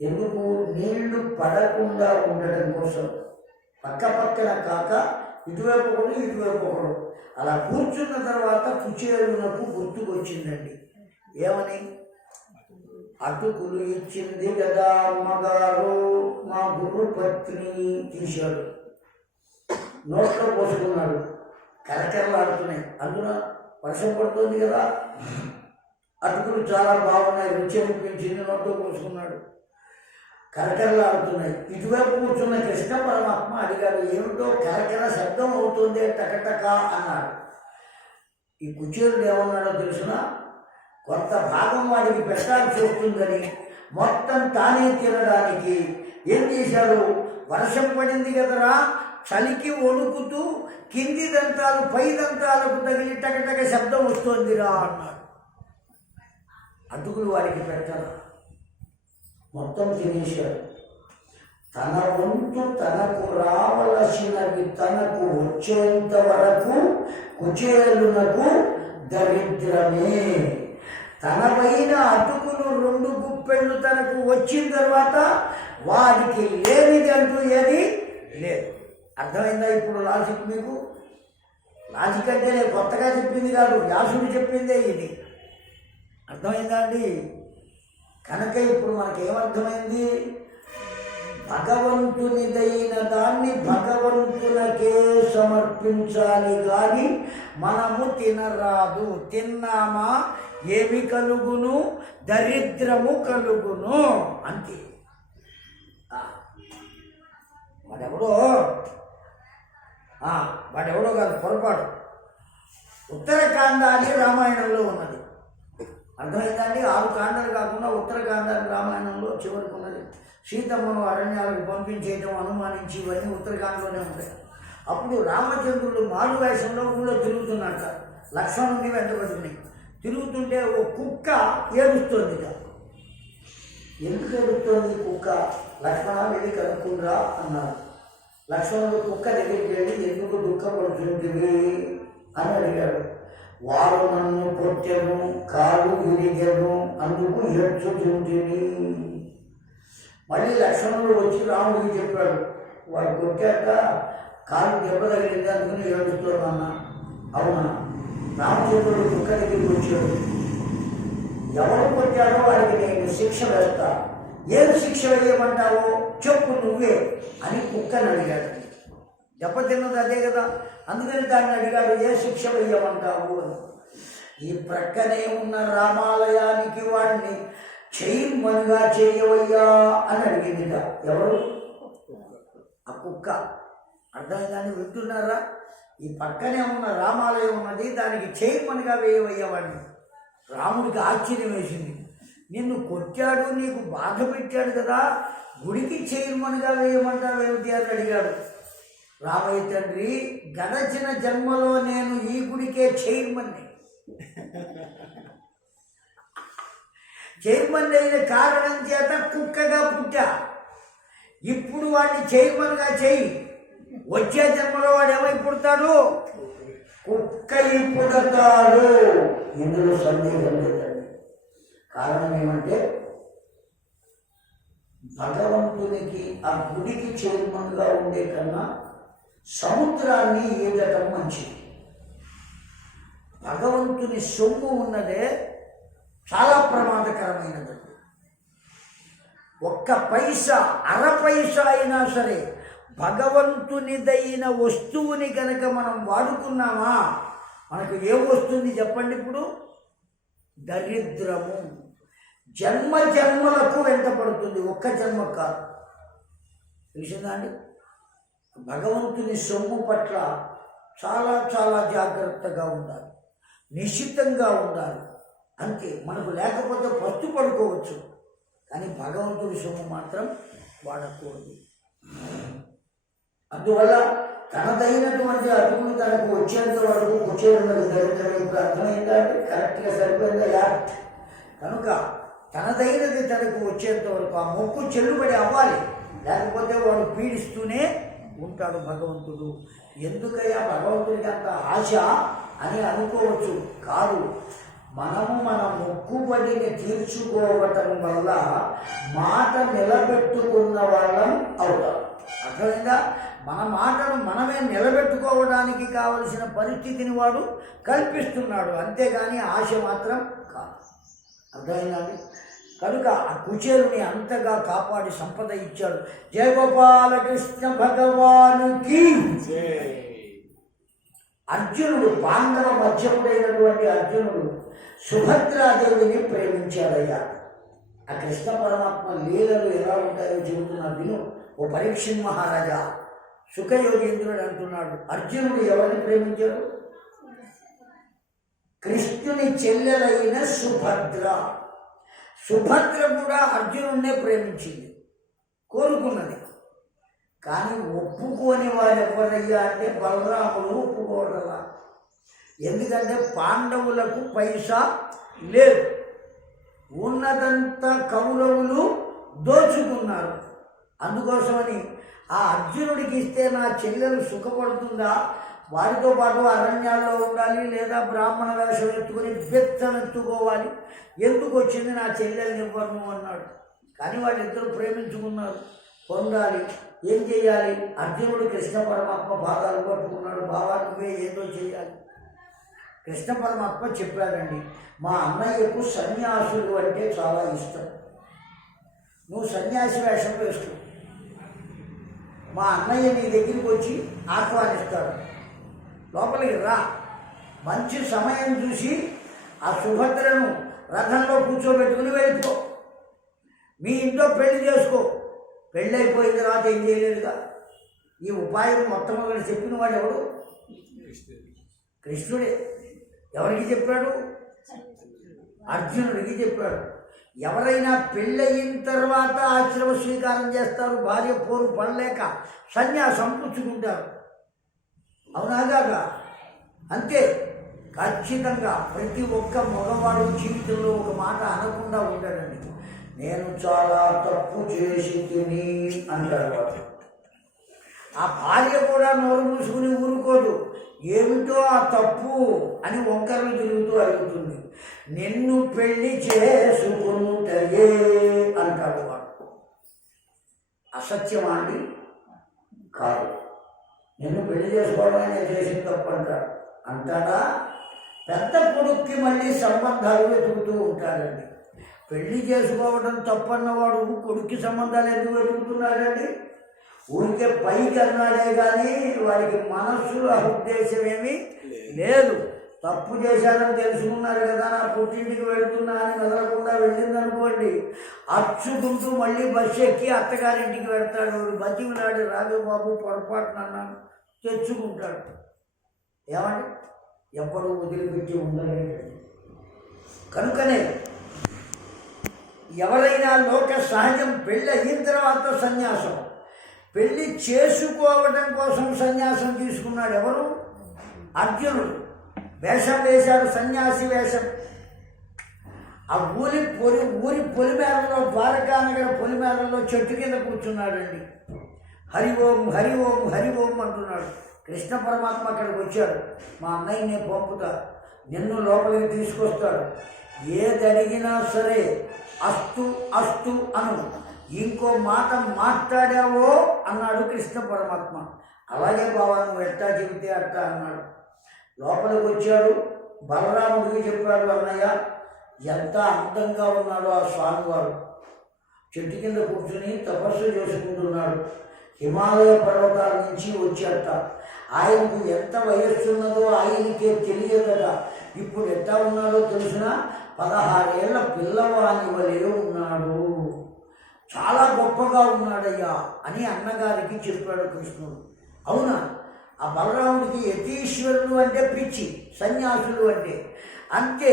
ఎందుకు? నీళ్లు పడకుండా ఉండడం కోసం. పక్క పక్కన కాక ఇటువైపు ఒకడు, ఇటువైపు ఒకడు. అలా కూర్చున్న తర్వాత కుచేరునకు గుర్తుకొచ్చిందండి. ఏమని? అటుకులు ఇచ్చింది కదా అమ్మగారు, మా గురుపత్ని. తీశాడు, నోట్లో పోసుకున్నాడు. కరకరలాడుతున్నాయి. అందున వర్షం పడుతుంది కదా, అటుకులు చాలా బాగున్నాయి, రుచి అనిపించింది, నోట్లో పోసుకున్నాడు. కరకరలాడుతున్నాయి. ఇటువైపు కూర్చున్న కృష్ణ పరమాత్మ అడిగాడు, ఏమిటో కరకర శబ్దం అవుతుంది, టకటక అన్నాడు. ఈ కుచేరుడు ఏమన్నాడో తెలుసిన? కొంత భాగం వాడికి పెట్టాల్సి వస్తుందని మొత్తం తానే తినడానికి ఏం చేశాడు? వర్షం పడింది కదరా, చలికి వణుకుతూ కింది దంతాలు పై దంతాలకు తగిలి టకటక శబ్దం వస్తోందిరా అన్నాడు. అటుకులు వాడికి పెట్టాడు, మొత్తం తినేశాడు. తన వంతు తనకు రావలసినవి తనకు వచ్చేంత వరకు కుచేరునకు దరిద్రమే. తనపైన అటుకులు 2 గుప్పెళ్ళు తనకు వచ్చిన తర్వాత వాడికి లేనిది అంటూ ఏది లేదు. అర్థమైందా ఇప్పుడు లాజిక్ మీకు? లాజిక్ అంటే నేను కొత్తగా చెప్పింది కాదు, వ్యాసుడు చెప్పిందే ఇది. అర్థమైందా అండి? కనుక ఇప్పుడు మనకేమర్థమైంది? భగవంతునిదైన దాన్ని భగవంతునకే సమర్పించాలి కానీ మనము తినరాదు. తిన్నామా ఏమి కలుగును? దరిద్రము కలుగును. అంతే. వాడెవడో వాడెవడో కాదు, పొరపాటు. ఉత్తరకాండ అని రామాయణంలో ఉన్నది. అర్థమైందండి? 6 కాండాలు కాకుండా ఉత్తరకాండాన్ని రామాయణంలో చివరికి ఉన్నది. సీతమ్మను అరణ్యాలకు పంపించేయటం, అనుమానించి ఇవన్నీ ఉత్తరకాండలోనే ఉంటాయి. అప్పుడు రామచంద్రుడు మారు వేషంలో ఊళ్ళో తిరుగుతున్నట్ట. లక్ష్మణుడిని వెంటబడుతుంది. తిరుగుతుంటే ఓ కుక్క ఏడుస్తోంది. ఎందుకు ఏడుస్తోంది కుక్క? లక్ష్మణ వెళ్ళి కనుక్కుండ్రా అన్నారు. లక్ష్మణుడు కుక్క దగ్గరికి వెళ్ళి ఎందుకు దుఃఖపడుతుంది అని అడిగాడు. వారు నన్ను కొట్టెను, కాలు విరిగెను, అందుకు ఏడ్చుతుంటిని. మళ్ళీ లక్ష్మణుడు వచ్చి రాముడికి చెప్పాడు, వాడు కొట్టాక కాలు దెబ్బ తగిలింది అందుకుని ఏడుస్తున్నాన్నా. అవునా? రామచంద్రుడు కుక్క దగ్గరికి వచ్చాడు. ఎవరు కొట్టాడో వాడికి నేను శిక్ష వేస్తా, ఏం శిక్ష వేయమంటావో చెప్పు నువ్వే అని కుక్కని అడిగాడు. దెబ్బతిన్నది అదే కదా, అందుకని దాన్ని అడిగాడు, ఏ శిక్ష వేయమంటావు అని. ఈ ప్రక్కనే ఉన్న రామాలయానికి వాడిని చైర్మన్గా చేయవయ్యా అని అడిగిందిట. ఎవరు? ఆ కుక్క. అర్థమైందని వింటున్నారా? ఈ పక్కనే ఉన్న రామాలయం ఉన్నది, దానికి చైర్మన్గా వేయవయ్యా వాడిని. రాముడికి ఆశ్చర్యం వేసింది. నిన్ను కొట్టాడు, నీకు బాధ పెట్టాడు కదా, గుడికి చైర్మన్గా వేయమంటావేమిటి అని అడిగాడు. రామయ్య తండ్రి, గడచిన జన్మలో నేను ఈ గుడికే చైర్మన్ని. చైర్మన్ అయిన కారణం చేత కుక్కగా పుట్టా. ఇప్పుడు వాడిని చైర్మన్గా చేయి, వచ్చే జన్మలో వాడు ఏమై పుడతాడు? కుక్క పుడతాడు. ఇందులో సందేహం లేదండి. కారణం ఏమంటే భగవంతునికి ఆ గుడికి చైర్మన్గా ఉండే కన్నా సముద్రాన్ని ఈదటం మంచిది. భగవంతుని సొమ్ము ఉన్నదే చాలా ప్రమాదకరమైనది. ఒక్క పైసా, అర పైసా అయినా సరే భగవంతునిదైన వస్తువుని కనుక మనం వాడుకున్నామా, మనకు ఏం వస్తుంది చెప్పండి? ఇప్పుడు దరిద్రము జన్మ జన్మలకు వెంటపడుతుంది, ఒక్క జన్మ కాదు. తెలిసిందా అండి? భగవంతుని సొమ్ము పట్ల చాలా చాలా జాగ్రత్తగా ఉండాలి, నిశ్చితంగా ఉండాలి. అంతే. మనకు లేకపోతే పస్తు పడుకోవచ్చు, కానీ భగవంతుని సొమ్ము మాత్రం వాడకూడదు. అందువల్ల తనదైనటువంటి అదుపులు తనకు వచ్చేంత వరకు కుచేరులకు దరిద్రం. ఇప్పుడు అర్థమైందా అంటే కరెక్ట్గా సరిపోయిందా యాక్ట్? కనుక తనదైనది తనకు వచ్చేంత వరకు ఆ మొక్కు చెల్లుబడి అవ్వాలి, లేకపోతే వాడు పీడిస్తూనే ఉంటాడు భగవంతుడు. ఎందుకయ్యా భగవంతుడికి అంత ఆశ అని అనుకోవచ్చు. కాదు, మనము మన మొక్కుబడిని తీర్చుకోవటం వల్ల మాట నిలబెట్టుకున్న వాళ్ళం అవుతాం. అర్థమైందా? మన మాటను మనమే నిలబెట్టుకోవడానికి కావలసిన పరిస్థితిని వాడు కల్పిస్తున్నాడు, అంతేగాని ఆశ మాత్రం కాదు. అర్థమైందండి? కనుక ఆ కుచేరుని అంతగా కాపాడి సంపద ఇచ్చాడు. జయ గోపాలకృష్ణ భగవానుకి. అర్జునుడు, పాండవ మధ్యముడైనటువంటి అర్జునుడు సుభద్రాదేవిని ప్రేమించాడయ్యా. ఆ కృష్ణ పరమాత్మ లీలలు ఎలా ఉంటాయో చెబుతున్నా విను. ఓ పరీక్షణ్ మహారాజా, సుఖయోగేంద్రుడు అంటున్నాడు, అర్జునుడు ఎవరిని ప్రేమించాడు? కృష్ణుని చెల్లెలైన సుభద్ర. సుభద్ర కూడా అర్జునుడినే ప్రేమించింది, కోరుకున్నది. కానీ ఒప్పుకోని వాడు ఎవరయ్యా అంటే బలరాముడు ఒప్పుకోవడలా. ఎందుకంటే పాండవులకు పైసా లేదు, ఉన్నదంతా కౌరవులు దోచుకున్నారు. అందుకోసమని ఆ అర్జునుడికి ఇస్తే నా చెల్లెలు సుఖపడుతుందా, వారితో పాటు అరణ్యాల్లో ఉండాలి, లేదా బ్రాహ్మణ వేషం ఎత్తుకుని బెత్తనెత్తుకోవాలి, ఎందుకు వచ్చింది నా చెల్లెల్ని ఇవ్వను అన్నాడు. కానీ వాళ్ళిద్దరూ ప్రేమించుకున్నారు, పొందాలి. ఏం చేయాలి? అర్జునుడు కృష్ణ పరమాత్మ పాదాలు పట్టుకున్నాడు. బాబా నువ్వే ఏదో చేయాలి. కృష్ణ పరమాత్మ చెప్పాడండి, మా అన్నయ్యకు సన్యాసులు అంటే చాలా ఇష్టం, నువ్వు సన్యాసి వేషం వేసుకో, మా అన్నయ్య నీ దగ్గరికి వచ్చి ఆహ్వానిస్తాడు, లోపలికి రా, మంచి సమయం చూసి ఆ సుభద్రను రథంలో కూర్చోబెట్టుకుని వెళ్ళిపో, మీ ఇంట్లో పెళ్లి చేసుకో. పెళ్ళి అయిపోయిన తర్వాత ఏం చేయలేదుగా, ఈ ఉపాయం మొట్టమొదటి చెప్పిన వాడు ఎవడు? కృష్ణుడే. ఎవరికి చెప్పాడు? అర్జునుడికి చెప్పాడు. ఎవరైనా పెళ్ళయిన తర్వాత ఆశ్రమ స్వీకారం చేస్తారు, భార్య పోరు పడలేక సన్యాసం పుచ్చుకుంటారు. అవునాగా? అంతే. ఖచ్చితంగా ప్రతి ఒక్క మగవాడు జీవితంలో ఒక మాట అనకుండా ఉంటాడండి. నేను చాలా తప్పు చేసి తిని అంటాడు వాడు. ఆ భార్య కూడా నోరు మూసుకుని ఊరుకోదు. ఏమిటో ఆ తప్పు అని ఒక్కరు తిరుగుతూ అడుగుతుంది. నిన్ను పెళ్లి చేసుకుంటే అంటాడు వాడు. అసత్యమా అండి? కాదు. నిన్ను పెళ్లి చేసుకోవడం నేను చేసిన తప్పు అంటాడు. అంటాడా? పెద్ద కొడుక్కి మళ్ళీ సంబంధాలు వెతుకుతూ ఉంటాడండి. పెళ్లి చేసుకోవడం తప్పన్నవాడు కొడుక్కి సంబంధాలు ఎందుకు వెతుకుతున్నాడండి? ఊరికే పైకి అన్నాడే కానీ వాడికి మనస్సులో ఉద్దేశం ఏమీ లేదు. తప్పు చేశారని తెలుసుకున్నారు కదా, నా పుట్టింటికి వెళుతున్నా అని వదలకుండా వెళ్ళిందనుకోండి, అచ్చుకుంటూ మళ్ళీ బస్సు ఎక్కి అత్తగారింటికి వెళ్తాడు. బతికిలాడి రాజు బాబు పొరపాటునన్నాను తెచ్చుకుంటాడు. ఏమండి? ఎప్పుడు వదిలిపెట్టి ఉండలేదండి. కనుకనే ఎవరైనా లోక సహజం పెళ్ళి అయిన తర్వాత సన్యాసం, పెళ్ళి చేసుకోవడం కోసం సన్యాసం తీసుకున్నాడు ఎవరు? అర్జునుడు. వేషం వేశాడు, సన్యాసి వేషం. ఆ ఊరి పొలిమేరలో, ద్వారకా నగర పొలిమేరలో చెట్టు కింద కూర్చున్నాడండి. హరి ఓం హరి ఓం హరి ఓం అంటున్నాడు. కృష్ణ పరమాత్మ అక్కడికి వచ్చాడు. మా అన్నయ్య నేను పంపుతా, నిన్ను లోపలికి తీసుకొస్తాడు. ఏదడిగినా సరే అస్తు అస్తు అను, ఇంకో మాట మాట్లాడావో అన్నాడు కృష్ణ పరమాత్మ. అలాగే బావా, నువ్వు ఎట్టా చెబితే అట్టా అన్నాడు. లోపలికి వచ్చాడు. బలరాముడికి చెప్పాడు, అన్నయ్య ఎంత అందంగా ఉన్నాడో ఆ స్వామివారు. చెట్టు కింద కూర్చుని తపస్సు చేసుకుంటున్నాడు. హిమాలయ పర్వతాల నుంచి వచ్చాట. ఆయనకు ఎంత వయస్సు ఉన్నదో ఆయనకే తెలియదట. ఇప్పుడు ఎట్టా ఉన్నాడో తెలిసిన 16 ఏళ్ల పిల్లవాని వలె ఉన్నాడు. చాలా గొప్పగా ఉన్నాడయ్యా అని అన్నగారికి చెప్పాడు కృష్ణుడు. అవునా? ఆ బలరాముడికి యతీశ్వరులు అంటే పిచ్చి, సన్యాసులు అంటే అంతే.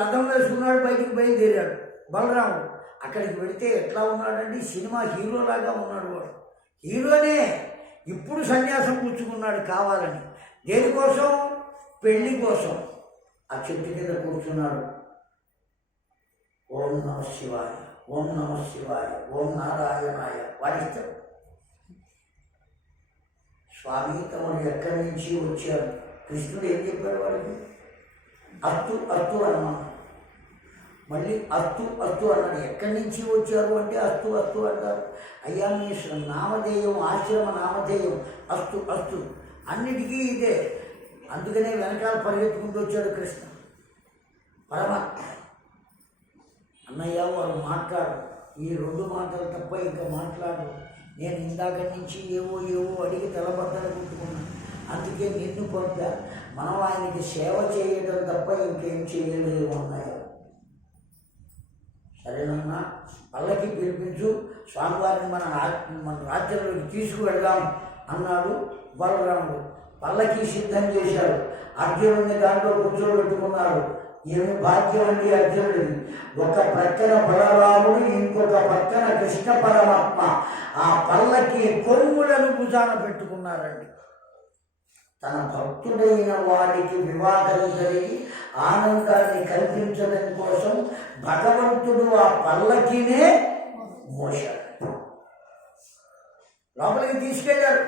రథం వేసుకున్నాడు, బయటికి బయలుదేరాడు బలరాముడు. అక్కడికి వెళితే ఎట్లా ఉన్నాడండి? సినిమా హీరోలాగా ఉన్నాడు వాడు. హీరోనే. ఇప్పుడు సన్యాసం పుచ్చుకున్నాడు కావాలని. దేనికోసం? పెళ్లి కోసం. ఆ చెట్టు కింద కూర్చున్నాడు. ఓం నమ శివాయ, ఓం నమ శివాయ, ఓం నారాయణాయ వాడిస్తాడు. స్వామి తమను ఎక్కడి నుంచి వచ్చారు? కృష్ణుడు ఏం చెప్పాడు వాడికి? అస్తు అస్తు అన్నమాట. మళ్ళీ అస్తు అస్తు అన్నాడు. ఎక్కడి నుంచి వచ్చారు అంటే అస్తు అస్తు అంటారు. అయ్యా మీ నామధేయం, ఆశ్రమ నామధేయం అస్తు అస్తు, అన్నిటికీ ఇదే. అందుకనే వెనకాల పరిగెత్తుకుంటూ వచ్చాడు కృష్ణ పరమాత్మ. అన్నయ్య వారు మాట్లాడు, ఈ 2 మాటలు తప్ప ఇంకా మాట్లాడు. నేను ఇందాక నుంచి ఏవో అడిగి తలబద్దలు కుట్టుకున్నాను. అందుకే నిన్ను పంపా. మనం ఆయనకి సేవ చేయడం తప్ప ఇంకేం చేయలేము అన్నయ్య. సరేనన్నా, పల్లకి పిలిపించు, స్వామివారిని మన రాజ్యంలోకి తీసుకువెళ్దాం అన్నాడు బలరాముడు. పల్లకి సిద్ధం చేశాడు. అర్జునుడిని దాంట్లో కూర్చోబెట్టుకున్నాడు. ఏమి భాగ్యం అండి అర్జునుడిది! ఒక ప్రక్కన బలరాముడు, ఇంకొక పక్కన కృష్ణ పరమాత్మ. ఆ పల్లకి కొమ్ములను భుజాన పెట్టుకున్నారండి. తన భక్తుడైన వాడికి వివాహం జరిగి ఆనందాన్ని కల్పించడం కోసం భగవంతుడు ఆ పల్లకినే మోశాడు. లోపలికి తీసుకెళ్ళారు.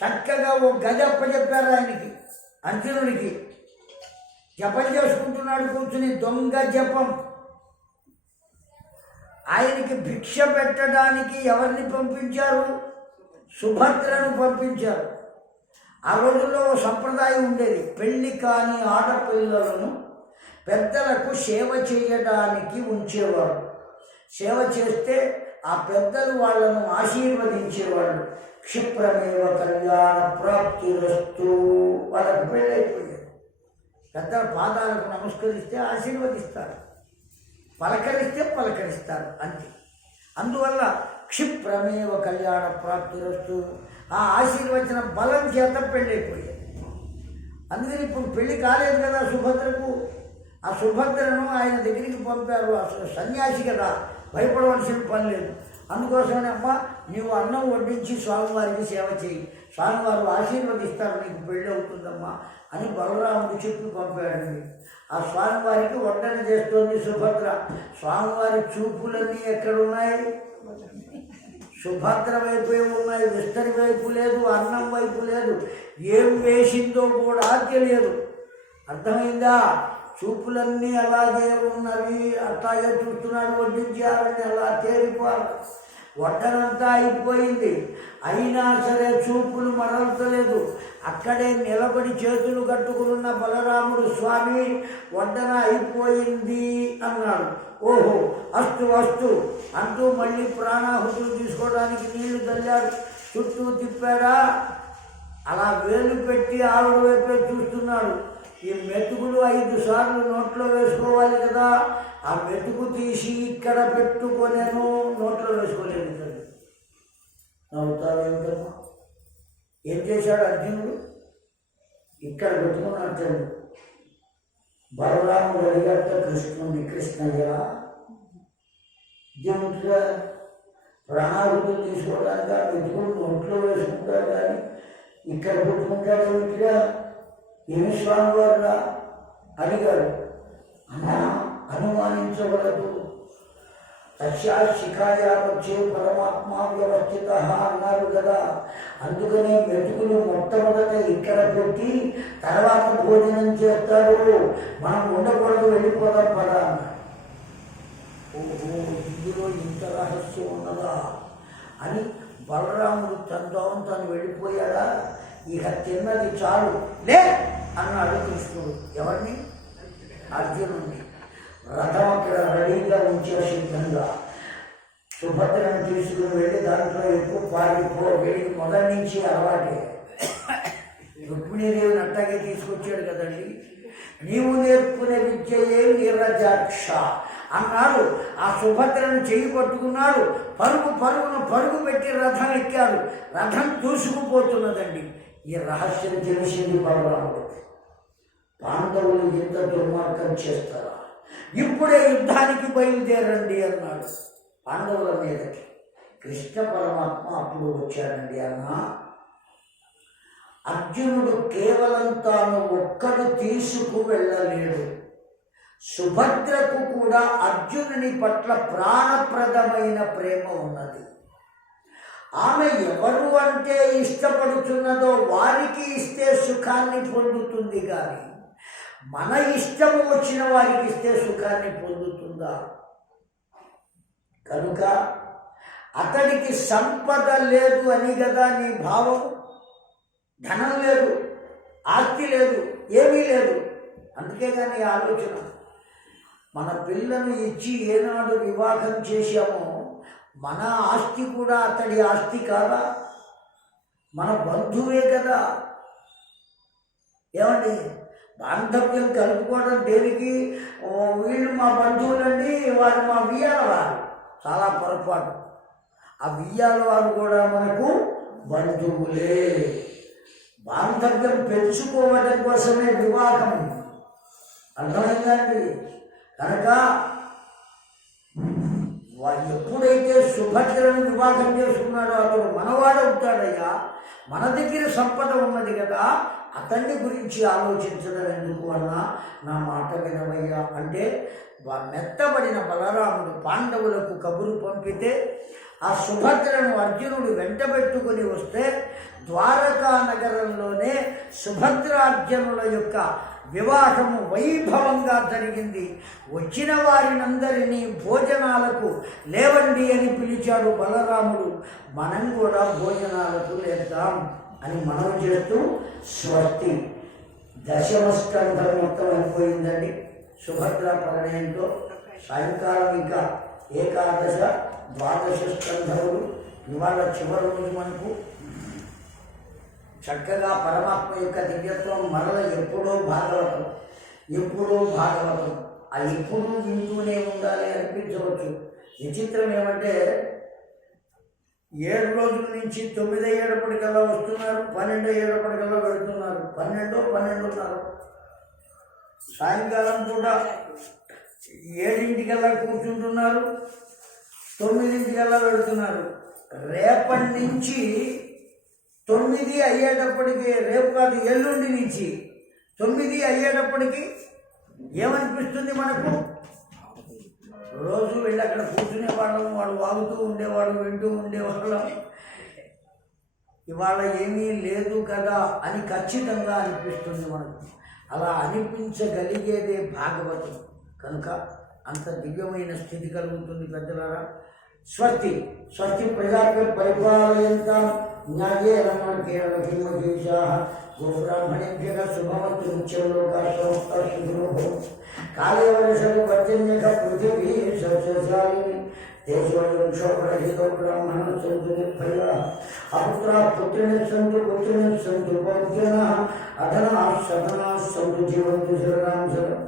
చక్కగా ఓ గది అప్పచెప్పారు ఆయనకి, అర్జునుడికి. జపం చేసుకుంటున్నాడు కూర్చుని, దొంగ జపం. ఆయనకి భిక్ష పెట్టడానికి ఎవరిని పంపించారు? సుభద్రను పంపించారు. ఆ రోజుల్లో ఓ సంప్రదాయం ఉండేది. పెళ్లి కాని ఆడపిల్లలను పెద్దలకు సేవ చేయడానికి ఉంచేవారు. సేవ చేస్తే ఆ పెద్దలు వాళ్ళను ఆశీర్వదించేవాళ్ళు. క్షిప్రమేవ కళ్యాణ ప్రాప్తిరస్తు. వాళ్ళకు పెళ్ళైపోయారు. పెద్దల పాదాలకు నమస్కరిస్తే ఆశీర్వదిస్తారు, పలకరిస్తే పలకరిస్తారు, అంతే. అందువల్ల క్షిప్రమేవ కళ్యాణ ప్రాప్తిరస్తు. ఆ ఆశీర్వచన బలం చేత పెళ్ళైపోయాయి. అందుకని ఇప్పుడు పెళ్లి కాలేదు కదా సుభద్రకు. ఆ సుభద్రను ఆయన దగ్గరికి పంపారు. అసలు సన్యాసి కదా, భయపడవలసిన పని లేదు. అందుకోసమే అమ్మ నీవు అన్నం వడ్డించి స్వామివారికి సేవ చేయి, స్వామివారు ఆశీర్వదిస్తారు, నీకు పెళ్ళి అవుతుందమ్మా అని బలరాముడు చెప్పి పంపాడండి. ఆ స్వామివారికి వడ్డన చేస్తోంది సుభద్ర. స్వామివారి చూపులన్నీ ఎక్కడున్నాయి? సుభద్ర వైపు ఉన్నాయి, విస్తరి వైపు లేదు, అన్నం వైపు లేదు. ఏం వేసిందో కూడా తెలియదు. అర్థమైందా? చూపులన్నీ అలాగే ఉన్నవి. అట్లాగే చూస్తున్నాడు, వడ్డించారని అలా తేలిపోవాలి. వడ్డనంతా అయిపోయింది, అయినా సరే చూపులు మరల్చలేదు. అక్కడే నిలబడి చేతులు కట్టుకున్న బలరాముడు స్వామి వడ్డన అయిపోయింది అన్నాడు. ఓహో అస్తు అస్తు అంటూ మళ్ళీ ప్రాణాహుతులు తీసుకోవడానికి నీళ్లు చల్లాడు. చుట్టూ తిప్పాడా, అలా వేలు పెట్టి ఆవిడ వైపే చూస్తున్నాడు. ఈ మెతుకులు 5 సార్లు నోట్లో వేసుకోవాలి కదా, ఆ మెతుకు తీసి ఇక్కడ పెట్టుకొనేను, నోట్లో వేసుకోలేదు కదా. నవ్వుతావేమిటమ్మా? ఏం చేశాడు అర్జునుడు? ఇక్కడ పెట్టుకుని అర్జునుడు బలరాముడు అడిగట్ట కృష్ణుని, కృష్ణయ్య దేవుడిగా ప్రాణాహుతులు తీసుకోవడానికి ఆ మెతుకులు నోట్లో వేసుకుంటాడు కానీ ఇక్కడ పెట్టుకుంటాడు ఏమిటిగా? ఏమి స్వామివారురా అడిగాడు. అన్నా అనుమానించవలదు, తస్యా శిఖాయా వచ్చే పరమాత్మ వ్యవస్థిత అన్నారు కదా. అందుకనే మెతుకులు మొట్టమొదట ఇక్కడ పెట్టి తర్వాత భోజనం చేస్తారు. మనం ఉండకూడదు, వెళ్ళిపోదాం పదా అన్నాడు. ఓహో ఇందులో ఇంత రహస్యం ఉన్నదా అని బలరాముడు తను వెళ్ళిపోయాడా. ఇక తిన్నది చాలు లే అన్నాడు కృష్ణుడు. ఎవరిని? అర్జునుడిని. రథం అక్కడ రెడీగా ఉంచే సిద్ధంగా. సుభద్రను తీసుకుని వెళ్ళి దాంట్లో ఎక్కువ పారిపో, వెళ్ళి మొదటి నుంచి అలవాటే. రుక్మిణీదేవిని అట్టాగే తీసుకొచ్చాడు కదండి. నీవు నేర్పునే విద్యయే వీరజాక్ష అన్నాడు. ఆ సుభద్రను చెయ్యి పట్టుకున్నాడు. పరుగు పెట్టి రథం ఎక్కాడు. రథం దూసుకుపోతున్నదండి. ఈ రహస్యం తెలిసింది బలరాముడికి. పాండవులు ఇంత దుర్మార్గం చేస్తారా? ఇప్పుడే యుద్ధానికి బయలుదేరండి అన్నాడు పాండవుల మీదకి. కృష్ణ పరమాత్మ అప్పుడు వచ్చాడండి. అన్నా అర్జునుడు కేవలం తాను ఒక్కడు తీసుకు వెళ్ళలేడు. సుభద్రకు కూడా అర్జునుని పట్ల ప్రాణప్రదమైన ప్రేమ ఉన్నది. ఆమె ఎవరు అంటే ఇష్టపడుతున్నదో వారికి ఇస్తే సుఖాన్ని పొందుతుంది కానీ మన ఇష్టం వచ్చిన వారికి ఇస్తే సుఖాన్ని పొందుతుందా? కనుక అతడికి సంపద లేదు అని కదా నీ భావం. ధనం లేదు, ఆస్తి లేదు, ఏమీ లేదు. అందుకే కానీ ఆలోచన. మన పిల్లను ఇచ్చి ఏనాడు వివాహం చేశామో మన ఆస్తి కూడా అతడి ఆస్తి కాదా? మన బంధువే కదా. ఏమండి, బాంధవ్యం కలుపుకోవడం దేనికి? వీళ్ళు మా బంధువులండి, వారు మా వియ్యాల వారు. చాలా పొరపాటు. ఆ వియ్యాల వారు కూడా మనకు బంధువులే. బాంధవ్యం పెంచుకోవడం కోసమే వివాహం. అర్థమైందండి? కనుక ఎప్పుడైతే సుభద్రను వివాహం చేసుకున్నాడో అతడు మనవాడవుతాడయ్యా. మన దగ్గర సంపద ఉన్నది కదా, అతన్ని గురించి ఆలోచించడం ఎందుకు అన్నా నా మాట వినవయ్యా అంటే మెత్తబడిన బలరాముడు పాండవులకు కబురు పంపితే ఆ సుభద్రను అర్జునుడు వెంటబెట్టుకుని వస్తే ద్వారకా నగరంలోనే సుభద్రార్జునుల యొక్క వివాహము వైభవంగా జరిగింది. వచ్చిన వారినందరినీ భోజనాలకు లేవండి అని పిలిచాడు బలరాముడు. మనం కూడా భోజనాలకు లేద్దాం అని మనవి చేస్తూ స్వస్తి. దశమస్కంధం మొత్తం అయిపోయిందండి సుభద్ర పరిణయంతో. సాయంకాలం ఇంకా ఏకాదశ ద్వాదశ స్కంధములు. ఇవాళ చివరి రోజు మనకు చక్కగా పరమాత్మ యొక్క దివ్యత్వం మరల ఎప్పుడో భాగవతం. ఆ ఎప్పుడూ వింటూనే ఉండాలి అనిపించవచ్చు. విచిత్రం ఏమంటే 7 రోజుల నుంచి 9 అయ్యేటప్పటికల్లా వస్తున్నారు, 12 అయ్యేటప్పటికల్లా వెళుతున్నారు. 12 సాయంకాలం పూట 7 కూర్చుంటున్నారు, 9 వెళుతున్నారు. రేపటి నుంచి 9 అయ్యేటప్పటికి, రేపు కాదు ఎల్లుండి నుంచి 9 అయ్యేటప్పటికి ఏమనిపిస్తుంది మనకు? రోజు వెళ్ళి అక్కడ కూర్చునేవాళ్ళం, వాడు వాగుతూ ఉండేవాడు, వింటూ ఉండేవాళ్ళం. ఇవాళ ఏమీ లేదు కదా అని ఖచ్చితంగా అనిపిస్తుంది మనకు. అలా అనిపించగలిగేదే భాగవతం కనుక అంత దివ్యమైన స్థితి కలుగుతుంది పెద్దలారా. స్వస్తి స్వస్తి ప్రజాభ్య పరిపాలయంతాం న్యాయేన మార్గేణ మహీమహీషాః గోబ్రాహ్మణేభ్యః శుభమస్తు నిత్యం లోకాః సమస్తాః సుఖినో భవంతు. కాలే వర్షతు పర్జన్యః పృథివీ సస్యశాలినీ తేజోయం శోభరహితో బ్రాహ్మణः సంతు నిర్భయాः అపుత్రాः పుత్రిణः సంతు పౌత్రిణः అధనాः సధనాः సంతు జీవంతు శరణాం శరణం.